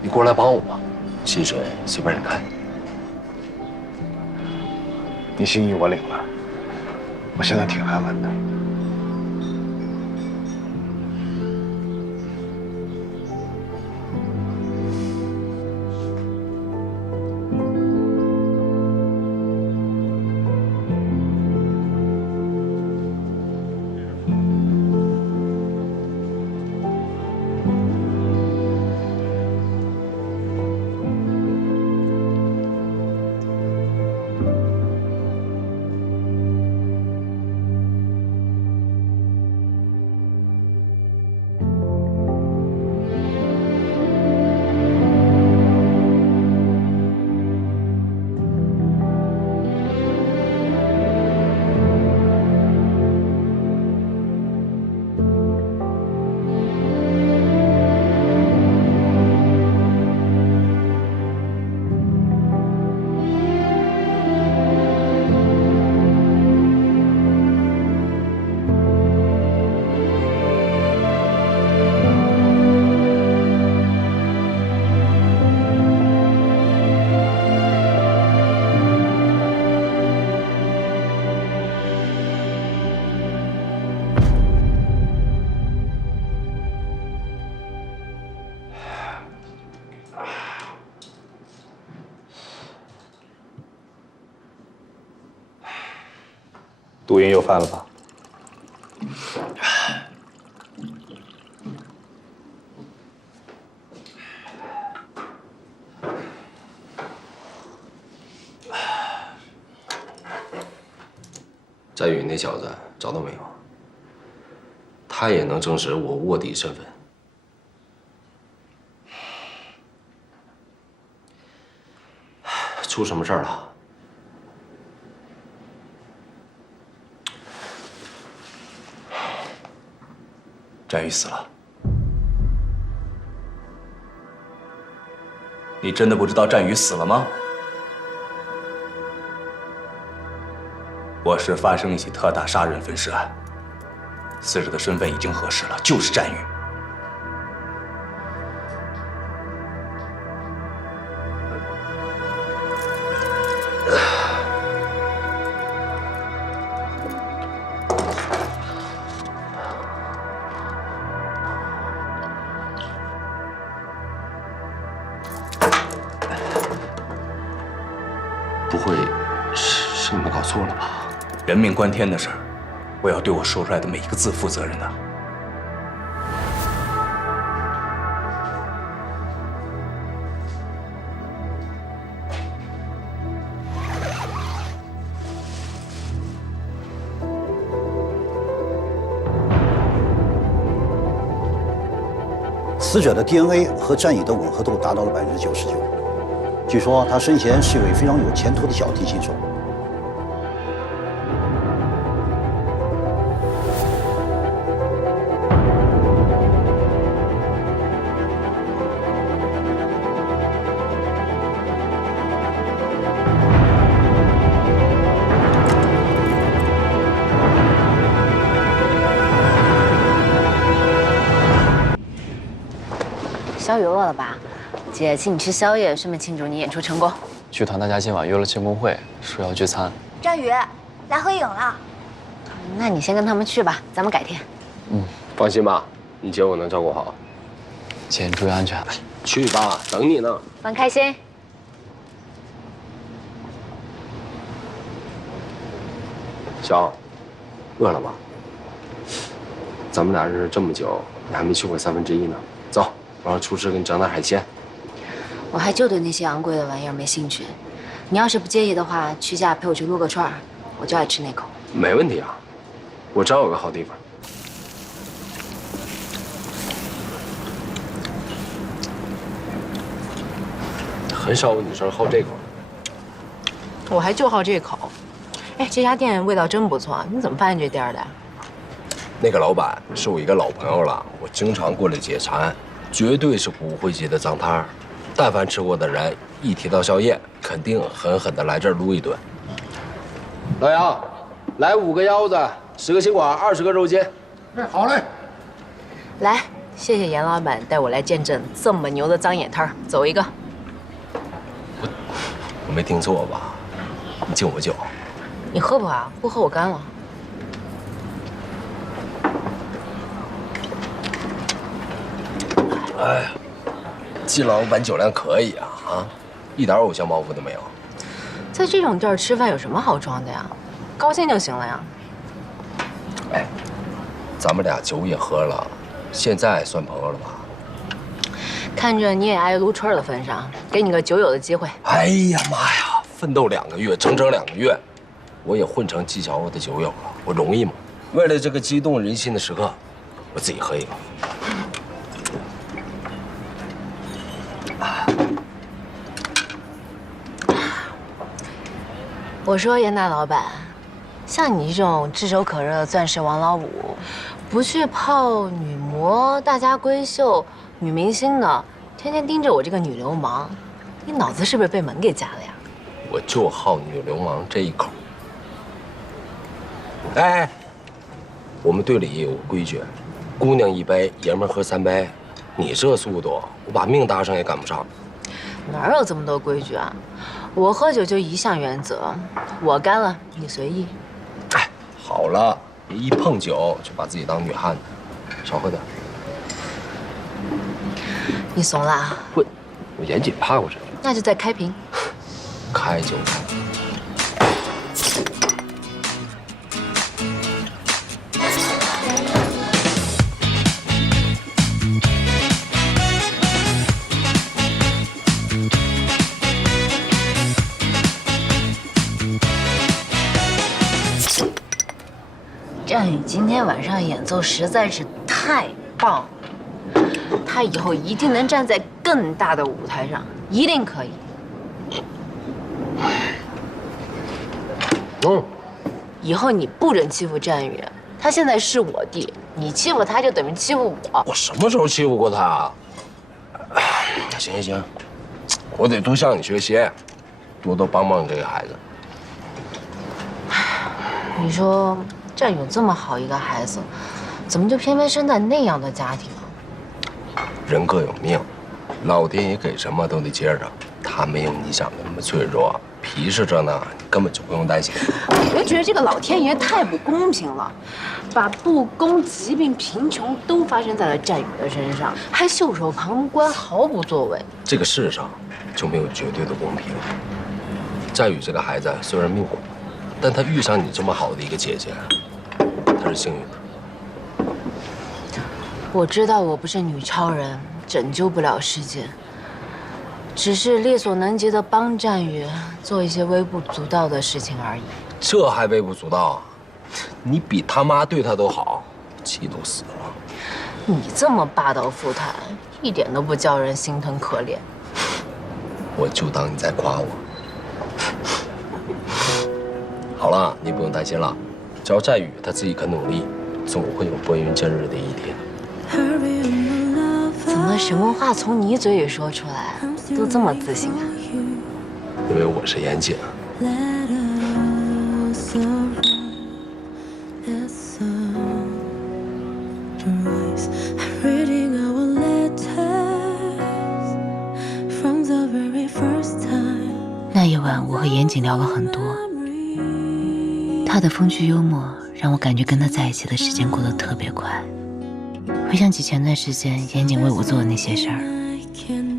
你过来帮我吧，薪水随便你开。你心意我领了，我现在挺安稳的。毒瘾又犯了吧？翟宇那小子找到没有？他也能证实我卧底身份。出什么事儿了？战宇死了。你真的不知道战宇死了吗？我市发生一起特大杀人分尸案，死者的身份已经核实了，就是战宇。不会是你们搞错了吧？人命关天的事儿，我要对我说出来的每一个字负责任的。死者的 DNA 和战宇的吻合度达到了99%。据说他生前是一位非常有前途的小提琴手。小雨饿了吧？姐请你吃宵夜，顺便庆祝你演出成功。剧团大家今晚约了庆功会，说要聚餐。战宇，来合影了。那你先跟他们去吧，咱们改天。放心吧，你姐我能照顾好。姐，你注意安全。去吧，等你呢。玩开心。小，饿了吧？咱们俩认识这么久，你还没去过1/3呢。走，我让厨师给你整点海鲜。我还就对那些昂贵的玩意儿没兴趣。你要是不介意的话，去家陪我去撸个串儿，我就爱吃那口。没问题啊，我知道有个好地方。很少有女生好这口。我还就好这口。哎，这家店味道真不错，你怎么发现这店的？那个老板是我一个老朋友了，我经常过来解馋，绝对是骨灰级的脏摊儿。但凡吃过的人，一提到宵夜，肯定狠狠的来这儿撸一顿。老杨，来5个腰子，10个心管，20个肉筋。哎，好嘞。来，谢谢严老板带我来见证这么牛的脏眼摊儿，走一个。我没听错吧？你敬我酒？你喝不啊？不喝我干了。哎呀，季老板酒量可以啊，一点偶像包袱都没有。在这种地儿吃饭有什么好装的呀？高兴就行了呀。哎，咱们俩酒也喝了，现在算朋友了吧？看着你也爱撸串的份上，给你个酒友的机会。哎呀妈呀，奋斗2个月，整整2个月，我也混成季小欧的酒友了，我容易吗？为了这个激动人心的时刻，我自己喝一个。我说严大老板，像你这种炙手可热的钻石王老五，不去泡女模、大家闺秀、女明星的，天天盯着我这个女流氓，你脑子是不是被门给夹了呀？我就好女流氓这一口。哎，我们队里也有规矩，姑娘1杯，爷们喝3杯。你这速度，我把命搭上也赶不上。哪有这么多规矩啊？我喝酒就一项原则，我干了你随意。哎，好了，别一碰酒就把自己当女汉子，少喝点。你怂了？我严谨怕过这个。那就再开瓶。开就开。战宇今天晚上演奏实在是太棒了，他以后一定能站在更大的舞台上，一定可以。以后你不准欺负战宇，他现在是我弟，你欺负他就等于欺负我。我什么时候欺负过他啊？行行行，我得多向你学习，多多帮帮这个孩子。你说战宇这么好一个孩子，怎么就偏偏生在那样的家庭啊？人各有命，老天爷给什么都得接着。他没有你想的那么脆弱，皮实着呢，你根本就不用担心。我就觉得这个老天爷太不公平了，把不公、疾病、贫穷都发生在了战宇的身上，还袖手旁观，毫不作为。这个世上就没有绝对的公平。战宇这个孩子虽然命苦，但他遇上你这么好的一个姐姐，他是幸运的。我知道我不是女超人，拯救不了世界，只是力所能及的帮战宇做一些微不足道的事情而已。这还微不足道？你比他妈对他都好，气都死了。你这么霸道富态，一点都不叫人心疼可怜。我就当你在夸我。好了，你不用担心了，只要战宇他自己肯努力，总会有拨云见日的一天。怎么什么话从你嘴里说出来都这么自信啊？因为我是严谨。那夜晚，我和严谨聊了很多。他的风趣幽默让我感觉跟他在一起的时间过得特别快。回想起前段时间严谨为我做的那些事儿，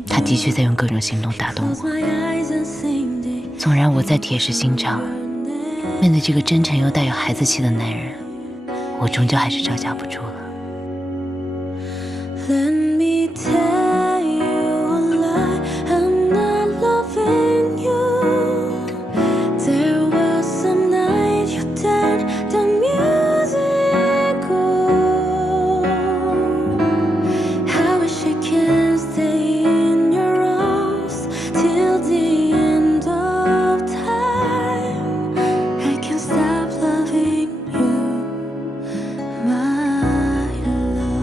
他的确在用各种行动打动我。纵然我再铁石心肠，面对这个真诚又带有孩子气的男人，我终究还是招架不住了。Let me tell you a lie, I'm not loving you. There was some night you turned the music on. I wish I can stay in your arms till the end of time. I can't stop loving you, my love.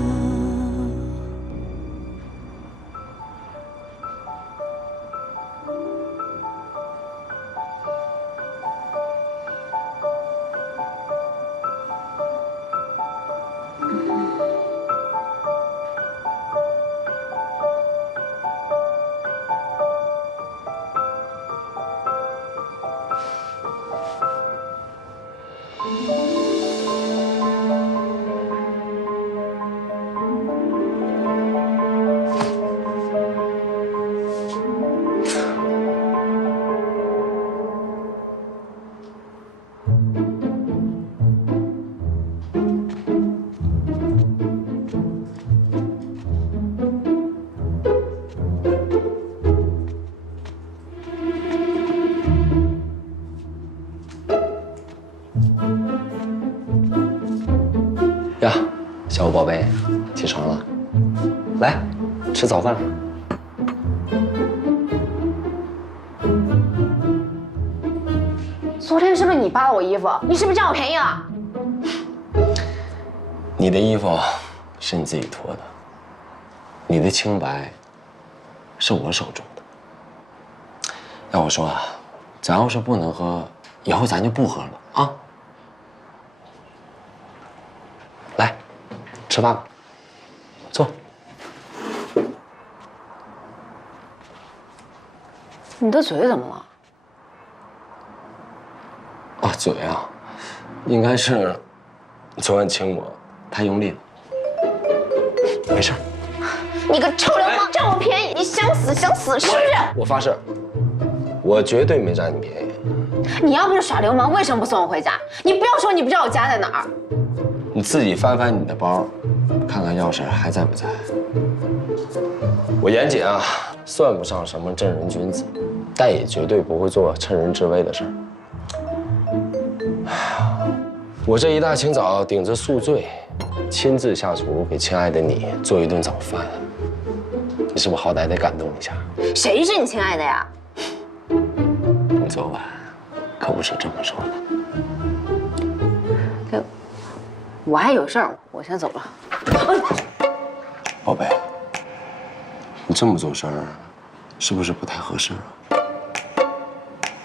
呀，小宝贝，起床了，来吃早饭。昨天是不是你扒了我衣服？你是不是占我便宜了？你的衣服是你自己脱的，你的清白是我守住的。要我说啊，咱要是不能喝，以后咱就不喝了啊。来，吃饭吧，坐。你的嘴怎么了？啊，嘴啊，应该是昨晚亲我太用力了，没事。你个臭流氓，占我便宜，你想死想死是不是？我发誓，我绝对没占你便宜。你要不是耍流氓，为什么不送我回家？你不要说你不知道我家在哪儿。你自己翻翻你的包，看看钥匙还在不在。我严谨啊，算不上什么正人君子，但也绝对不会做趁人之危的事儿。我这一大清早顶着宿醉，亲自下厨给亲爱的你做一顿早饭，你是不是好歹得感动一下？谁是你亲爱的呀？你昨晚可不是这么说的。我还有事儿，我先走了。宝贝，你这么做事儿，是不是不太合适啊？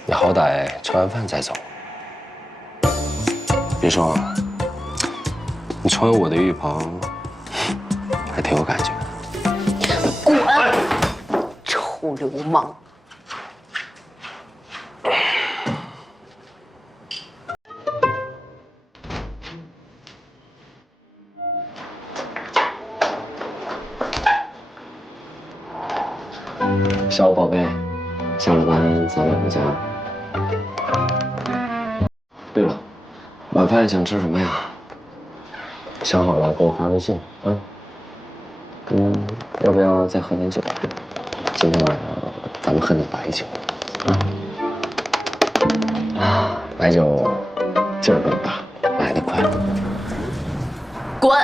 你好歹吃完饭再走。别说啊，你穿我的浴袍，还挺有感觉。滚！臭流氓！小宝贝，下了班早点回家。对了，晚饭想吃什么呀？想好了给我发微信啊。要不要再喝点酒？今天晚上咱们喝点白酒啊！白酒劲儿更大，来得快。滚！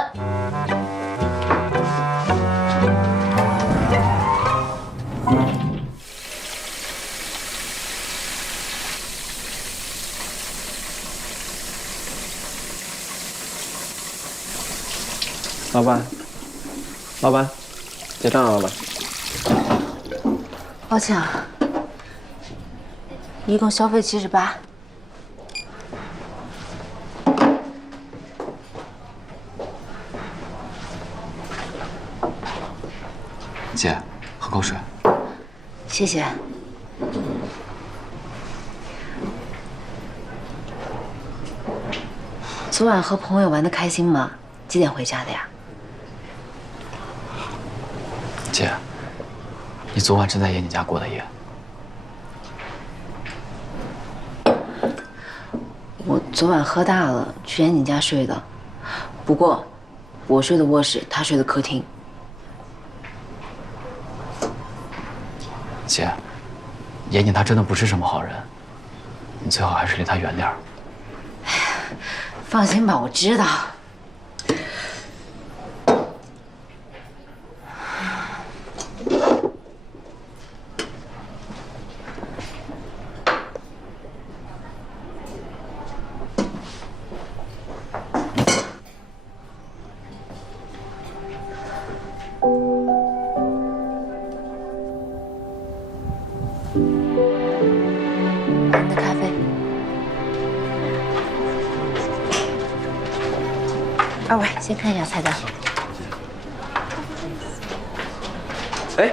老板，老板，结账了，老板。抱歉啊，一共消费78。姐，喝口水。谢谢。昨晚和朋友玩的开心吗？几点回家的呀？姐，你昨晚真在严景家过的夜？我昨晚喝大了，去严景家睡的。不过，我睡的卧室，他睡的客厅。姐，严景他真的不是什么好人，你最好还是离他远点儿。放心吧，我知道。你的咖啡。二位，先看一下菜单。哎，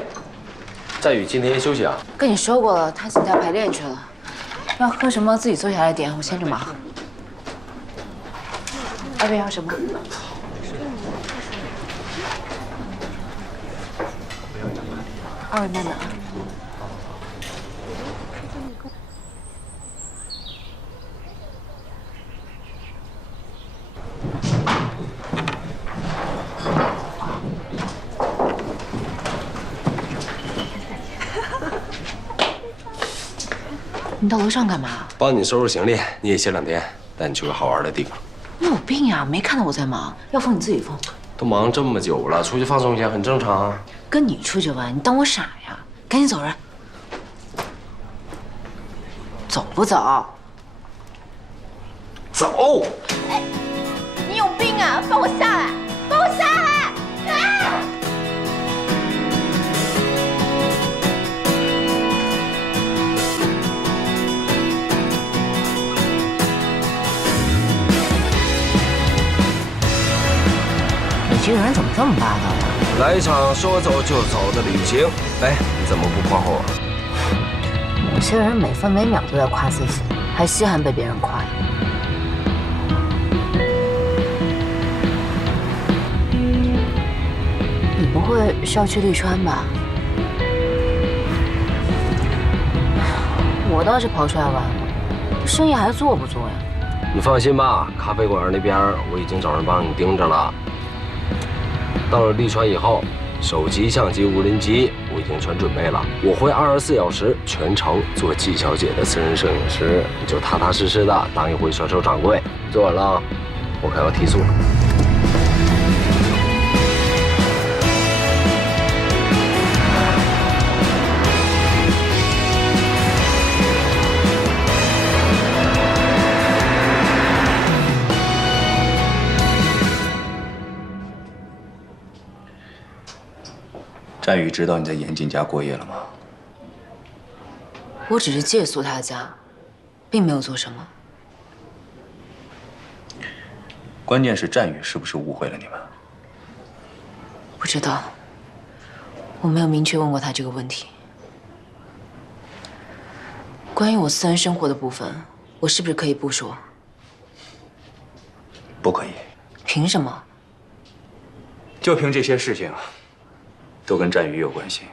战宇今天休息啊？跟你说过了，他请假排练去了。要喝什么自己坐下来点，我先着忙。二位要什么？二位慢点啊。你到楼上干嘛？帮你收拾行李，你也歇2天，带你去个好玩的地方。你有病呀！没看到我在忙，要疯你自己疯。都忙这么久了，出去放松一下很正常啊。跟你出去玩，你当我傻呀？赶紧走人！走不走？走！哎，你有病啊！放我下来！放我下来！啊！你这个人怎么这么霸道呀？来一场说走就走的旅行，哎，你怎么不夸后啊？有些人每分每秒都在夸自己，还稀罕被别人夸呀。你不会是要去利川吧？我倒是跑出来玩了，生意还做不做呀？你放心吧，咖啡馆那边我已经找人帮你盯着了。到了利川以后，手机、相机、无人机我已经全准备了，我会24小时全程做季小姐的私人摄影师，你就踏踏实实的当一回销售掌柜。做完了，我可要提速了。战宇知道你在严景家过夜了吗？我只是借宿他家，并没有做什么。关键是战宇是不是误会了你们？不知道，我没有明确问过他这个问题。关于我私人生活的部分，我是不是可以不说？不可以。凭什么？就凭这些事情，都跟战宇有关系。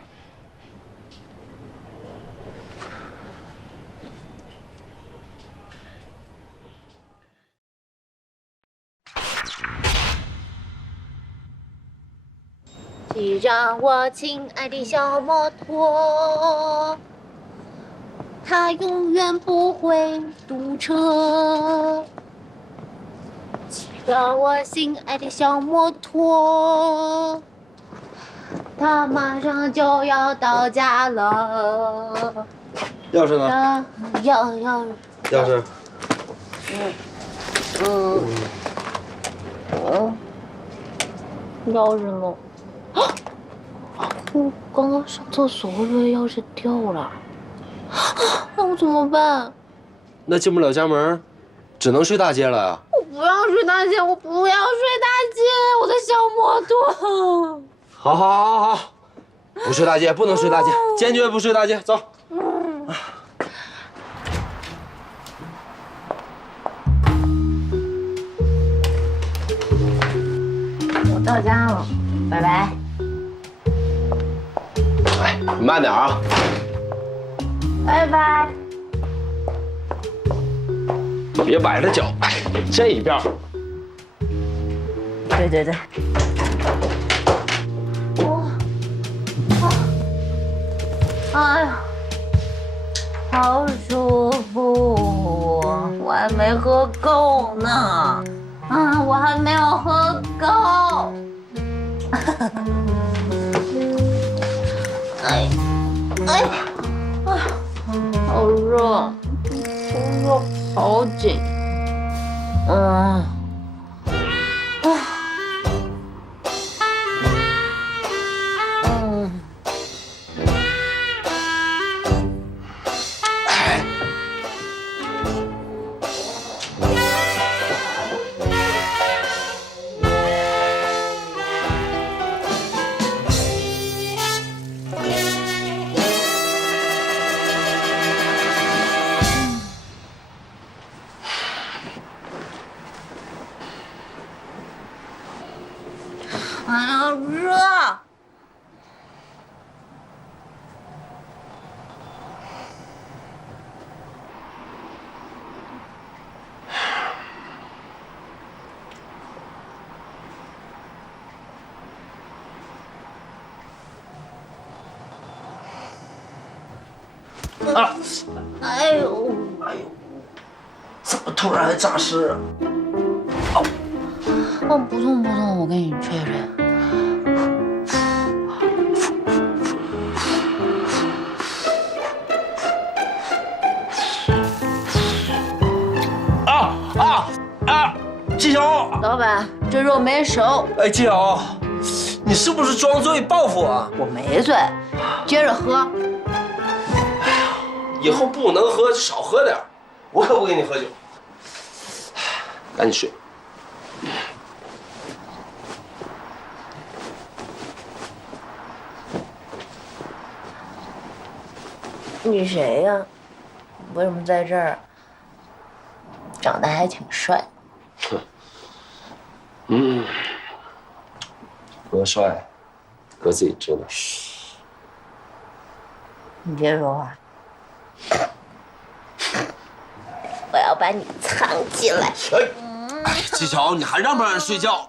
骑上我亲爱的小摩托，它永远不会堵车。骑上我心爱的小摩托，它马上就要到家了。钥匙呢？钥匙。钥匙呢？我刚刚上厕所，我以为钥匙掉了，那我怎么办？那进不了家门，只能睡大街了呀。我不要睡大街，我不要睡大街，我的小摩托。好，不睡大街，不能睡大街，坚决不睡大街，走。到家了，拜拜。哎，你慢点啊！拜拜。别崴了脚，哎，这一边。对对对。哎呀，好舒服！我还没喝够呢。啊，我还没有喝够。哎，哎，好热，胸口好紧。哎呀，热！啊！哎呦！怎么突然还诈尸啊？哦，不痛不痛，我给你吹吹。季晓，老板，这肉没熟。哎，季晓，你是不是装醉报复我？我没醉，接着喝。以后不能喝就少喝点，我可不跟你喝酒。赶紧睡。你谁呀？为什么在这儿？长得还挺帅。多帅，哥自己知道。你别说话，我要把你藏起来。哎，季晓，你还让不让人睡觉？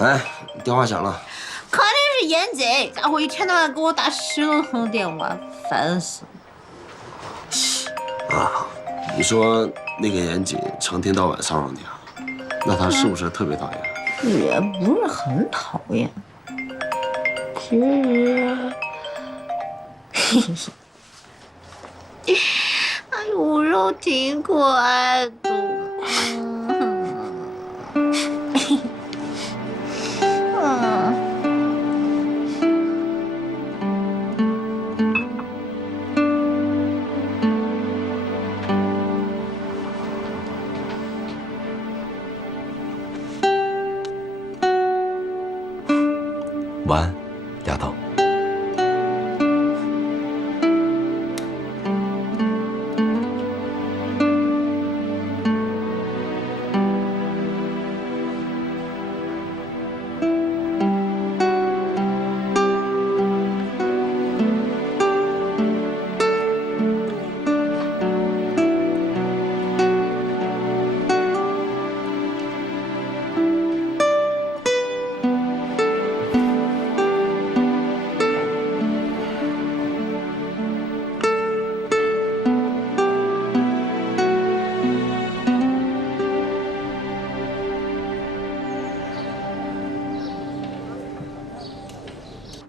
哎，电话响了。肯定是严姐，家伙一天到晚给我打10通电话，烦死了。啊，你说那个严谨成天到晚骚扰你啊？那他是不是特别讨厌？也不是很讨厌，其实，哎呦，我肉挺可爱的。晚安，丫头。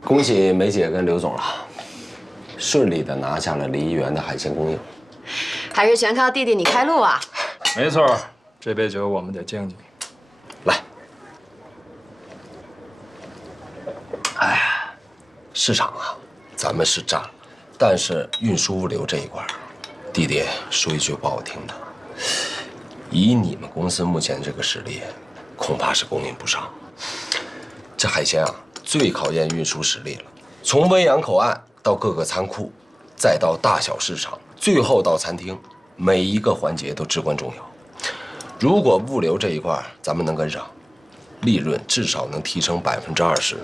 恭喜梅姐跟刘总了，顺利的拿下了梨园的海鲜供应。还是全靠弟弟你开路啊！没错，这杯酒我们得敬你。来，哎呀，市场啊，咱们是占了，但是运输物流这一块，弟弟说一句不好听的，以你们公司目前这个实力，恐怕是供应不上。这海鲜啊，最考验运输实力了。从温阳口岸到各个仓库，再到大小市场，最后到餐厅，每一个环节都至关重要。如果物流这一块咱们能跟上，利润至少能提升20%。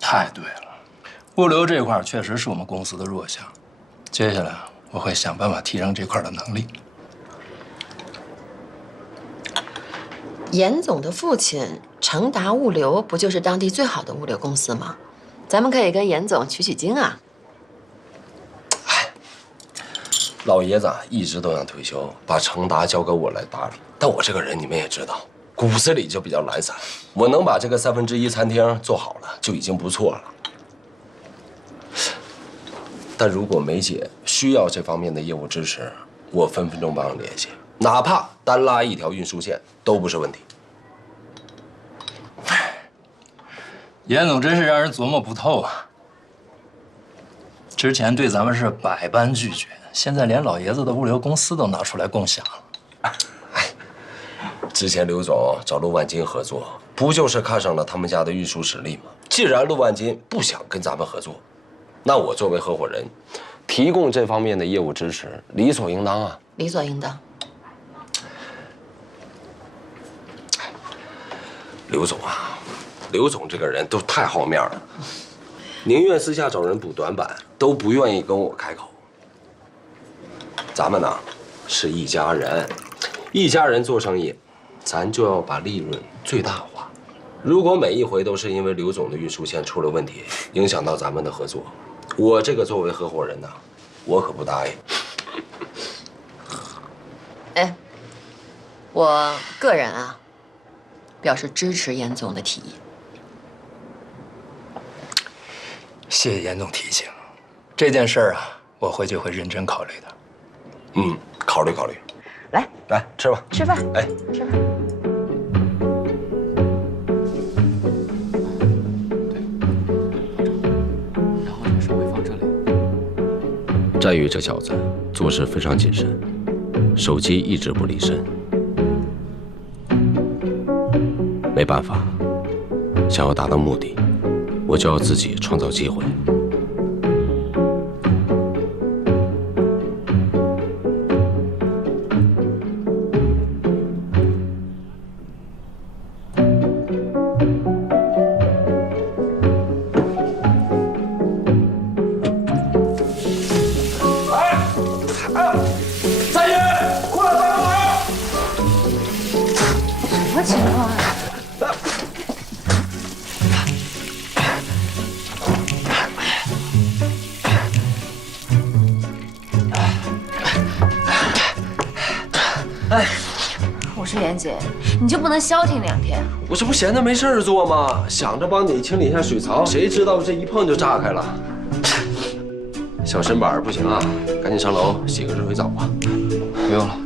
太对了，物流这块确实是我们公司的弱项，接下来我会想办法提升这块的能力。严总的父亲成达物流不就是当地最好的物流公司吗？咱们可以跟严总取经啊。老爷子一直都想退休，把成达交给我来打理。但我这个人你们也知道，骨子里就比较懒散。我能把这个1/3餐厅做好了，就已经不错了。但如果梅姐需要这方面的业务支持，我分分钟帮你联系，哪怕单拉一条运输线都不是问题。严总真是让人琢磨不透啊！之前对咱们是百般拒绝，现在连老爷子的物流公司都拿出来共享了。之前刘总找陆万金合作，不就是看上了他们家的运输实力吗？既然陆万金不想跟咱们合作，那我作为合伙人，提供这方面的业务支持，理所应当啊。理所应当。刘总啊，刘总这个人都太好面了，宁愿私下找人补短板，都不愿意跟我开口。咱们呢是一家人，一家人做生意，咱就要把利润最大化。如果每一回都是因为刘总的运输线出了问题，影响到咱们的合作，我这个作为合伙人呢，我可不答应。哎，我个人啊，表示支持严总的提议。谢谢严总提醒，这件事儿啊，我回去会认真考虑的。考虑考虑。来吃吧，吃饭。哎，吃饭。然后你手会放这里。战宇这小子做事非常谨慎，手机一直不离身。没办法，想要达到目的，我就要自己创造机会。三爷，过来帮忙！什么情况啊？哎，我说妍姐，你就不能消停2天？我这不闲着没事儿做吗？想着帮你清理一下水槽，谁知道这一碰就炸开了。小身板不行啊，赶紧上楼洗个热水澡吧。不用了，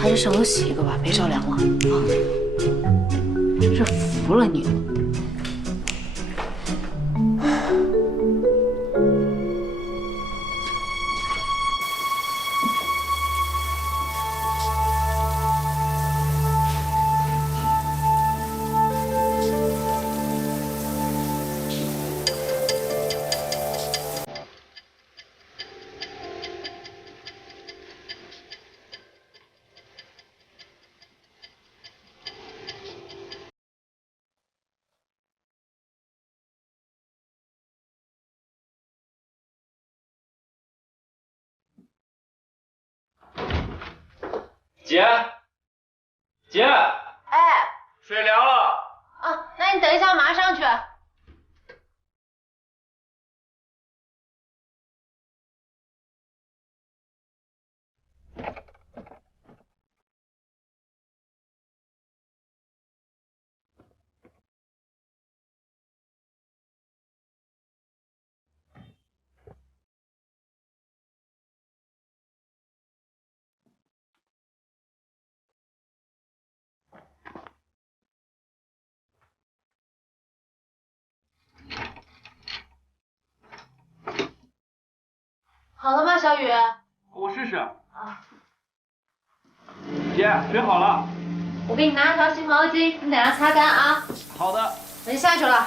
还是上楼洗一个吧，别着凉了。真是服了你了。姐，哎，水凉了。啊，那你等一下，我马上去。好了吗，小雨？我试试。啊，姐，水好了。我给你拿一条新毛巾，你等下擦干啊。好的。我就下去了。